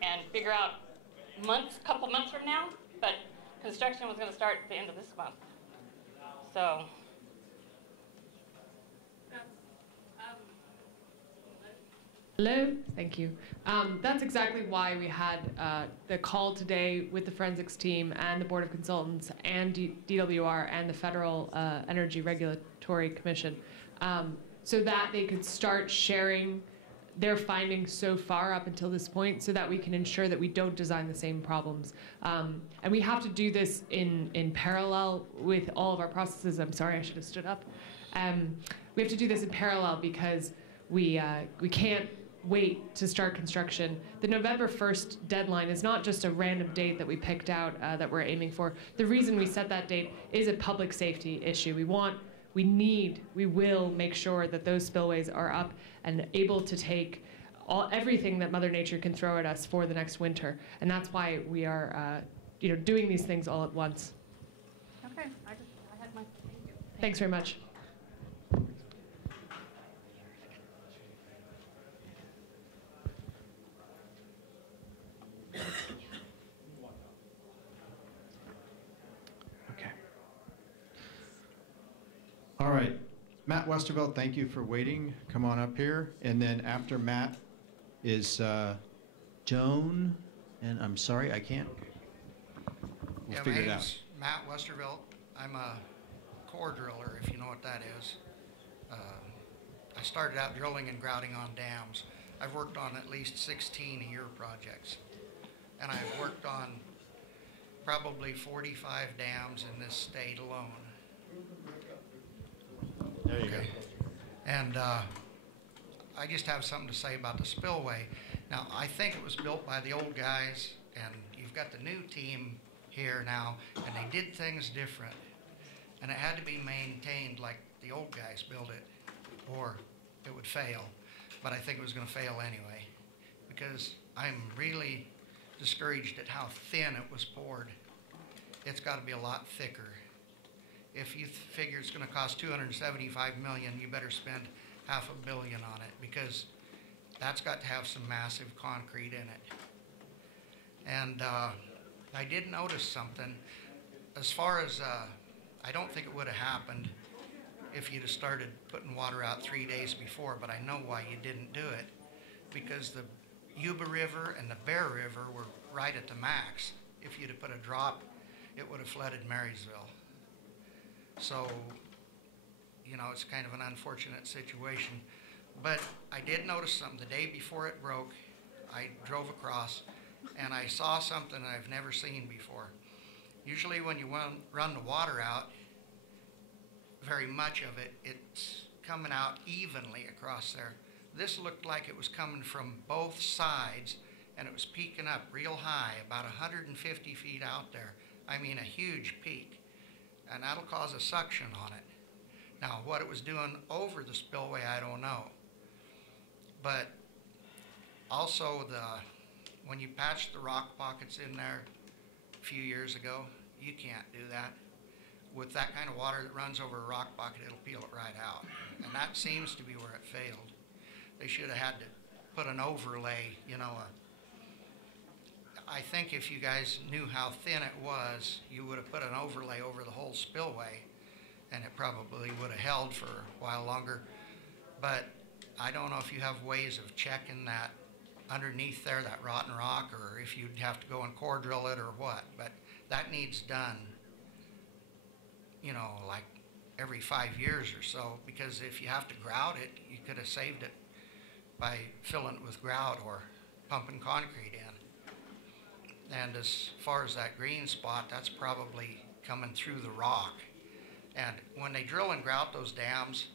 and figure out couple months from now, but construction was going to start at the end of this month. So. Hello, thank you. That's exactly why we had the call today with the forensics team and the Board of Consultants and DWR and the Federal Energy Regulatory Commission, so that they could start sharing their findings so far up until this point so that we can ensure that we don't design the same problems. And we have to do this in parallel with all of our processes. I'm sorry, I should have stood up. We have to do this in parallel because we can't wait to start construction. The November 1st deadline is not just a random date that we picked out that we're aiming for. The reason we set that date is a public safety issue. We will make sure that those spillways are up and able to take everything that Mother Nature can throw at us for the next winter. And that's why we are doing these things all at once. Okay, I had my, thank you. Thanks very much. All right, Matt Westervelt, thank you for waiting. Come on up here. And then after Matt is Joan, and I'm sorry, I can't. We'll figure it out. Matt Westervelt. I'm a core driller, if you know what that is. I started out drilling and grouting on dams. I've worked on at least 16 a-year projects. And I've worked on probably 45 dams in this state alone. There you go. And I just have something to say about the spillway. Now, I think it was built by the old guys, and you've got the new team here now, and they did things different. And it had to be maintained like the old guys built it, or it would fail. But I think it was going to fail anyway, because I'm really discouraged at how thin it was poured. it's got to be a lot thicker. If you figure it's going to cost $275 million, you better spend $500 million on it, because that's got to have some massive concrete in it. And I did notice something. As far as, I don't think it would have happened if you'd have started putting water out 3 days before, but I know why you didn't do it. Because the Yuba River and the Bear River were right at the max. If you'd have put a drop, it would have flooded Marysville. So, you know, it's kind of an unfortunate situation. But I did notice something. The day before it broke, I drove across and I saw something I've never seen before. Usually when you run the water out, very much of it, it's coming out evenly across there. This looked like it was coming from both sides, and it was peaking up real high, about 150 feet out there. I mean, a huge peak. And that'll cause a suction on it. Now, what it was doing over the spillway, I don't know. But also, when you patched the rock pockets in there a few years ago, you can't do that. With that kind of water that runs over a rock pocket, it'll peel it right out. And that seems to be where it failed. They should have had to put an overlay, you know. I think if you guys knew how thin it was, you would have put an overlay over the whole spillway, and it probably would have held for a while longer. But I don't know if you have ways of checking that underneath there, that rotten rock, or if you'd have to go and core drill it or what. But that needs done, you know, like every 5 years or so, because if you have to grout it, you could have saved it by filling it with grout or pumping concrete in. And as far as that green spot, that's probably coming through the rock. And when they drill and grout those dams,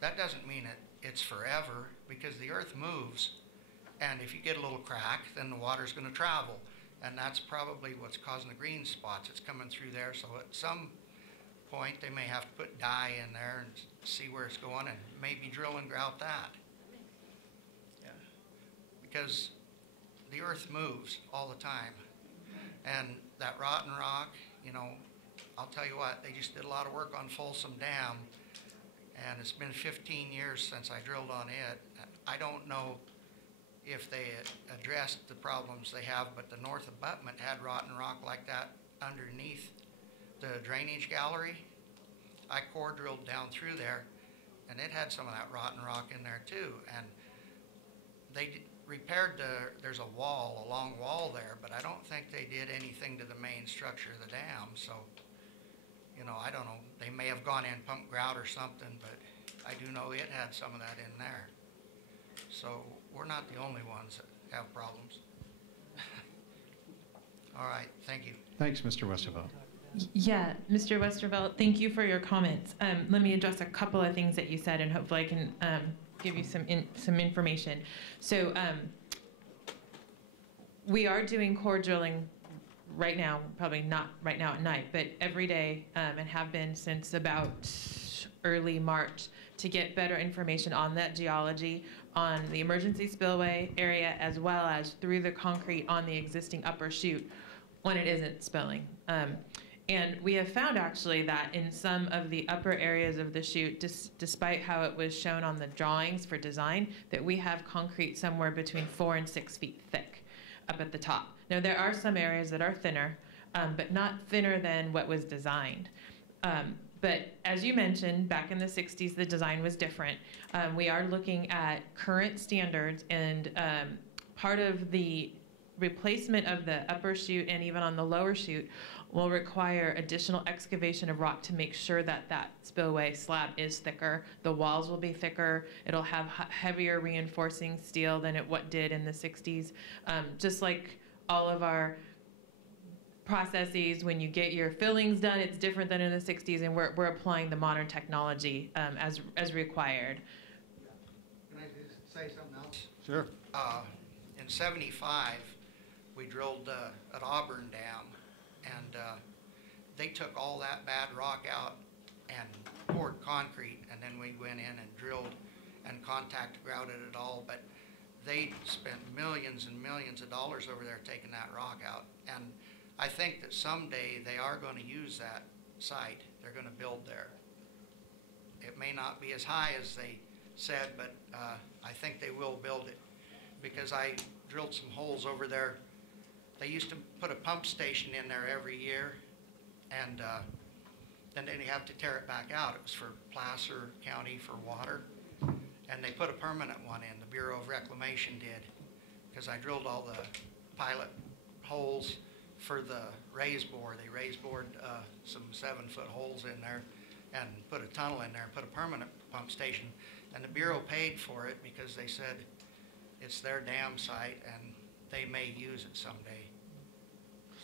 that doesn't mean it's forever, because the earth moves. And if you get a little crack, then the water's going to travel. And that's probably what's causing the green spots. It's coming through there. So at some point, they may have to put dye in there and see where it's going, and maybe drill and grout that. Yeah. Because the earth moves all the time. And that rotten rock, you know, I'll tell you what, they just did a lot of work on Folsom Dam, and it's been 15 years since I drilled on it. I don't know if they addressed the problems they have, but the north abutment had rotten rock like that underneath the drainage gallery. I core drilled down through there, and it had some of that rotten rock in there too. And they repaired there's a wall, a long wall there, but I don't think they did anything to the main structure of the dam. So, you know, I don't know. They may have gone in, pumped grout or something, but I do know it had some of that in there. So we're not the only ones that have problems. All right, thank you. Thanks, Mr. Westervelt. Yeah, Mr. Westervelt, thank you for your comments. Let me address a couple of things that you said, and hopefully I can give you some information. So we are doing core drilling right now, probably not right now at night, but every day, and have been since about early March, to get better information on that geology, on the emergency spillway area, as well as through the concrete on the existing upper chute when it isn't spilling. And we have found actually that in some of the upper areas of the chute, despite how it was shown on the drawings for design, that we have concrete somewhere between 4 and 6 feet thick up at the top. Now there are some areas that are thinner, but not thinner than what was designed. But as you mentioned, back in the 60s, the design was different. We are looking at current standards, and part of the replacement of the upper chute and even on the lower chute will require additional excavation of rock to make sure that that spillway slab is thicker. The walls will be thicker. It'll have heavier reinforcing steel than what did in the 60s. Just like all of our processes, when you get your fillings done, it's different than in the 60s, and we're applying the modern technology as required. Can I just say something else? Sure. In '75, we drilled at Auburn Dam, and they took all that bad rock out and poured concrete, and then we went in and drilled and contact grouted it all. But they spent millions and millions of dollars over there taking that rock out. And I think that someday they are going to use that site. They're going to build there. It may not be as high as they said, but I think they will build it, because I drilled some holes over there. They used to put a pump station in there every year, and then they'd have to tear it back out. It was for Placer County for water, and they put a permanent one in. The Bureau of Reclamation did, because I drilled all the pilot holes for the raise bore. They raise bored some 7-foot holes in there and put a tunnel in there and put a permanent pump station. And the Bureau paid for it because they said it's their dam site and they may use it someday.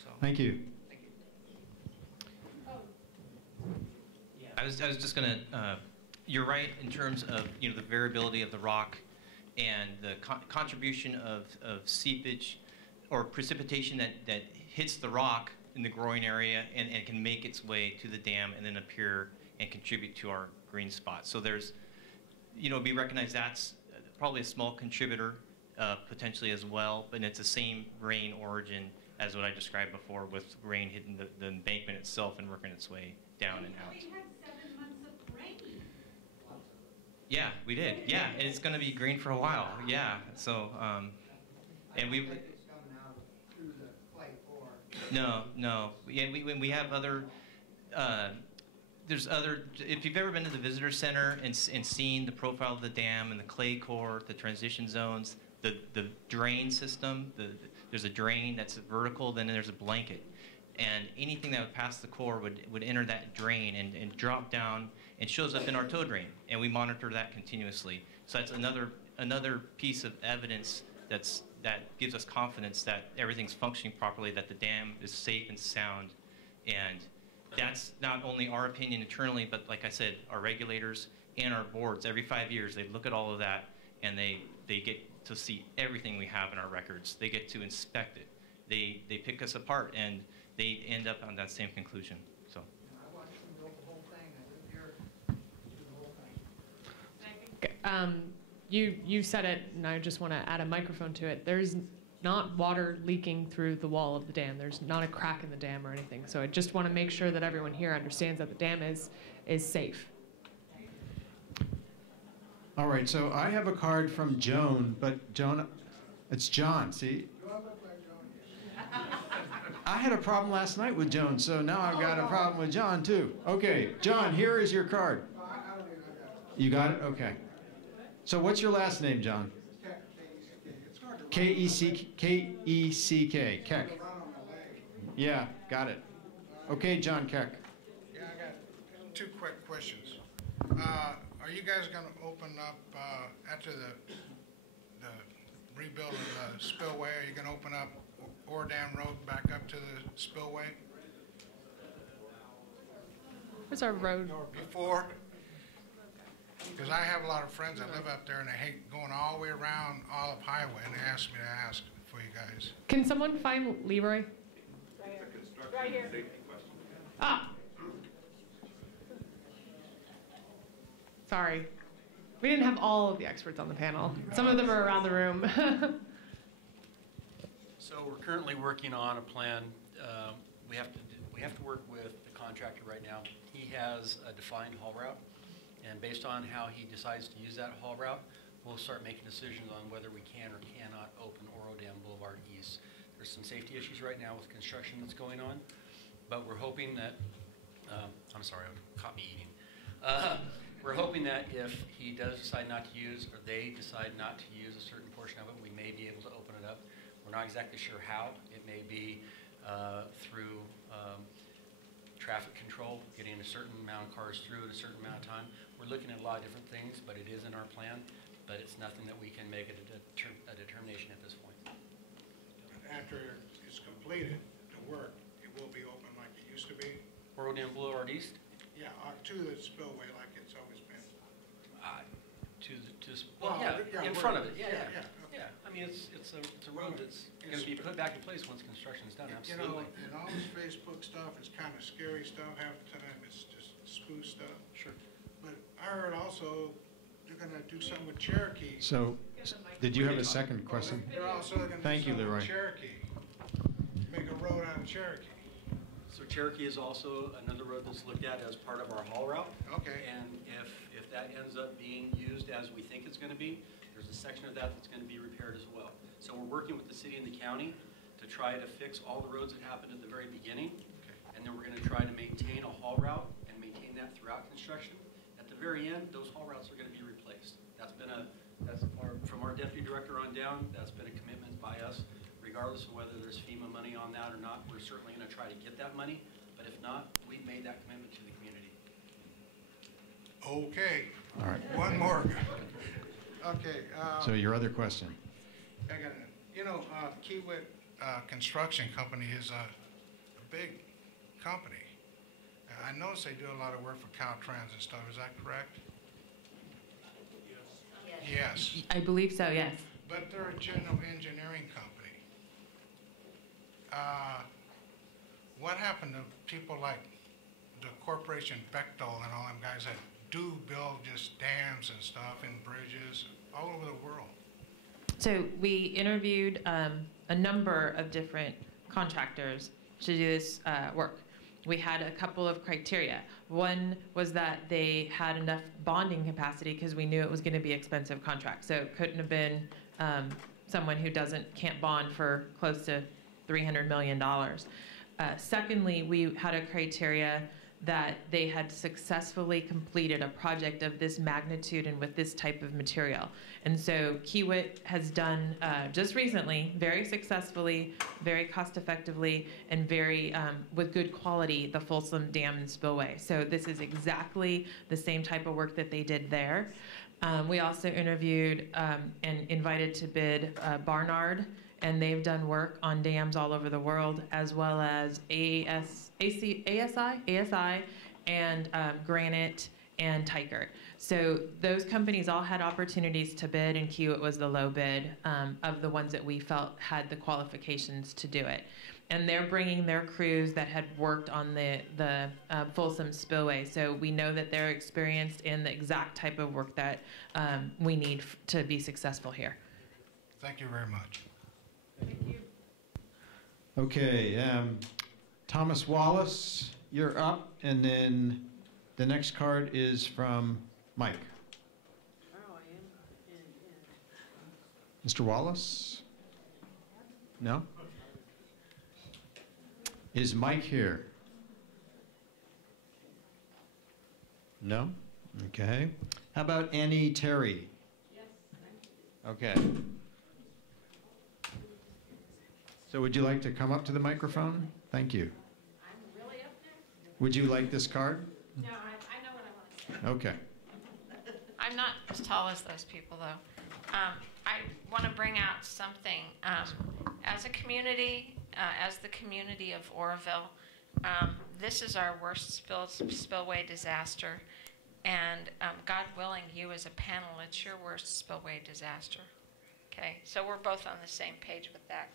So. Thank you. I was just going to, you're right in terms of, you know, the variability of the rock and the contribution of seepage or precipitation that hits the rock in the growing area and can make its way to the dam and then appear and contribute to our green spot. So there's, you know, we recognize that's probably a small contributor potentially as well, but it's the same rain origin as what I described before, with rain hitting the embankment itself and working its way down and out. We had 7 months of rain. Yeah, we did. Yeah, and it's going to be green for a while. Yeah, so, and we. No. Yeah, we have other. There's other. If you've ever been to the visitor center and seen the profile of the dam and the clay core, the transition zones, the drain system, there's a drain that's vertical, then there's a blanket, and anything that would pass the core would enter that drain and drop down and shows up in our tow drain, and we monitor that continuously. So that's another piece of evidence that gives us confidence that everything's functioning properly, that the dam is safe and sound. And that's not only our opinion internally, but like I said, our regulators and our boards, every 5 years, they look at all of that and they get to see everything we have in our records. They get to inspect it. They pick us apart and they end up on that same conclusion. So. I watched them build the whole thing. I lived here through the whole thing. You said it, and I just want to add a microphone to it. There's not water leaking through the wall of the dam. There's not a crack in the dam or anything. So I just want to make sure that everyone here understands that the dam is safe. All right, so I have a card from Joan, but Joan, it's John, see? I had a problem last night with Joan, so now I've got a problem with John too. Okay, John, here is your card. You got it? Okay. So what's your last name, John? K-E-C-K, Keck. Yeah, got it. Okay, John Keck. Yeah, I got 2 quick questions. Are you guys going to open up, after the rebuild of the spillway, are you going to open up Dam Road back up to the spillway? Where's our road? Before? Because I have a lot of friends that live up there and they hate going all the way around Olive Highway, and they asked me to ask for you guys. Can someone find Leroy? Right here. Ah. Sorry. We didn't have all of the experts on the panel. Some of them are around the room. So we're currently working on a plan. We have to work with the contractor right now. He has a defined haul route, and based on how he decides to use that haul route, we'll start making decisions on whether we can or cannot open Oro Dam Boulevard East. There's some safety issues right now with construction that's going on, but we're hoping that, I'm sorry, it caught me eating. We're hoping that if he does decide not to use, or they decide not to use a certain portion of it, we may be able to open it up. We're not exactly sure how. It may be through traffic control, getting a certain amount of cars through at a certain amount of time. We're looking at a lot of different things, but it is in our plan, but it's nothing that we can make a determination at this point. After it's completed, the work, it will be open like it used to be? Oro Dam Boulevard East? Yeah, to the spillway like it's always been. In front of it, yeah. I mean, it's a road that's going to be put back in place once construction's done, absolutely. You know, and all this Facebook stuff is kind of scary stuff. Half the time it's just spoof stuff. Sure. But I heard also they're going to do something with Cherokee. So, did you have a second question? They're also going to do Thank you, something Leroy. with Cherokee. bigger road out of Cherokee? So Cherokee is also another road that's looked at as part of our haul route. Okay. And if that ends up being used as we think it's going to be, there's a section of that that's going to be repaired as well. So we're working with the city and the county to try to fix all the roads that happened at the very beginning. And then we're going to try to maintain a haul route and maintain that throughout construction. At the very end, those haul routes are going to be replaced. From our deputy director on down, that's been a commitment by us. Regardless of whether there's FEMA money on that or not, we're certainly going to try to get that money. But if not, we've made that commitment to the community. Okay. All right. One more. Okay. So your other question. I got it. You know, Kiewit Construction Company is a big company. I notice they do a lot of work for Caltrans and stuff. Is that correct? Yes. I believe so, yes. But they're a general engineering company. What happened to people like the Corporation Bechtel and all them guys that do build just dams and stuff and bridges all over the world? So we interviewed a number of different contractors to do this work. We had a couple of criteria. One was that they had enough bonding capacity because we knew it was going to be an expensive contract. So it couldn't have been someone who can't bond for close to $300 million. Secondly, we had a criteria that they had successfully completed a project of this magnitude and with this type of material. And so Kiewit has done just recently, very successfully, very cost effectively, and very with good quality, the Folsom Dam and Spillway. So this is exactly the same type of work that they did there. We also interviewed and invited to bid Barnard, and they've done work on dams all over the world, as well as ASI, and Granite and Tykert. So those companies all had opportunities to bid, and Kiewit was the low bid of the ones that we felt had the qualifications to do it. And they're bringing their crews that had worked on the Folsom Spillway. So we know that they're experienced in the exact type of work that we need to be successful here. Thank you very much. Thank you. Okay, Thomas Wallace, you're up, and then the next card is from Mike. Mr. Wallace? No? Is Mike here? No? Okay. How about Annie Terry? Yes. Okay. So would you like to come up to the microphone? Thank you. I'm really up next. Would you like this card? No, I know what I want to say. Okay. I'm not as tall as those people, though. I want to bring out something. As a community, as the community of Oroville, this is our worst spillway disaster. And God willing, you as a panel, it's your worst spillway disaster. Okay, so we're both on the same page with that.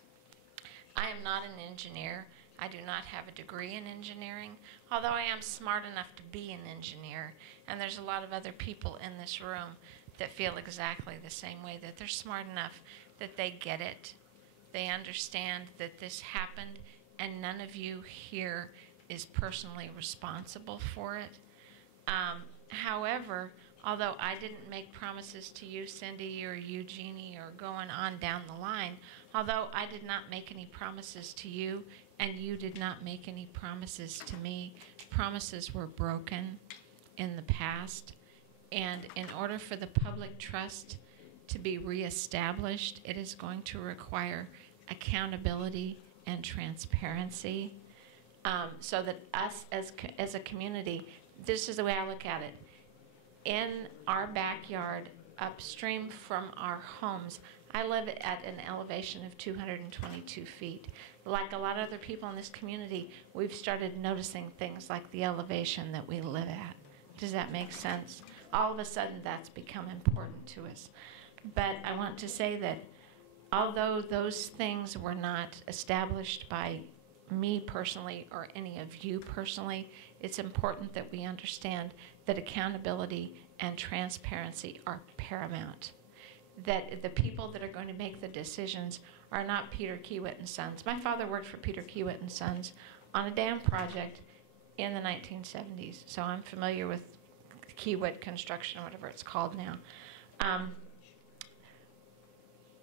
I am not an engineer. I do not have a degree in engineering, although I am smart enough to be an engineer. And there's a lot of other people in this room that feel exactly the same way, that they're smart enough that they get it. They understand that this happened, and none of you here is personally responsible for it. However, although I didn't make promises to you, Cindy, or you, Jeannie, or going on down the line, although I did not make any promises to you, and you did not make any promises to me, promises were broken in the past. And in order for the public trust to be reestablished, it is going to require accountability and transparency, so that us as a community, this is the way I look at it. In our backyard, upstream from our homes, I live at an elevation of 222 feet. Like a lot of other people in this community, we've started noticing things like the elevation that we live at. Does that make sense? All of a sudden, that's become important to us. But I want to say that although those things were not established by me personally or any of you personally, it's important that we understand that accountability and transparency are paramount. that the people that are going to make the decisions are not Peter Kiewit and Sons. My father worked for Peter Kiewit and Sons on a dam project in the 1970s, so I'm familiar with Kiewit construction or whatever it's called now.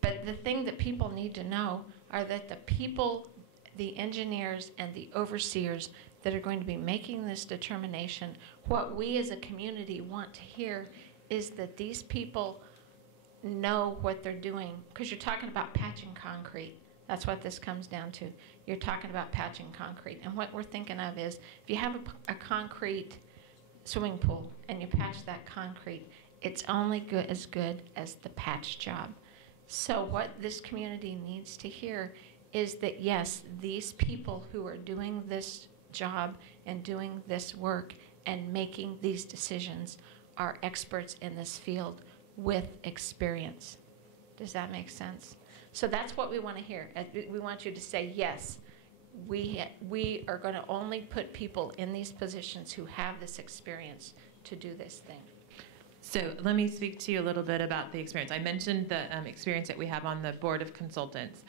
But the thing that people need to know are that the people, the engineers and the overseers that are going to be making this determination, what we as a community want to hear is that these people know what they're doing, because you're talking about patching concrete. That's what this comes down to. You're talking about patching concrete. And what we're thinking of is, if you have a concrete swimming pool and you patch that concrete, it's only as good as the patch job. So what this community needs to hear is that, yes, these people who are doing this job and doing this work and making these decisions are experts in this field with experience. Does that make sense? So that's what we want to hear. We want you to say, yes, we are going to only put people in these positions who have this experience to do this thing. So let me speak to you a little bit about the experience. I mentioned the experience that we have on the board of consultants.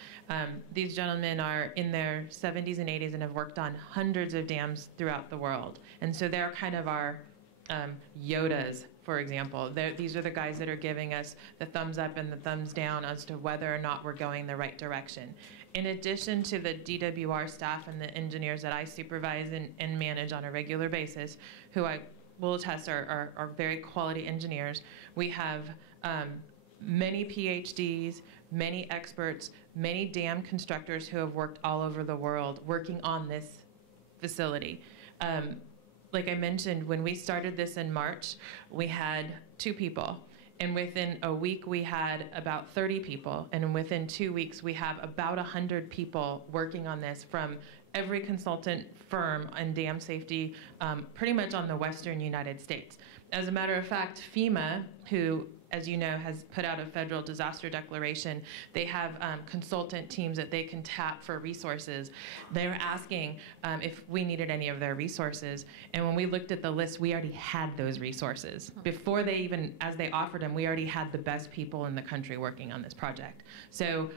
These gentlemen are in their 70s and 80s and have worked on hundreds of dams throughout the world. And so they're kind of our Yodas, for example. These are the guys that are giving us the thumbs up and the thumbs down as to whether or not we're going the right direction. In addition to the DWR staff and the engineers that I supervise and manage on a regular basis, who I will attest are very quality engineers, we have many PhDs, many experts, many dam constructors who have worked all over the world working on this facility. Like I mentioned, when we started this in March, we had 2 people. And within a week, we had about 30 people. And within 2 weeks, we have about 100 people working on this from every consultant firm on dam safety, pretty much on the western United States. As a matter of fact, FEMA, who, as you know, has put out a federal disaster declaration, they have consultant teams that they can tap for resources. They're asking if we needed any of their resources. And when we looked at the list, we already had those resources. Before they even, as they offered them, we already had the best people in the country working on this project. So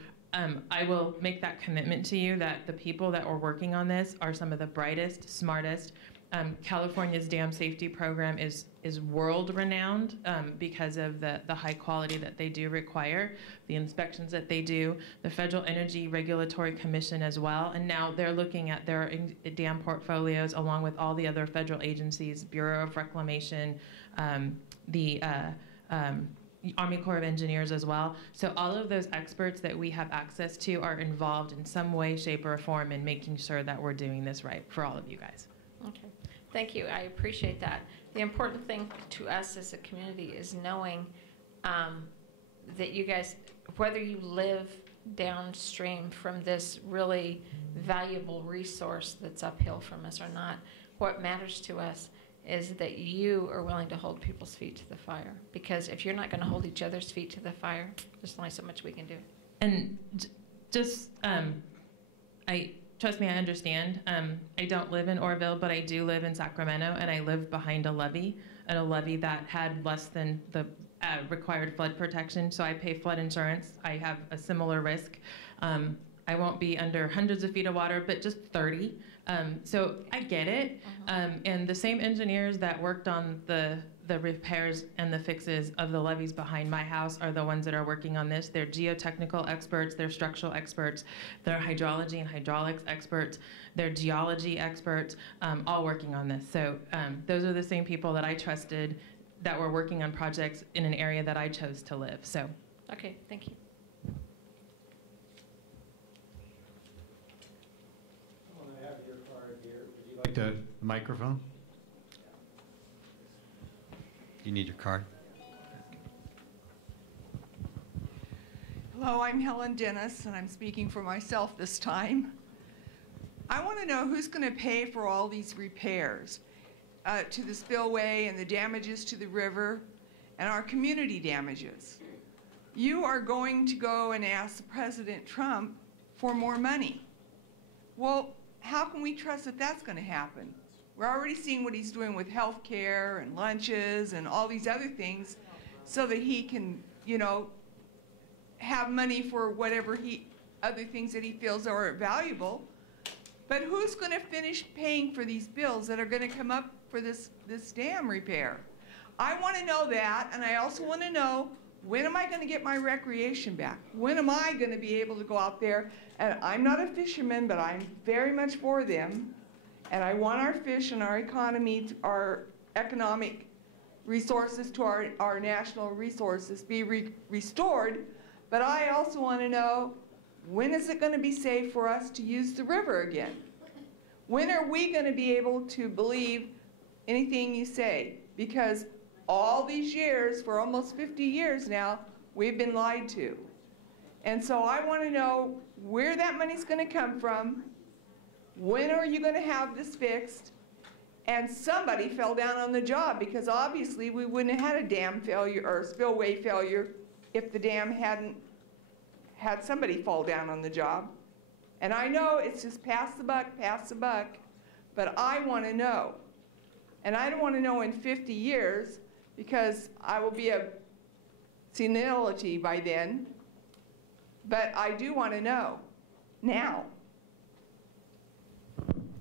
I will make that commitment to you that the people that are working on this are some of the brightest, smartest. California's dam safety program is world-renowned because of the high quality that they do require, the inspections that they do, the Federal Energy Regulatory Commission as well, and now they're looking at their dam portfolios along with all the other federal agencies, Bureau of Reclamation, the Army Corps of Engineers as well. So all of those experts that we have access to are involved in some way, shape, or form in making sure that we're doing this right for all of you guys. Okay, thank you. I appreciate that. The important thing to us as a community is knowing that you guys, whether you live downstream from this really valuable resource that's uphill from us or not, what matters to us is that you are willing to hold people's feet to the fire. Because if you're not going to hold each other's feet to the fire, there's only so much we can do. And just, trust me, I understand. I don't live in Oroville, but I do live in Sacramento, and I live behind a levee that had less than the required flood protection, so I pay flood insurance. I have a similar risk. I won't be under hundreds of feet of water, but just 30. So I get it. And the same engineers that worked on the repairs and the fixes of the levees behind my house are the ones that are working on this. They're geotechnical experts, they're structural experts, they're hydrology and hydraulics experts, they're geology experts, all working on this. So those are the same people that I trusted that were working on projects in an area that I chose to live. So. Okay, thank you. I have your card here. Would you like the microphone? You need your card? Hello, I'm Helen Dennis, and I'm speaking for myself this time. I want to know who's going to pay for all these repairs to the spillway and the damages to the river and our community damages. You are going to go and ask President Trump for more money. Well, how can we trust that that's going to happen? We're already seeing what he's doing with health care and lunches and all these other things so that he can, you know, have money for whatever other things that he feels are valuable. But who's going to finish paying for these bills that are going to come up for this dam repair? I want to know that, and I also want to know, when am I going to get my recreation back? When am I going to be able to go out there? And I'm not a fisherman, but I'm very much for them. And I want our fish and our economy, our economic resources to our national resources be restored. But I also want to know, when is it going to be safe for us to use the river again? When are we going to be able to believe anything you say? Because all these years, for almost 50 years now, we've been lied to. And so I want to know where that money's going to come from. When are you going to have this fixed? And somebody fell down on the job, because obviously we wouldn't have had a dam failure or a spillway failure if the dam hadn't had somebody fall down on the job. And I know it's just pass the buck, but I want to know. And I don't want to know in 50 years, because I will be a senility by then, but I do want to know now.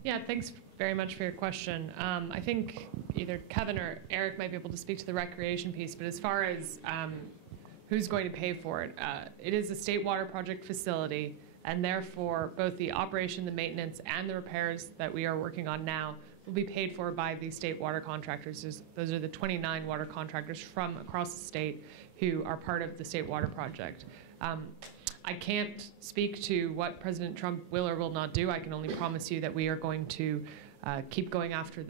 Yeah, thanks very much for your question. I think either Kevin or Eric might be able to speak to the recreation piece, but as far as who's going to pay for it, it is a state water project facility, and therefore both the operation, the maintenance, and the repairs that we are working on now will be paid for by the state water contractors. Those are the 29 water contractors from across the state who are part of the state water project. I can't speak to what President Trump will or will not do. I can only promise you that we are going to keep going after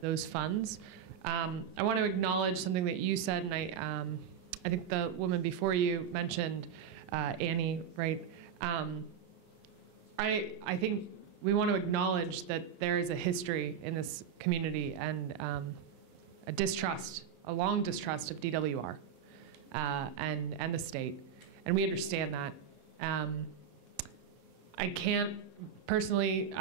those funds. I want to acknowledge something that you said, and I think the woman before you mentioned, Annie, right? I think we want to acknowledge that there is a history in this community and a long distrust of DWR and the state, and we understand that. I can't personally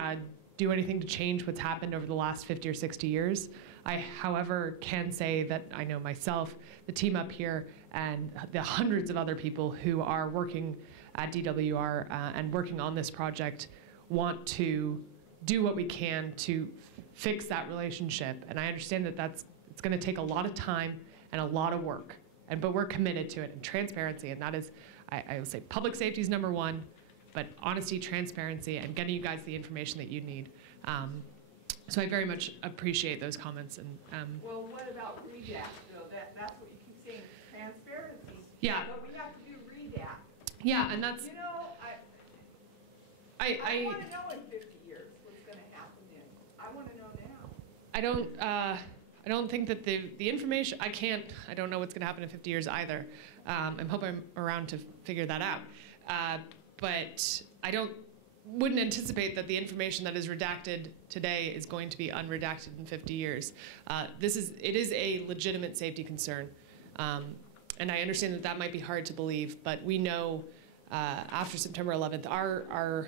do anything to change what's happened over the last 50 or 60 years. I, however, can say that I know myself, the team up here, and the hundreds of other people who are working at DWR and working on this project want to do what we can to fix that relationship. And I understand that it's going to take a lot of time and a lot of work, but we're committed to it, and transparency, and that is, I will say, public safety is number one, but honesty, transparency, and getting you guys the information that you need. So I very much appreciate those comments. And well, what about REDAC, though? That's what you keep saying, transparency. Yeah. But we have to do REDAC. Yeah, and that's. You know, I want to know in 50 years what's going to happen then. I want to know now. I don't think that the information, I don't know what's going to happen in 50 years either. I'm hoping I'm around to figure that out. But I wouldn't anticipate that the information that is redacted today is going to be unredacted in 50 years. It is a legitimate safety concern. And I understand that might be hard to believe, but we know after September 11th, our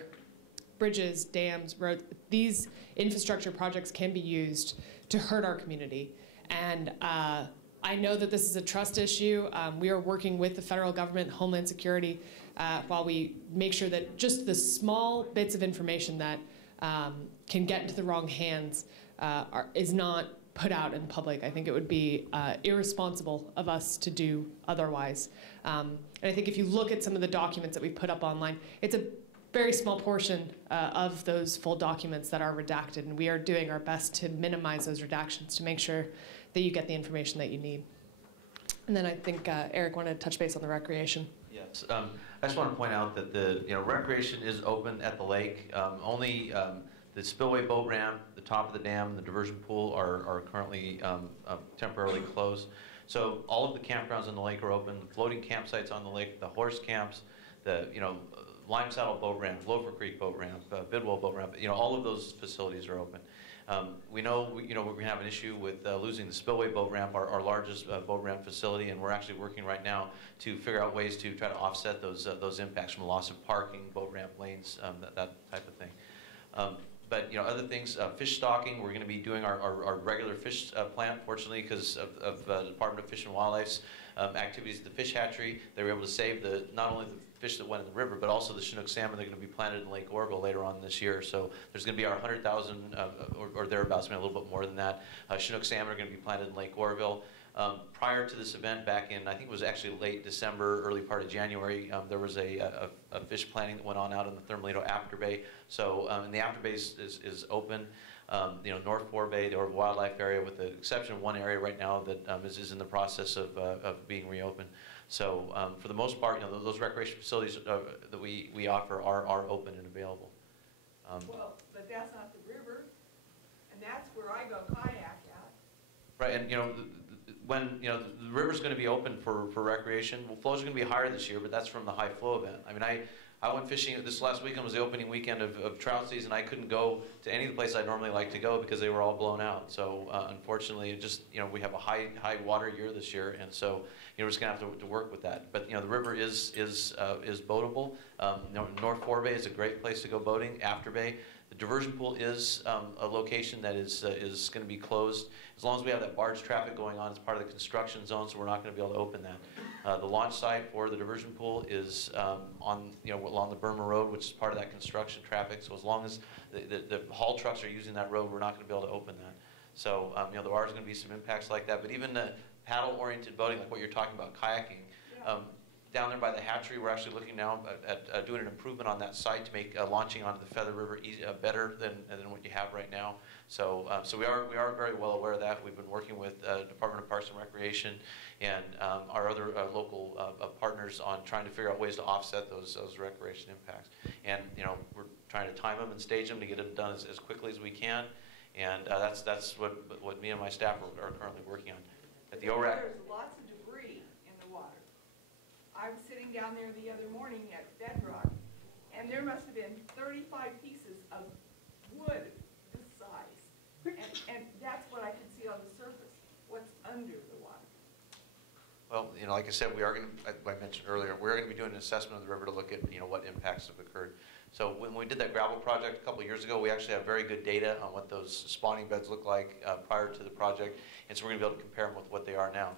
bridges, dams, roads, these infrastructure projects can be used to hurt our community. And I know that this is a trust issue. We are working with the federal government, Homeland Security, while we make sure that just the small bits of information that can get into the wrong hands is not put out in public. I think it would be irresponsible of us to do otherwise. And I think if you look at some of the documents that we put up online, it's a very small portion of those full documents that are redacted, and we are doing our best to minimize those redactions to make sure that you get the information that you need. And then I think Eric wanted to touch base on the recreation. Yes, I just want to point out that the recreation is open at the lake. Only the spillway boat ramp, the top of the dam, and the diversion pool are currently temporarily closed. So all of the campgrounds on the lake are open. The floating campsites on the lake, the horse camps, the Lime Saddle boat ramp, Loafer Creek boat ramp, Bidwell boat ramp. All of those facilities are open. We know we're going to have an issue with losing the Spillway boat ramp, our largest boat ramp facility, and we're actually working right now to figure out ways to try to offset those impacts from loss of parking, boat ramp lanes, that type of thing. But other things, fish stocking, we're going to be doing our regular fish plant. Fortunately, because of the Department of Fish and Wildlife's activities at the fish hatchery, they were able to save not only the fish that went in the river, but also the Chinook salmon that are going to be planted in Lake Oroville later on this year. So there's going to be our 100,000 or thereabouts, maybe a little bit more than that. Chinook salmon are going to be planted in Lake Oroville. Prior to this event, back in, I think it was actually late December, early part of January, there was a fish planting that went on out in the Thermalito Afterbay. So, and the Afterbay is open. North Forebay, the Oroville Wildlife Area, with the exception of one area right now that is in the process of being reopened. So, for the most part, those recreation facilities that we offer are open and available. Well, but that's not the river, and that's where I go kayak at. Right, and when the river's going to be open for recreation, well, flows are going to be higher this year, but that's from the high flow event. I mean, I went fishing this last weekend. Was the opening weekend of trout season. I couldn't go to any of the places I'd normally like to go because they were all blown out. So unfortunately, it just we have a high water year this year, and so we're just going to have to work with that. But the river is boatable. North Forebay is a great place to go boating. Afterbay. The diversion pool is a location that is going to be closed as long as we have that barge traffic going on. It's part of the construction zone, so we're not going to be able to open that. The launch site for the diversion pool is on along the Burma Road, which is part of that construction traffic. So as long as the haul trucks are using that road, we're not going to be able to open that. So there are going to be some impacts like that. But even the paddle-oriented boating, like what you're talking about, kayaking. Down there by the hatchery, we're actually looking now at doing an improvement on that site to make launching onto the Feather River better than what you have right now. So we are very well aware of that. We've been working with Department of Parks and Recreation and our other local partners on trying to figure out ways to offset those recreation impacts. And we're trying to time them and stage them to get them done as quickly as we can. And that's what me and my staff are currently working on. At the ORAC. There's lots of debris in the water. I was sitting down there the other morning at Bedrock, and there must have been 35 pieces of wood this size. And that's what I can see on the surface. What's under the water? Well, like I said, we are going to, I mentioned earlier, we're going to be doing an assessment of the river to look at, what impacts have occurred. So when we did that gravel project a couple of years ago, we actually have very good data on what those spawning beds look like prior to the project, and so we're going to be able to compare them with what they are now.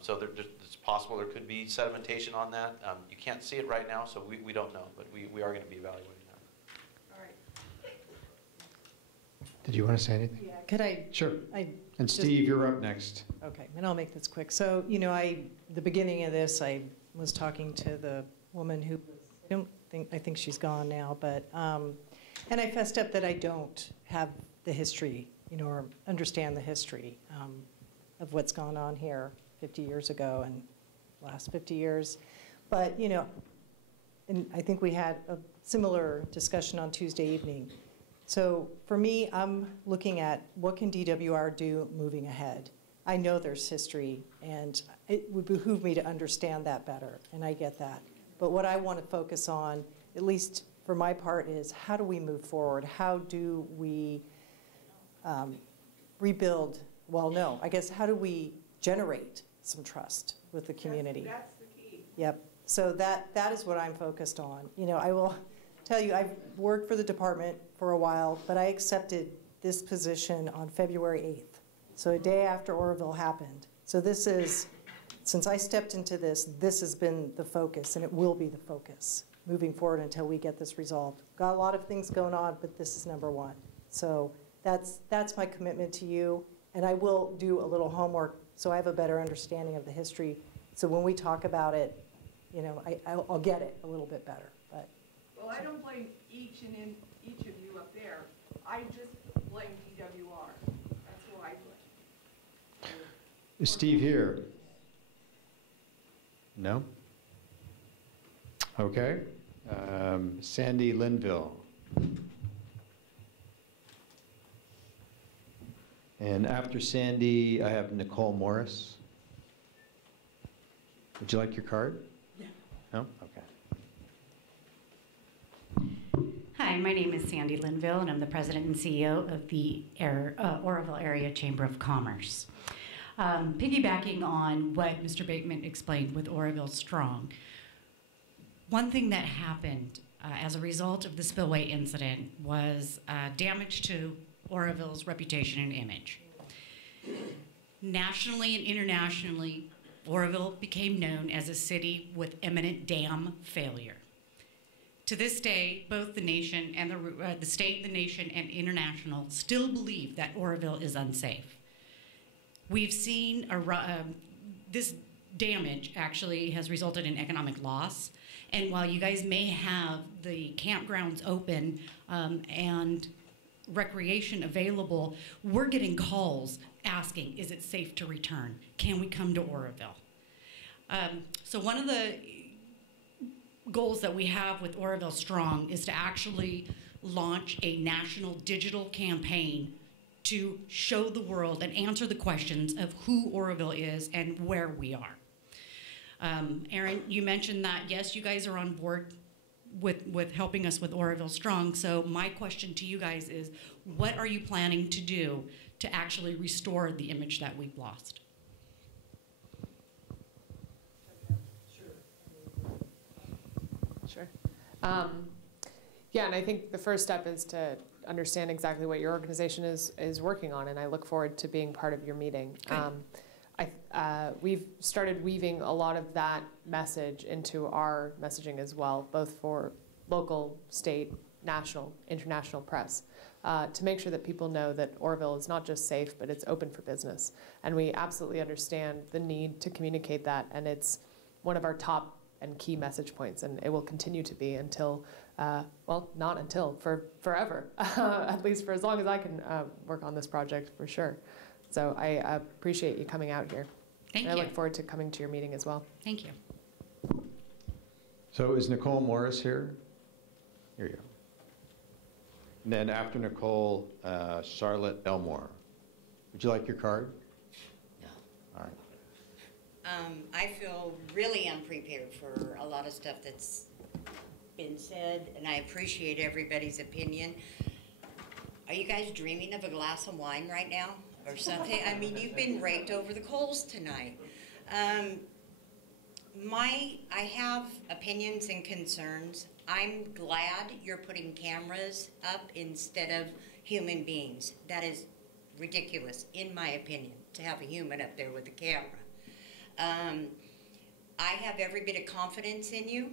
So it's possible there could be sedimentation on that. You can't see it right now, so we don't know, but we are going to be evaluating that. All right. Did you want to say anything? Yeah. Could I? Sure. And Steve, you're up next. Okay, and I'll make this quick. So, the beginning of this, I was talking to the woman who I think she's gone now, but, and I fessed up that I don't have the history, or understand the history of what's gone on here 50 years ago and last 50 years. But, and I think we had a similar discussion on Tuesday evening. So for me, I'm looking at what can DWR do moving ahead. I know there's history, and it would behoove me to understand that better, and I get that. But what I want to focus on, at least for my part, is how do we move forward? How do we rebuild? Well, no, I guess how do we generate some trust with the community? That's the key. Yep. So that is what I'm focused on. I will tell you, I've worked for the department for a while, but I accepted this position on February 8th, so a day after Oroville happened. So this is, since I stepped into this has been the focus, and it will be the focus moving forward until we get this resolved. Got a lot of things going on, but this is number one. So that's my commitment to you, and I will do a little homework so I have a better understanding of the history. So when we talk about it, I'll get it a little bit better. But well, I don't blame each of you up there. I just blame DWR. That's who I blame. Is Steve here? No? Okay. Sandy Linville. And after Sandy, I have Nicole Morris. Would you like your card? Yeah. No? Okay. Hi, my name is Sandy Linville, and I'm the president and CEO of the Oroville Area Chamber of Commerce. Piggybacking on what Mr. Bateman explained with Oroville Strong, one thing that happened as a result of the spillway incident was damage to Oroville's reputation and image. Nationally and internationally, Oroville became known as a city with imminent dam failure. To this day, both the nation and the state, the nation, and international still believe that Oroville is unsafe. We've seen this damage actually has resulted in economic loss. And while you guys may have the campgrounds open and recreation available, we're getting calls asking, is it safe to return? Can we come to Oroville? So one of the goals that we have with Oroville Strong is to actually launch a national digital campaign to show the world and answer the questions of who Oroville is and where we are. Aaron, you mentioned that, yes, you guys are on board with helping us with Oroville Strong. So my question to you guys is, what are you planning to do to actually restore the image that we've lost? Sure. Yeah, and I think the first step is to understand exactly what your organization is working on, and I look forward to being part of your meeting. We've started weaving a lot of that message into our messaging as well, both for local, state, national, international press, to make sure that people know that Oroville is not just safe, but it's open for business. And we absolutely understand the need to communicate that, and it's one of our top and key message points, and it will continue to be until, well, not until, for forever, at least for as long as I can work on this project, for sure. So I appreciate you coming out here. Thank you. I look forward to coming to your meeting as well. Thank you. So is Nicole Morris here? Here you go. And then after Nicole, Charlotte Elmore. Would you like your card? No. All right. I feel really unprepared for a lot of stuff that's been said, and I appreciate everybody's opinion. Are you guys dreaming of a glass of wine right now or something? I mean, you've been raked over the coals tonight. I have opinions and concerns. I'm glad you're putting cameras up instead of human beings. That is ridiculous, in my opinion, to have a human up there with a camera. I have every bit of confidence in you.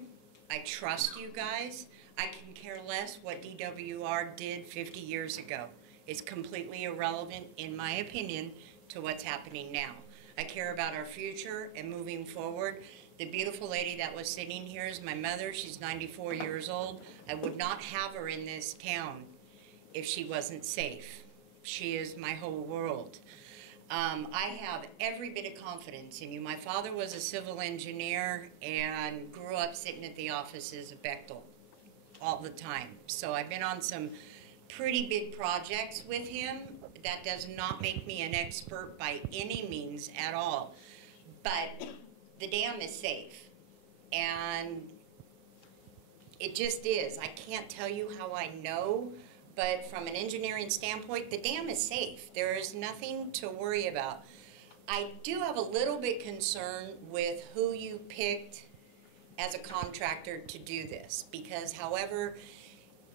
I trust you guys. I can care less what DWR did 50 years ago. It's completely irrelevant, in my opinion, to what's happening now. I care about our future and moving forward. The beautiful lady that was sitting here is my mother. She's 94 years old. I would not have her in this town if she wasn't safe. She is my whole world. I have every bit of confidence in you. My father was a civil engineer and grew up sitting at the offices of Bechtel all the time. So I've been on some pretty big projects with him. That does not make me an expert by any means at all. But the dam is safe. And it just is. I can't tell you how I know, but from an engineering standpoint, the dam is safe. There is nothing to worry about. I do have a little bit concern with who you picked as a contractor to do this, because however,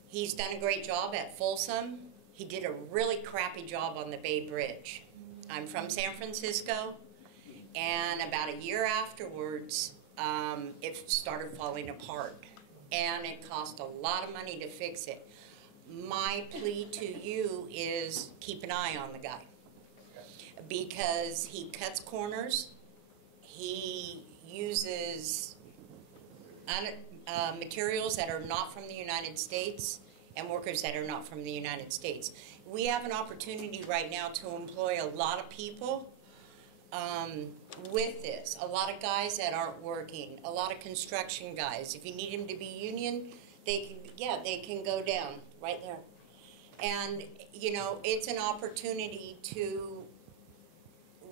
he's done a great job at Folsom. He did a really crappy job on the Bay Bridge. I'm from San Francisco, and about a year afterwards, it started falling apart, and it cost a lot of money to fix it. My plea to you is keep an eye on the guy, because he cuts corners, he uses materials that are not from the United States and workers that are not from the United States. We have an opportunity right now to employ a lot of people with this. A lot of guys that aren't working, a lot of construction guys. If you need them to be union, they can go down right there. And, you know, it's an opportunity to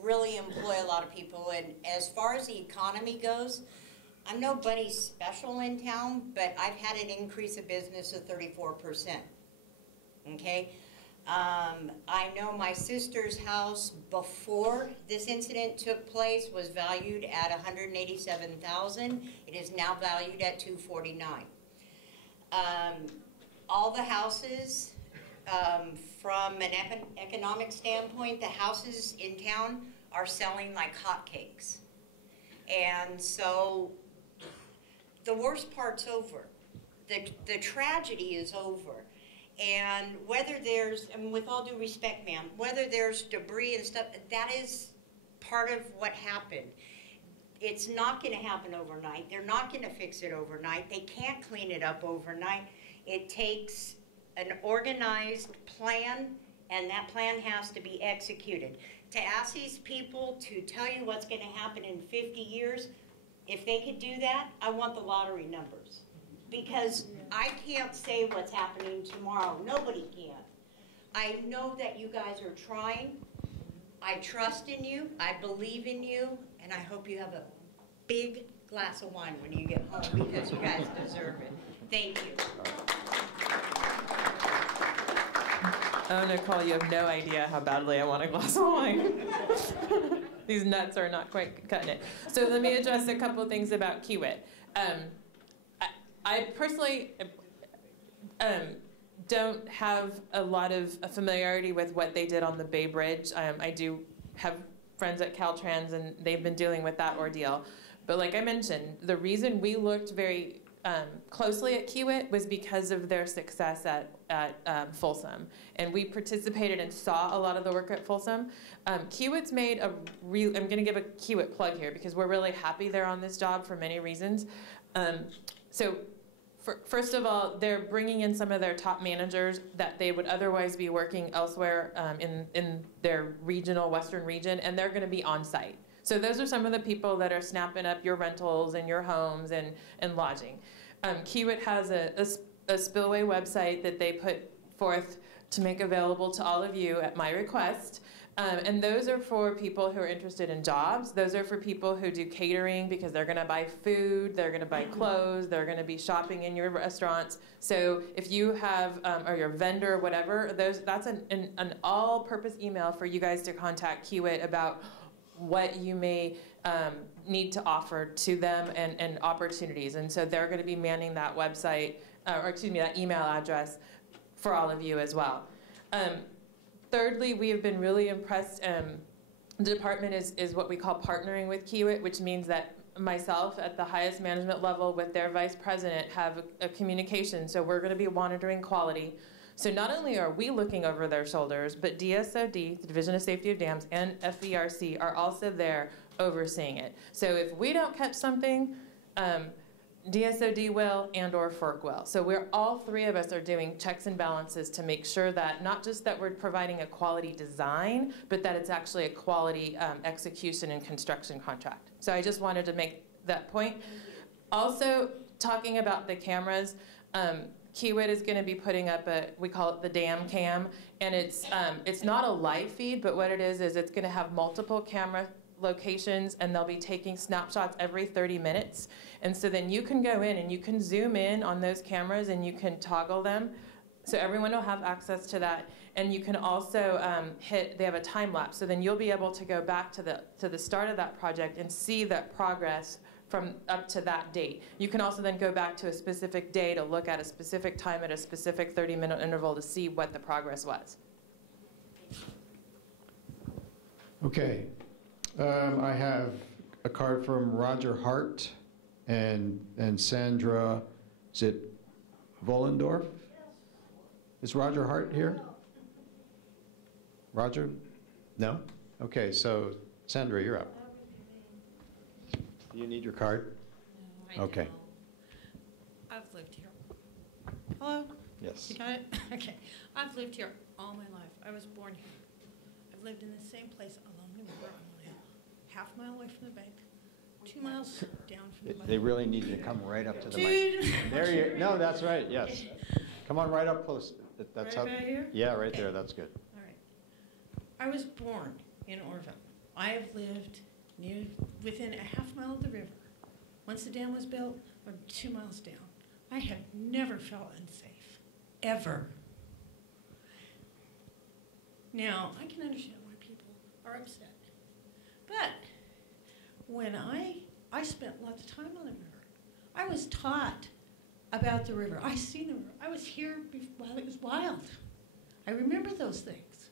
really employ a lot of people. And as far as the economy goes, I'm nobody special in town, but I've had an increase of business of 34%, okay? I know my sister's house before this incident took place was valued at $187,000. It is now valued at $249,000. All the houses, from an economic standpoint, the houses in town are selling like hotcakes. And so the worst part's over. The tragedy is over. And whether there's, and with all due respect, ma'am, whether there's debris and stuff, that is part of what happened. It's not going to happen overnight. They're not going to fix it overnight. They can't clean it up overnight. It takes an organized plan, and that plan has to be executed. To ask these people to tell you what's going to happen in 50 years, if they could do that, I want the lottery numbers. Because I can't say what's happening tomorrow. Nobody can. I know that you guys are trying. I trust in you. I believe in you. And I hope you have a big glass of wine when you get home, because you guys deserve it. Thank you. Oh, Nicole, you have no idea how badly I want a glass of wine. These nuts are not quite cutting it. So let me address a couple of things about Kiewit. I personally don't have a lot of familiarity with what they did on the Bay Bridge. I do have friends at Caltrans, and they've been dealing with that ordeal. But like I mentioned, the reason we looked very closely at Kiewit was because of their success at Folsom. And we participated and saw a lot of the work at Folsom. Kiewit's made a real, I'm going to give a Kiewit plug here because we're really happy they're on this job for many reasons. First of all, they're bringing in some of their top managers that they would otherwise be working elsewhere in their regional western region, and they're going to be on site. So those are some of the people that are snapping up your rentals and your homes and lodging. Kiewit has a Spillway website that they put forth to make available to all of you at my request. And those are for people who are interested in jobs. Those are for people who do catering because they're going to buy food, they're going to buy clothes, they're going to be shopping in your restaurants. So if you have, or your vendor, whatever, that's an all-purpose email for you guys to contact Kiewit about what you may need to offer to them and opportunities. And so they're going to be manning that website, that email address for all of you as well. Thirdly, we have been really impressed. The department is what we call partnering with Kiewit, which means that myself at the highest management level with their vice president have a communication. So we're going to be monitoring quality. So not only are we looking over their shoulders, but DSOD, the Division of Safety of Dams, and FERC are also there overseeing it. So if we don't catch something, DSOD will and/or FERC will. So all three of us are doing checks and balances to make sure that not just that we're providing a quality design, but that it's actually a quality execution and construction contract. So I just wanted to make that point. Also, talking about the cameras, Kiewit is going to be putting up we call it the dam cam, and it's not a live feed, but what it is it's going to have multiple camera locations, and they'll be taking snapshots every 30 minutes. And so then you can go in and you can zoom in on those cameras and you can toggle them. So everyone will have access to that. And you can also they have a time lapse. So then you'll be able to go back to the start of that project and see that progress from up to that date. You can also then go back to a specific day to look at a specific time at a specific 30-minute interval to see what the progress was. Okay. I have a card from Roger Hart and Sandra, is it Vollendorf? Is Roger Hart here? Roger? No? Okay, so Sandra, you're up. Do you need your card? No, I okay. don't. I've lived here. Hello? Yes. You got it? Okay. I've lived here all my life. I was born here. I've lived in the same place along the river. I'm only a half-mile away from the bank, 2 miles down from the bank. They really need you to come right up to the Dude. mic. There you. No, that's right. Yes. Come on, right up close. That's Right how. about here? Yeah, right there. That's good. All right. I was born in Oroville. I have lived within a half-mile of the river. Once the dam was built, or 2 miles down, I have never felt unsafe, ever. Now, I can understand why people are upset. But when I spent lots of time on the river, I was taught about the river. I seen the river. I was here while it was wild. I remember those things.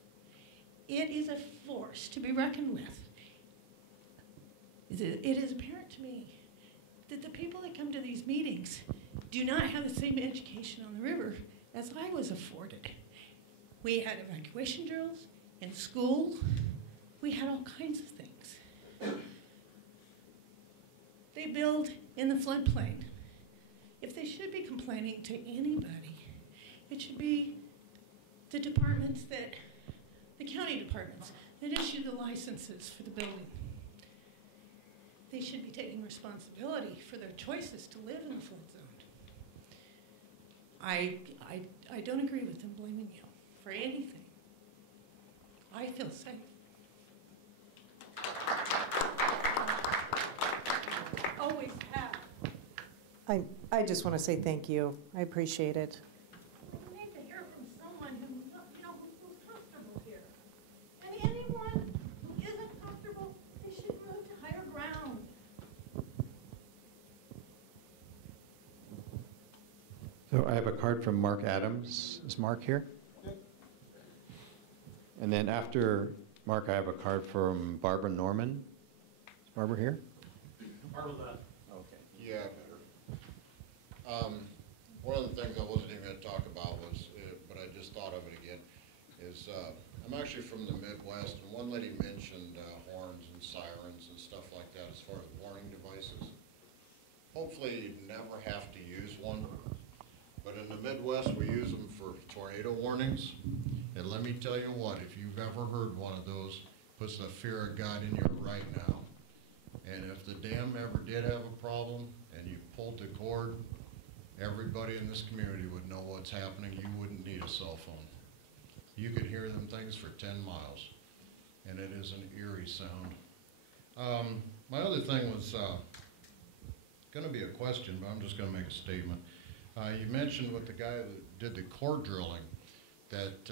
It is a force to be reckoned with. It is apparent to me that the people that come to these meetings do not have the same education on the river as I was afforded. We had evacuation drills in school. We had all kinds of things. They build in the floodplain. If they should be complaining to anybody, it should be the departments the county departments that issue the licenses for the building. They should be taking responsibility for their choices to live in a flood zone. I don't agree with them blaming you for anything. I feel safe. Always have. I just want to say thank you. I appreciate it. We need to hear from someone who, who feels comfortable here. And anyone who isn't comfortable, they should move to higher ground. So I have a card from Mark Adams. Is Mark here? And then after Mark, I have a card from Barbara Norman. Is Barbara here? Barbara left. Okay. Yeah, better. One of the things I wasn't even going to talk about was, but I just thought of it again, is I'm actually from the Midwest, and one lady mentioned horns and sirens and stuff like that as far as warning devices. Hopefully you never have to use one, but in the Midwest we use them for tornado warnings. And let me tell you what, if you've ever heard one of those, puts the fear of God in you right now. And if the dam ever did have a problem and you pulled the cord, everybody in this community would know what's happening. You wouldn't need a cell phone. You could hear them things for 10 miles, and it is an eerie sound. My other thing was going to be a question, but I'm just going to make a statement. You mentioned with the guy that did the core drilling that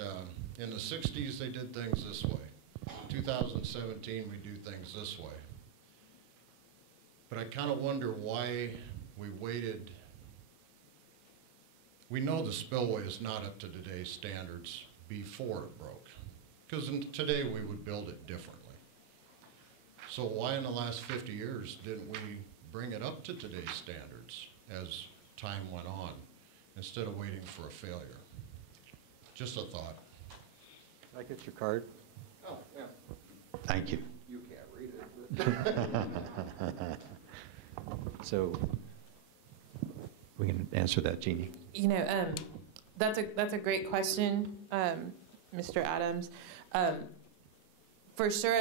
in the 60s they did things this way. In 2017 we do things this way. But I kind of wonder why we waited. We know the spillway is not up to today's standards before it broke, because today we would build it differently. So why in the last 50 years didn't we bring it up to today's standards as time went on, instead of waiting for a failure? Just a thought. Can I get your card? Oh, yeah. Thank you. You can't read it. So we can answer that, Jeannie. That's a great question, Mr. Adams. For sure,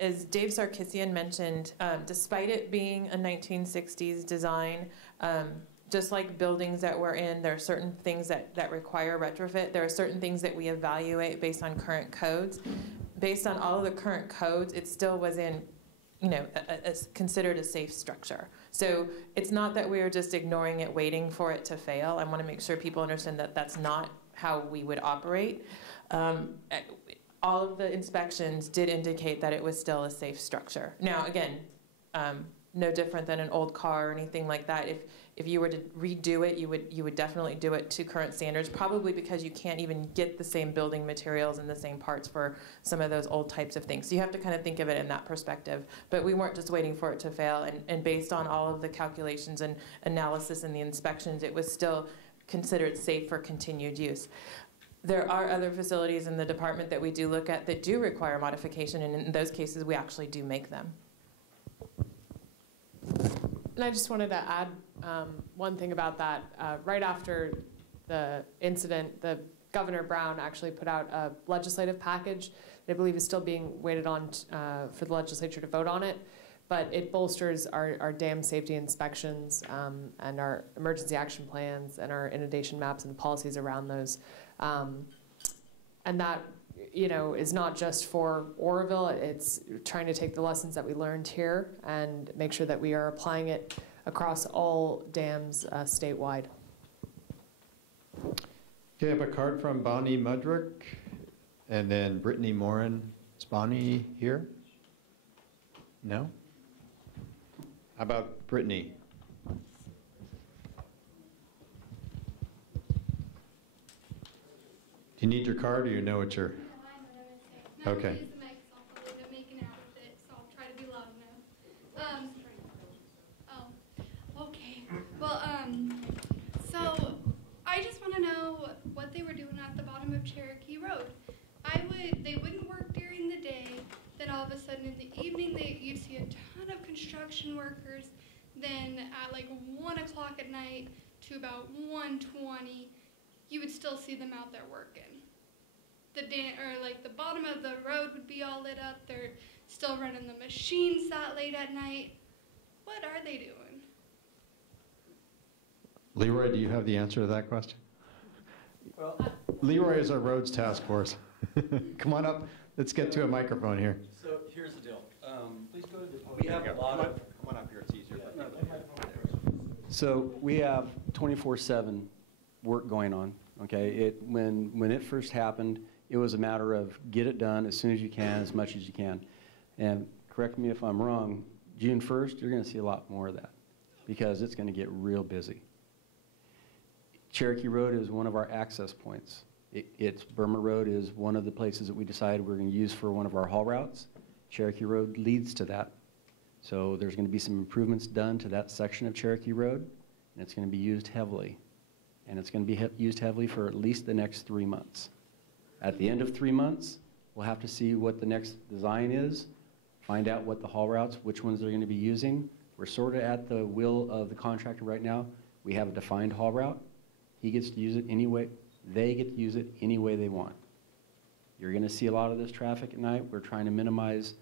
as Dave Sarkisian mentioned, despite it being a 1960s design, just like buildings that we're in, there are certain things that require retrofit. There are certain things that we evaluate based on current codes. Based on all of the current codes, it still was in, considered a safe structure. So it's not that we are just ignoring it, waiting for it to fail. I want to make sure people understand that that's not how we would operate. All of the inspections did indicate that it was still a safe structure. Now, again, no different than an old car or anything like that. If you were to redo it, you would definitely do it to current standards, probably because you can't even get the same building materials and the same parts for some of those old types of things. So you have to kind of think of it in that perspective. But we weren't just waiting for it to fail, and based on all of the calculations and analysis and the inspections, it was still considered safe for continued use. There are other facilities in the department that we do look at that do require modification, and in those cases, we actually do make them. And I just wanted to add one thing about that. Right after the incident, the Governor Brown actually put out a legislative package that I believe is still being waited on for the legislature to vote on it. But it bolsters our dam safety inspections and our emergency action plans and our inundation maps and the policies around those. And that, is not just for Oroville. It's trying to take the lessons that we learned here and make sure that we are applying it across all dams statewide. Okay, I have a card from Bonnie Mudrick, and then Brittany Morin. Is Bonnie here? No? How about Brittany? you need your card, or you know what you're? Okay. Okay. Well, so I just want to know what they were doing at the bottom of Cherokee Road. They wouldn't work during the day. Then all of a sudden in the evening, you'd see a ton of construction workers. Then at like 1 o'clock at night to about 1:20, you would still see them out there working. The bottom of the road would be all lit up. They're still running the machines that late at night. What are they doing? Leroy, do you have the answer to that question? Well, Leroy is our roads task force. Come on up. Let's get to a microphone here. so here's the deal. Please go to the podium. We have a lot of. Come on up here. It's easier. So we have 24/7 work going on. Okay, when it first happened, it was a matter of get it done as soon as you can, as much as you can. And correct me if I'm wrong, June 1st, you're going to see a lot more of that because it's going to get real busy. Cherokee Road is one of our access points. Burma Road is one of the places that we decided we're going to use for one of our haul routes. Cherokee Road leads to that. So there's going to be some improvements done to that section of Cherokee Road, and it's going to be used heavily. And it's going to be used heavily for at least the next 3 months. At the end of 3 months, we'll have to see what the next design is, find out what the haul routes, which ones they're going to be using. We're sort of at the will of the contractor right now. We have a defined haul route. He gets to use it any way. They get to use it any way they want. You're going to see a lot of this traffic at night. We're trying to minimize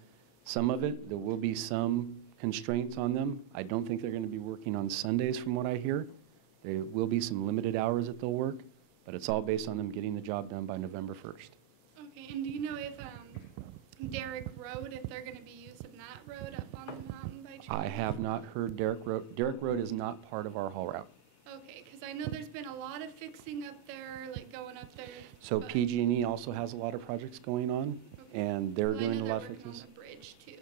some of it. There will be some constraints on them. I don't think they're going to be working on Sundays from what I hear. There will be some limited hours that they'll work, but it's all based on them getting the job done by November 1st. Okay, and do you know if Derrick Road, if they're going to be using that road up on the mountain by chance? I have not heard Derrick Road. Derrick Road is not part of our haul route. Okay, because I know there's been a lot of fixing up there, like going up there. So PG&E also has a lot of projects going on, and they're doing a lot of fixes. On the bridge too,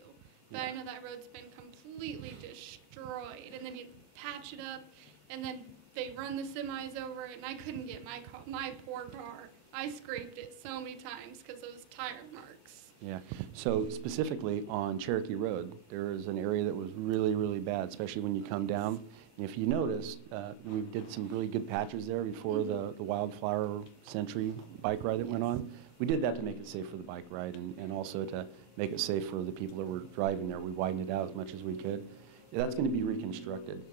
but I know that road's been completely destroyed, and then you patch it up, and then they run the semis over it, and I couldn't get my poor car. I scraped it so many times because of those tire marks. Yeah. So specifically on Cherokee Road, there is an area that was really, really bad, especially when you come down. And if you notice, we did some really good patches there before the Wildflower Century bike ride that went on. We did that to make it safe for the bike ride and also to make it safe for the people that were driving there. We widened it out as much as we could. Yeah, that's going to be reconstructed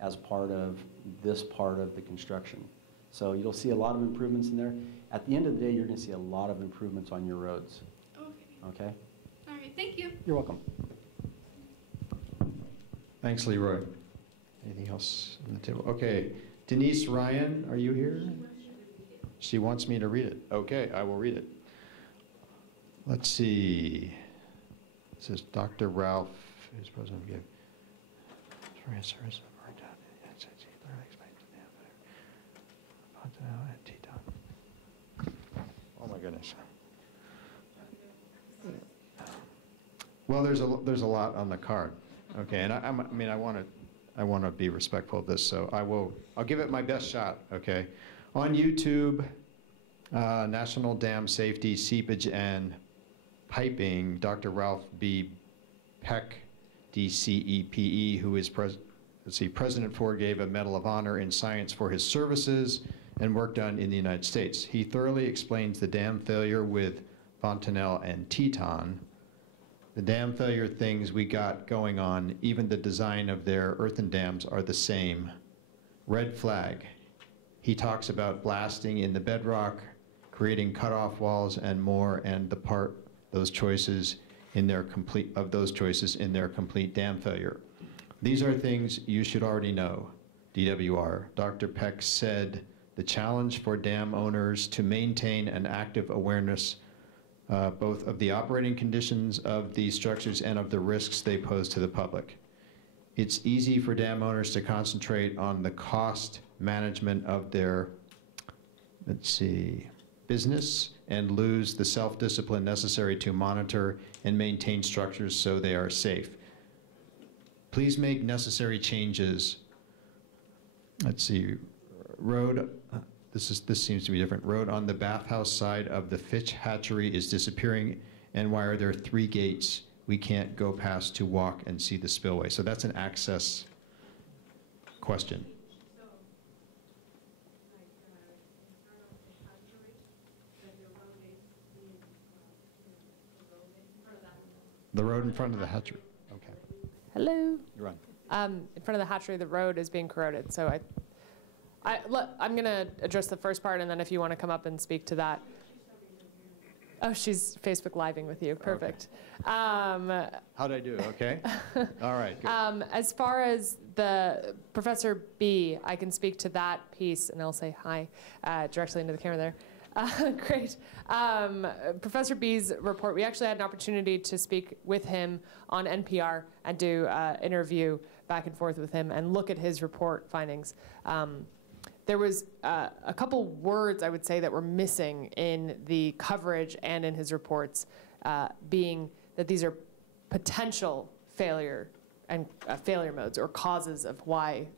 as part of this part of the construction. So you'll see a lot of improvements in there. At the end of the day, you're going to see a lot of improvements on your roads. Okay. Okay? All right, thank you. You're welcome. Thanks, Leroy. Anything else on the table? Okay, Denise Ryan, are you here? She wants me to read it. Okay, I will read it. Let's see. This is Dr. Ralph, who's president of Oh my goodness. Well, there's a lot on the card. Okay, and I want to be respectful of this, so I'll give it my best shot. Okay, on YouTube, National Dam Safety, Seepage and Piping, Dr. Ralph B. Peck, DCEPE, who is President Ford gave a Medal of Honor in Science for his services and work done in the United States. He thoroughly explains the dam failure with Fontanelle and Teton. The dam failure things we got going on, even the design of their earthen dams are the same. Red flag. He talks about blasting in the bedrock, creating cutoff walls and more, and the part those choices in their complete dam failure. These are things you should already know, DWR. Dr. Peck said the challenge for dam owners to maintain an active awareness both of the operating conditions of these structures and of the risks they pose to the public. It's easy for dam owners to concentrate on the cost management of their, business and lose the self-discipline necessary to monitor and maintain structures so they are safe. Please make necessary changes. Road this seems to be different. Road on the bathhouse side of the fish hatchery is disappearing, and why are there 3 gates we can't go past to walk and see the spillway? So that's an access question. The road in front of the hatchery. Okay. Hello. You're on. In front of the hatchery, the road is being corroded. So I'm going to address the first part, and then if you want to come up and speak to that. Oh, she's Facebook Living with you. Perfect. Okay. How'd I do? Okay. All right. Good. As far as the Professor B, I can speak to that piece, and I'll say hi directly into the camera there. Great. Professor B's report, we actually had an opportunity to speak with him on NPR and do an interview back and forth with him and look at his report findings. There was a couple words, I would say, that were missing in the coverage and in his reports, being that these are potential failure and failure modes or causes of why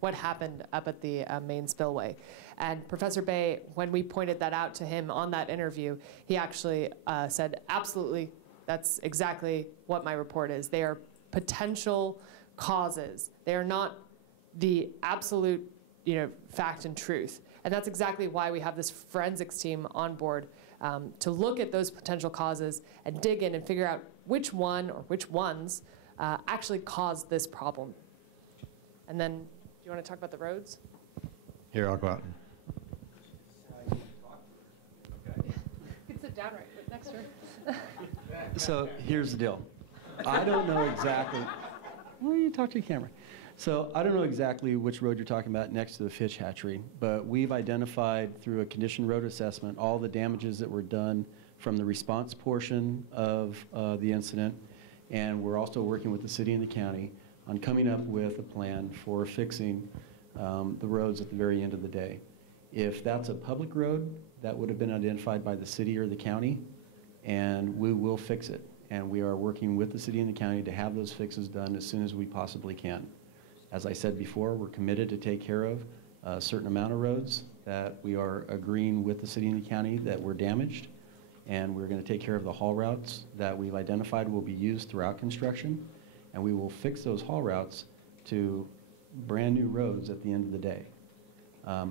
what happened up at the main spillway. And Professor Bay, when we pointed that out to him on that interview, he actually said, absolutely, that's exactly what my report is. They are potential causes. They are not the absolute fact and truth. And that's exactly why we have this forensics team on board to look at those potential causes and dig in and figure out which one or which ones actually caused this problem. And then, do you want to talk about the roads? Here, I'll go out. You can sit down right next to her. So here's the deal. I don't know exactly. Well, you talk to the camera. So I don't know exactly which road you're talking about next to the fish hatchery, but we've identified through a condition road assessment all the damages that were done from the response portion of the incident, and we're also working with the city and the county on coming up with a plan for fixing the roads at the very end of the day. If that's a public road, that would have been identified by the city or the county, and we will fix it. And we are working with the city and the county to have those fixes done as soon as we possibly can. As I said before, we're committed to take care of a certain amount of roads that we are agreeing with the city and the county that were damaged, and we're going to take care of the haul routes that we've identified will be used throughout construction, and we will fix those haul routes to brand new roads at the end of the day.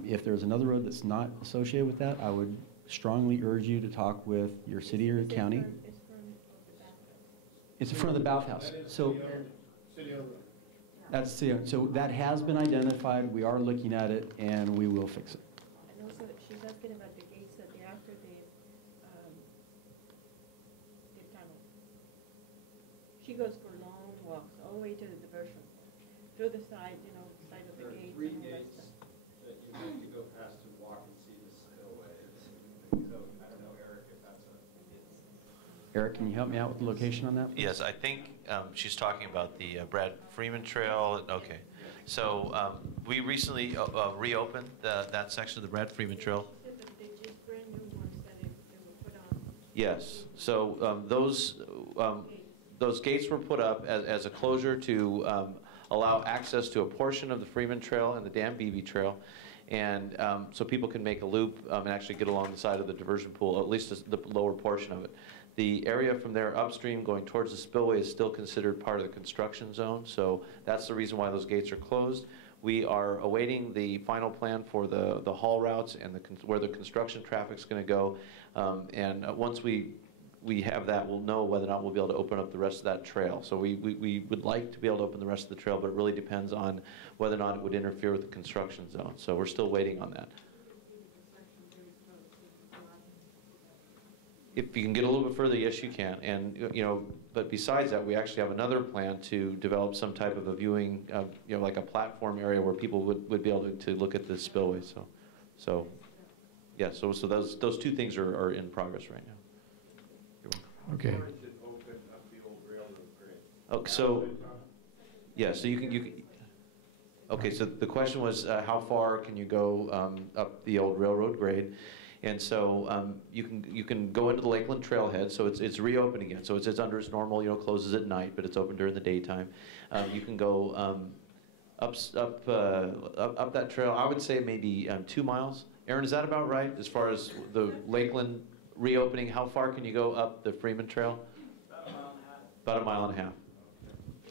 If there's another road that's not associated with that, I would strongly urge you to talk with your city or county. It's in front of the bathhouse. So that's so that has been identified. We are looking at it, and we will fix it. And also, she's asking about the gates that they after the tunnel. She goes for long walks all the way to the diversion through the side, side of the gate. There are 3 gates that you have to go past to walk and see the spillway. So I don't know, Eric, if that's Eric, can you help me out with the location on that, please? Yes, I think she's talking about the Brad Freeman Trail. Okay. So we recently reopened that section of the Brad Freeman Trail. Yes. So those gates were put up as a closure to allow access to a portion of the Freeman Trail and the Dan Beebe Trail. And so people can make a loop and actually get along the side of the diversion pool, at least the lower portion of it. The area from there upstream going towards the spillway is still considered part of the construction zone, so that's the reason why those gates are closed. We are awaiting the final plan for the haul routes and where the construction traffic's going to go. And once we have that, we'll know whether or not we'll be able to open up the rest of that trail. So we would like to be able to open the rest of the trail, but it really depends on whether or not it would interfere with the construction zone. So we're still waiting on that. If you can get a little bit further, yes, you can. And but besides that, we actually have another plan to develop some type of a viewing, like a platform area where people would be able to look at the spillway. So yeah. So those 2 things are in progress right now. Okay. Oh, so yeah. So you can. Okay. So the question was, how far can you go up the old railroad grade? And so you can go into the Lakeland Trailhead. So it's reopened again. So it's under its normal, closes at night, but it's open during the daytime. You can go up that trail. I would say maybe 2 miles. Aaron, is that about right as far as the Lakeland reopening? How far can you go up the Freeman Trail? About a mile and a half.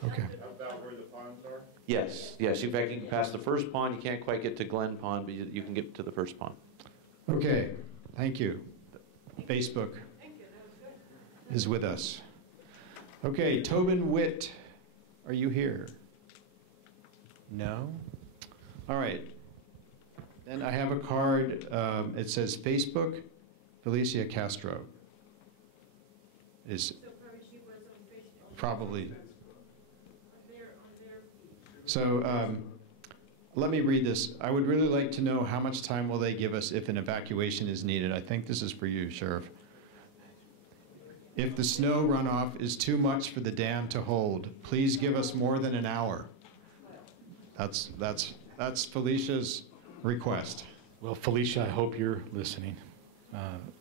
Okay. About where the ponds are? Yes, yes. In fact, you can pass the first pond. You can't quite get to Glen Pond, but you can get to the first pond. Okay, thank you. Facebook is with us. Okay, Tobin Witt, are you here? No? All right. Then I have a card. It says Facebook, Felicia Castro. Is probably. So let me read this. I would really like to know how much time will they give us if an evacuation is needed. I think this is for you, Sheriff. If the snow runoff is too much for the dam to hold, please give us more than an hour. That's Felicia's request. Well, Felicia, I hope you're listening,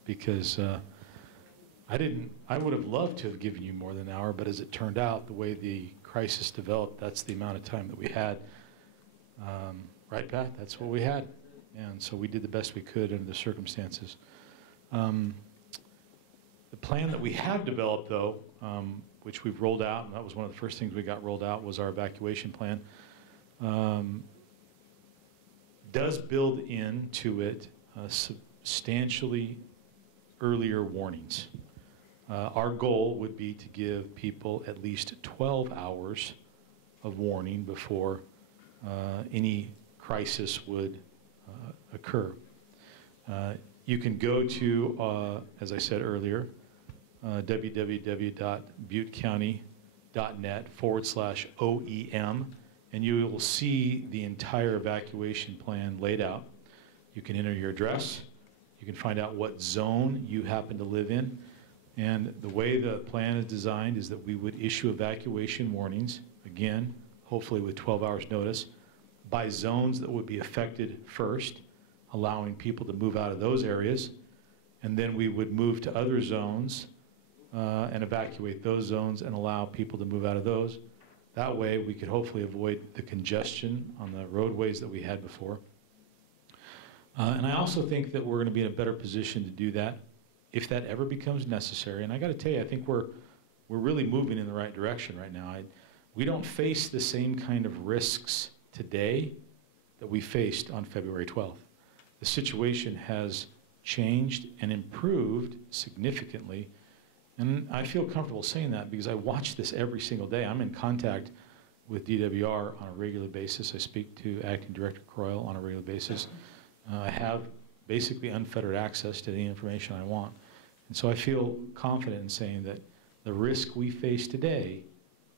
because I would have loved to have given you more than an hour, but as it turned out, the way the crisis developed, that's the amount of time that we had. Right, Pat? That's what we had. And so we did the best we could under the circumstances. The plan that we have developed, though, which we've rolled out, and that was one of the first things we got rolled out, was our evacuation plan, does build into it substantially earlier warnings. Our goal would be to give people at least 12 hours of warning before any crisis would occur. You can go to, as I said earlier, www.buttecounty.net/OEM, and you will see the entire evacuation plan laid out. You can enter your address. You can find out what zone you happen to live in. And the way the plan is designed is that we would issue evacuation warnings, again, hopefully with 12 hours notice, by zones that would be affected first, allowing people to move out of those areas. And then we would move to other zones and evacuate those zones and allow people to move out of those. That way we could hopefully avoid the congestion on the roadways that we had before. And I also think that we're going to be in a better position to do that if that ever becomes necessary. And I got to tell you, I think we're really moving in the right direction right now. We don't face the same kind of risks today that we faced on February 12th. The situation has changed and improved significantly. And I feel comfortable saying that because I watch this every single day. I'm in contact with DWR on a regular basis. I speak to Acting Director Croyle on a regular basis. I have basically unfettered access to the information I want. And so I feel confident in saying that the risk we face today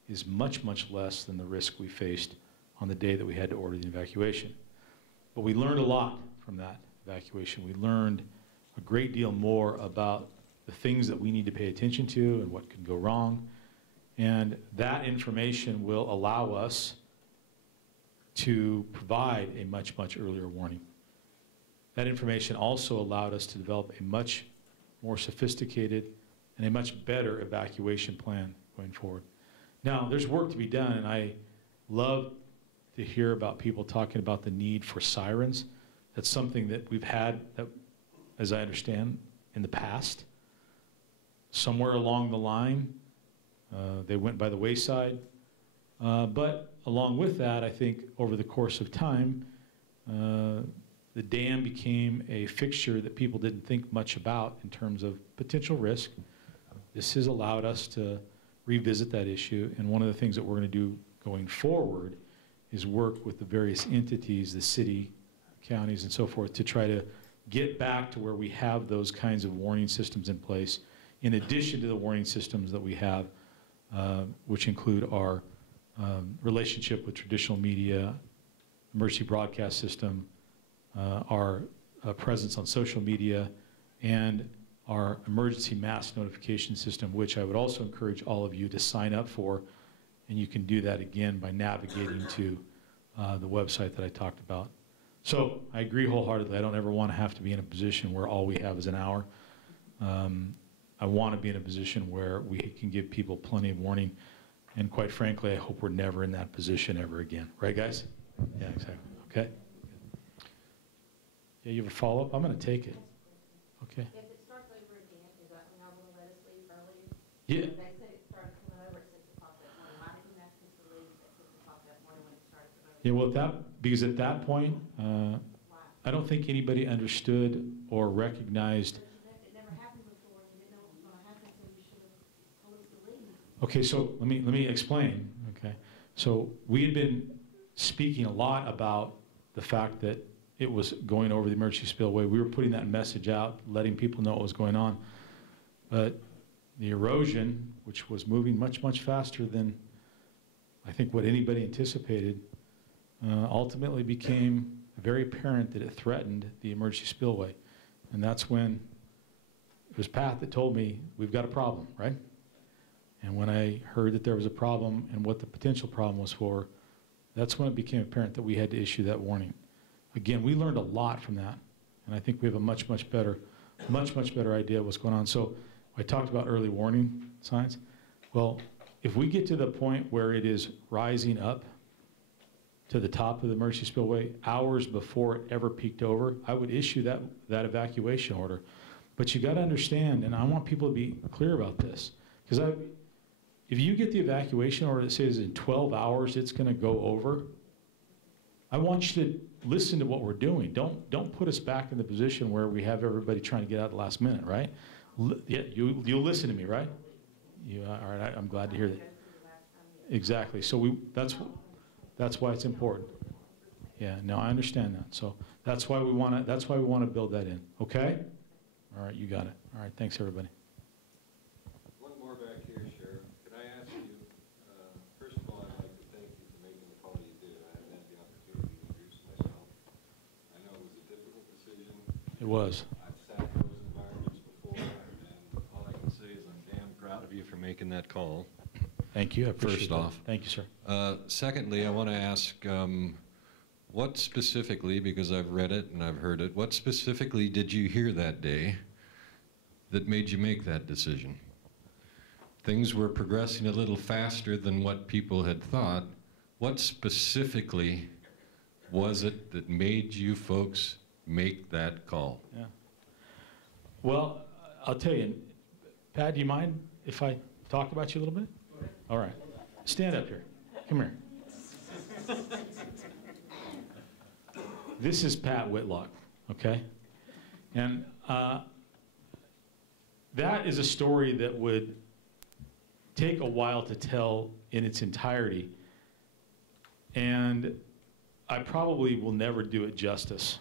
is much, much less than the risk we faced on the day that we had to order the evacuation. But we learned a lot from that evacuation. We learned a great deal more about the things that we need to pay attention to and what can go wrong. And that information will allow us to provide a much, much earlier warning. That information also allowed us to develop a much more sophisticated and a much better evacuation plan going forward. Now, there's work to be done, and I love to hear about people talking about the need for sirens. That's something that we've had, as I understand, in the past. Somewhere along the line, they went by the wayside. But along with that, I think over the course of time, the dam became a fixture that people didn't think much about in terms of potential risk. This has allowed us to revisit that issue, and one of the things that we're going to do going forward is work with the various entities, the city, counties, and so forth, to try to get back to where we have those kinds of warning systems in place, in addition to the warning systems that we have, which include our relationship with traditional media, emergency broadcast system, our presence on social media, and our emergency mass notification system, which I would also encourage all of you to sign up for. And you can do that again by navigating to the website that I talked about. So I agree wholeheartedly. I don't ever want to have to be in a position where all we have is an hour. I want to be in a position where we can give people plenty of warning. And quite frankly, I hope we're never in that position ever again. Right, guys? Yeah, exactly. Okay? Yeah, you have a follow-up? I'm going to take it. Okay. If it starts over again, is that when y'all will let us leave early? Yeah. They said it started coming over at 6 o'clock that morning. Why didn't you ask us to leave at 6 o'clock that morning when it started coming over? Yeah, well, because at that point, I don't think anybody understood or recognized. It never happened before. You didn't know what was going to happen, so you should have told us to leave. Okay, so let me explain. Okay, so we had been speaking a lot about the fact that it was going over the emergency spillway. We were putting that message out, letting people know what was going on. But the erosion, which was moving much, much faster than I think what anybody anticipated, ultimately became very apparent that it threatened the emergency spillway. And that's when it was Pat that told me, we've got a problem, right? And when I heard that there was a problem and what the potential problem was for, that's when it became apparent that we had to issue that warning. Again, we learned a lot from that, and I think we have a much, much better idea of what's going on. So I talked about early warning signs. Well, if we get to the point where it is rising up to the top of the emergency spillway hours before it ever peaked over, I would issue that evacuation order. But you got to understand, and I want people to be clear about this, because if you get the evacuation order that says in 12 hours it's going to go over, I want you to listen to what we're doing. Don't put us back in the position where we have everybody trying to get out at the last minute, right? Yeah, you'll listen to me, right? All right, I'm glad to hear that. Exactly. So that's why it's important. Yeah, no, I understand that. So that's why we want to build that in. Okay? All right, you got it. All right, thanks everybody. One more back here, Sheriff. Can I ask you, first of all, I'd like to thank you for making the call you did. I haven't had the opportunity to introduce myself. I know it was a difficult decision. It was. I've sat in those environments before, and all I can say is I'm damn proud of you for making that call. Thank you. I appreciate First off. that. Thank you, sir. Secondly, I want to ask, what specifically, because I've read it and I've heard it, what specifically did you hear that day that made you make that decision? Things were progressing a little faster than what people had thought. What specifically was it that made you folks make that call? Yeah. Well, I'll tell you, Pat, do you mind if I talk about you a little bit? All right. Stand up here. Come here. This is Pat Whitlock, okay? And that is a story that would take a while to tell in its entirety. And I probably will never do it justice.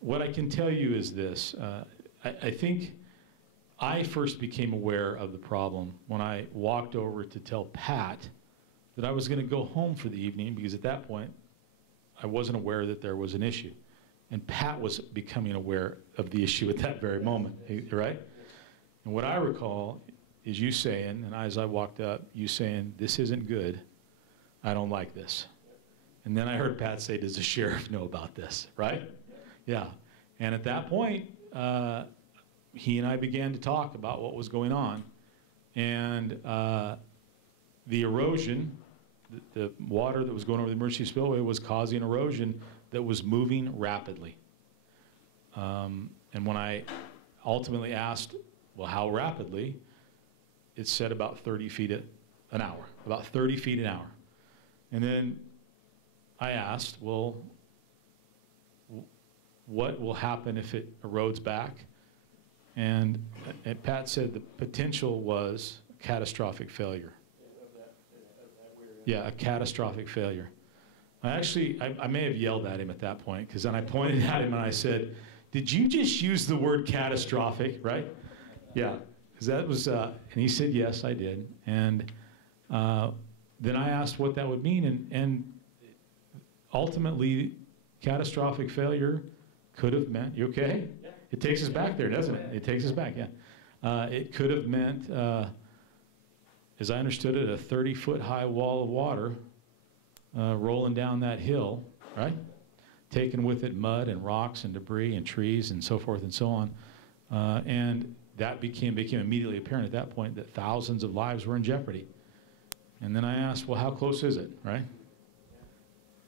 What I can tell you is this. I think I first became aware of the problem when I walked over to tell Pat that I was going to go home for the evening, because at that point, I wasn't aware that there was an issue. And Pat was becoming aware of the issue at that very moment, right? And what I recall is you saying, and as I walked up, you saying, this isn't good, I don't like this. And then I heard Pat say, does the sheriff know about this, right? Yeah. And at that point, he and I began to talk about what was going on. And the erosion, the water that was going over the emergency spillway was causing erosion that was moving rapidly. And when I ultimately asked, well, how rapidly, it said about 30 feet an hour, about 30 feet an hour. And then I asked, well, what will happen if it erodes back? And Pat said the potential was catastrophic failure. Yeah, a catastrophic failure. I may have yelled at him at that point, because then I pointed at him and I said, did you just use the word catastrophic, right? Yeah, because that was, and he said, yes, I did. And then I asked what that would mean, and ultimately, catastrophic failure could have meant, you okay? Yeah. It takes us back there, doesn't it? It takes us back, yeah. It could have meant, as I understood it, a 30-foot high wall of water rolling down that hill, right? Taking with it mud and rocks and debris and trees and so forth and so on. And that became immediately apparent at that point that thousands of lives were in jeopardy. And then I asked, well, how close is it, right?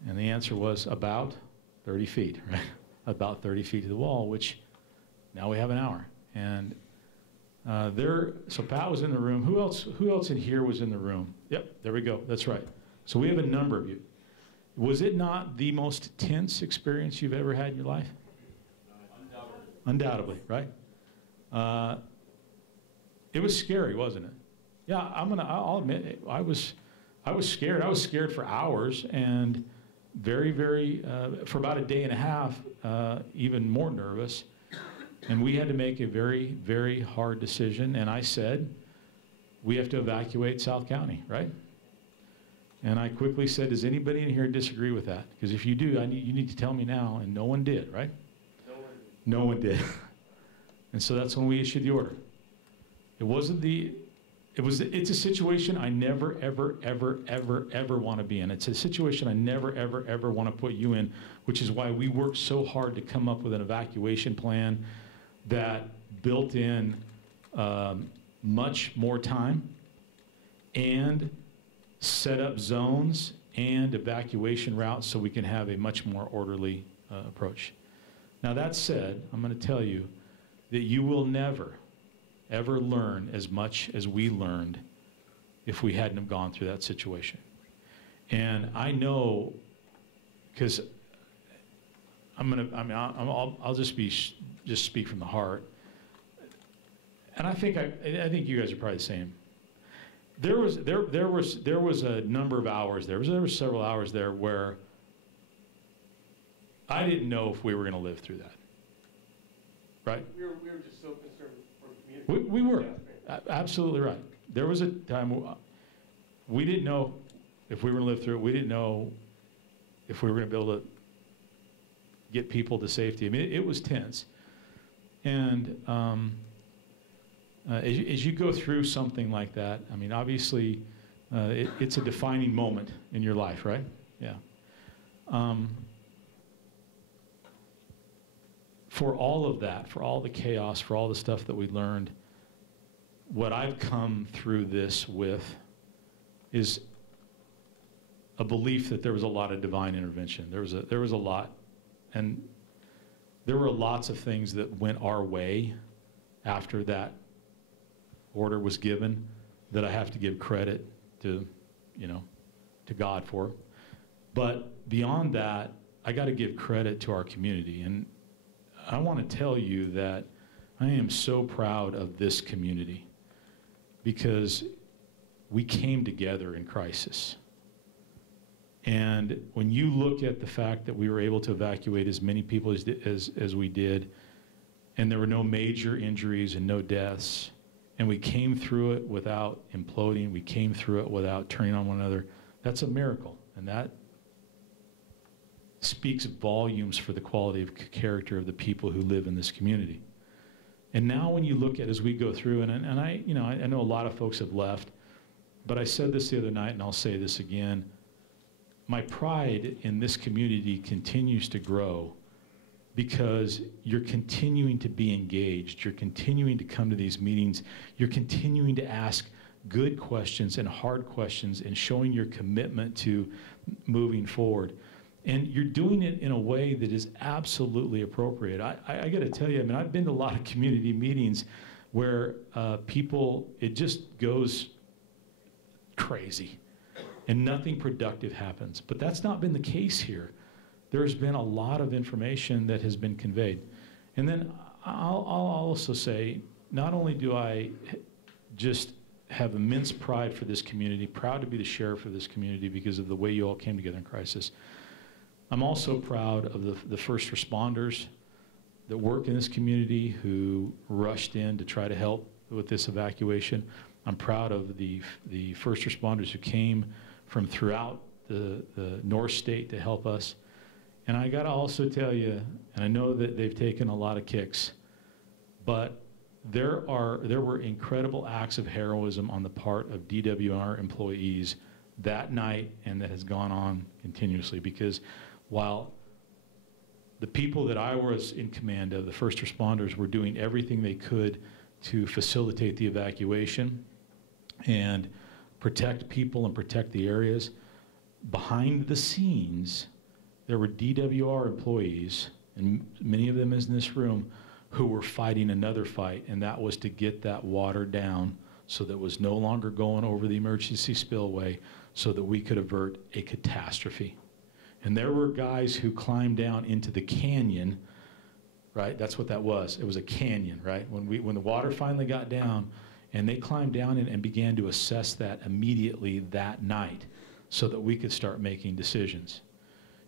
And the answer was about 30 feet, right? about 30 feet to the wall, which now we have an hour. And so Pat was in the room. Who else in here was in the room? Yep, there we go. That's right. So we have a number of you. Was it not the most tense experience you've ever had in your life? Undoubtedly, right? It was scary, wasn't it? Yeah, I'll admit it, I was scared. I was scared for hours, and for about a day and a half, even more nervous. And we had to make a very, very hard decision. And I said, we have to evacuate South County, right? And I quickly said, does anybody in here disagree with that? Because if you do, you need to tell me now. And no one did, right? No one did. And so that's when we issued the order. It's a situation I never, ever, ever, ever, ever want to be in. It's a situation I never, ever, ever want to put you in, which is why we worked so hard to come up with an evacuation plan that built in much more time and set up zones and evacuation routes so we can have a much more orderly approach. Now that said, I'm going to tell you that you will never, ever learn as much as we learned if we hadn't have gone through that situation. And I know, because I'll just speak from the heart. And I think you guys are probably the same. There was a number of hours there. There were several hours there where I didn't know if we were going to live through that. Right? We were just so concerned for the community. We were. Absolutely right. There was a time we didn't know if we were going to live through it. We didn't know if we were going to be able to get people to safety. I mean, it was tense. And as you go through something like that, I mean, obviously, it's a defining moment in your life, right? Yeah. For all of that, for all the chaos, for all the stuff that we learned, what I've come through this with is a belief that there was a lot of divine intervention. There was a lot, and there were lots of things that went our way after that order was given that I have to give credit to God for. But beyond that, I got to give credit to our community. And I want to tell you that I am so proud of this community because we came together in crisis. And when you look at the fact that we were able to evacuate as many people as we did, and there were no major injuries and no deaths, and we came through it without imploding, we came through it without turning on one another, that's a miracle. And that speaks volumes for the quality of character of the people who live in this community. And now when you look at, as we go through, and I know a lot of folks have left, but I said this the other night and I'll say this again, my pride in this community continues to grow because you're continuing to be engaged, you're continuing to come to these meetings, you're continuing to ask good questions and hard questions and showing your commitment to moving forward. And you're doing it in a way that is absolutely appropriate. I got to tell you, I mean, I've been to a lot of community meetings where it just goes crazy and nothing productive happens. But that's not been the case here. There's been a lot of information that has been conveyed. And then I'll also say, not only do I just have immense pride for this community, proud to be the sheriff of this community because of the way you all came together in crisis, I'm also proud of the first responders that work in this community who rushed in to try to help with this evacuation. I'm proud of the first responders who came from throughout the North State to help us. And I gotta also tell you, and I know that they've taken a lot of kicks, but there were incredible acts of heroism on the part of DWR employees that night and that has gone on continuously, because while the people that I was in command of, the first responders, were doing everything they could to facilitate the evacuation and protect people and protect the areas, behind the scenes, there were DWR employees and many of them is in this room, who were fighting another fight, and that was to get that water down so that it was no longer going over the emergency spillway so that we could avert a catastrophe. And there were guys who climbed down into the canyon, right? That's what that was. It was a canyon, right? When the water finally got down, and they climbed down and began to assess that immediately that night so that we could start making decisions.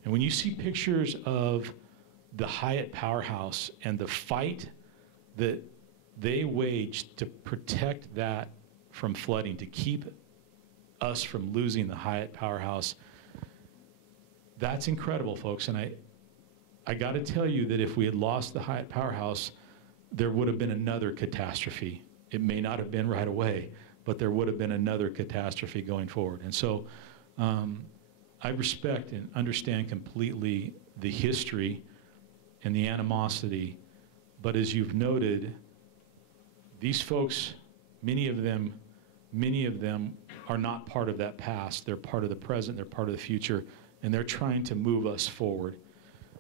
And when you see pictures of the Hyatt Powerhouse and the fight that they waged to protect that from flooding, to keep us from losing the Hyatt Powerhouse, that's incredible, folks. And I got to tell you that if we had lost the Hyatt Powerhouse, there would have been another catastrophe. It may not have been right away, but there would have been another catastrophe going forward. And so I respect and understand completely the history and the animosity, but as you've noted, these folks, many of them are not part of that past. They're part of the present, they're part of the future, and they're trying to move us forward.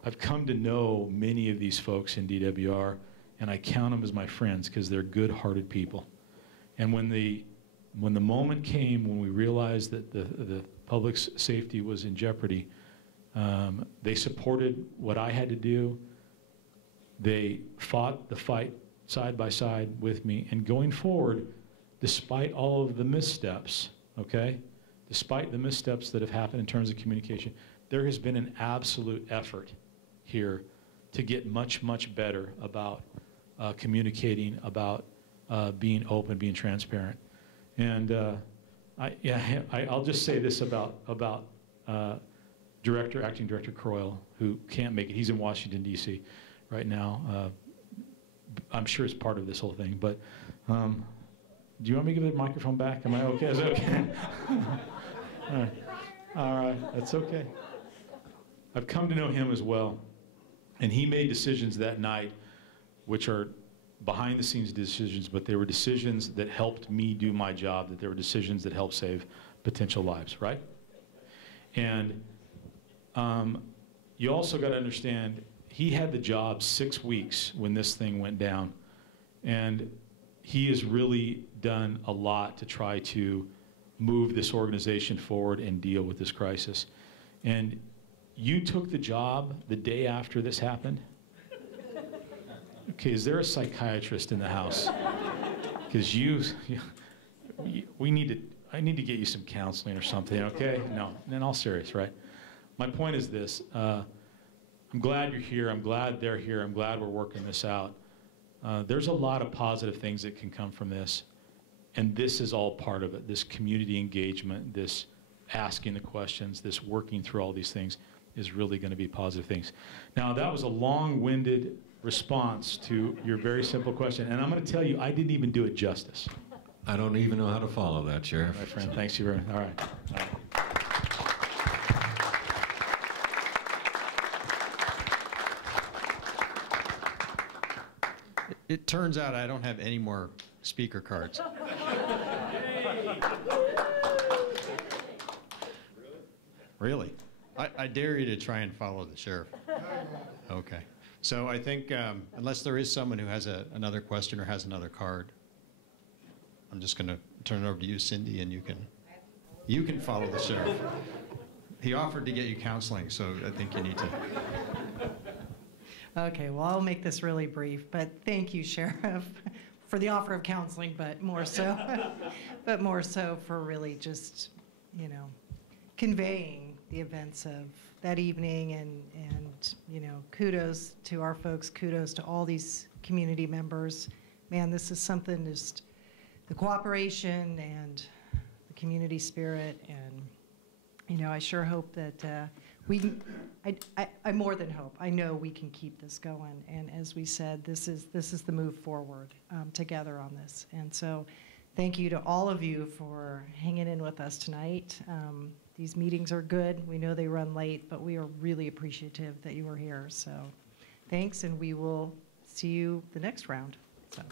I've come to know many of these folks in DWR, and I count them as my friends because they're good-hearted people. And when the moment came when we realized that the public's safety was in jeopardy, they supported what I had to do. They fought the fight side by side with me. And going forward, despite all of the missteps, okay, despite the missteps that have happened in terms of communication, there has been an absolute effort here to get much, much better about communicating, about being open, being transparent. And I'll just say this about Acting Director Croyle, who can't make it. He's in Washington, D.C. right now. I'm sure it's part of this whole thing. But do you want me to give the microphone back? Am I okay? Is it okay? All right, that's okay. I've come to know him as well. And he made decisions that night which are behind-the-scenes decisions, but they were decisions that helped me do my job, that they were decisions that helped save potential lives, right? And you also got to understand, he had the job 6 weeks when this thing went down, and he has really done a lot to try to move this organization forward and deal with this crisis. And you took the job the day after this happened? Okay, is there a psychiatrist in the house? Because I need to get you some counseling or something, okay? No, in all serious, right? My point is this. I'm glad you're here. I'm glad they're here. I'm glad we're working this out. There's a lot of positive things that can come from this, and this is all part of it, this community engagement, this asking the questions, this working through all these things is really going to be positive things. Now, that was a long-winded response to your very simple question, and I'm going to tell you, I didn't even do it justice. I don't even know how to follow that, Sheriff. My friend, thanks you very much. All right. It turns out I don't have any more speaker cards. Really? I dare you to try and follow the sheriff. Okay. So I think unless there is someone who has another question or has another card, I'm just going to turn it over to you, Cindy, and you can follow the sheriff. He offered to get you counseling, so I think you need to. Okay, well, I'll make this really brief, but thank you, Sheriff, for the offer of counseling, but more so for really just, conveying the events of that evening and kudos to our folks, kudos to all these community members. Man, this is something, just the cooperation and the community spirit, and I sure hope that I more than hope, I know we can keep this going, and as we said, this is the move forward together on this. And so thank you to all of you for hanging in with us tonight. These meetings are good. We know they run late, but we are really appreciative that you are here. So thanks, and we will see you the next round. So.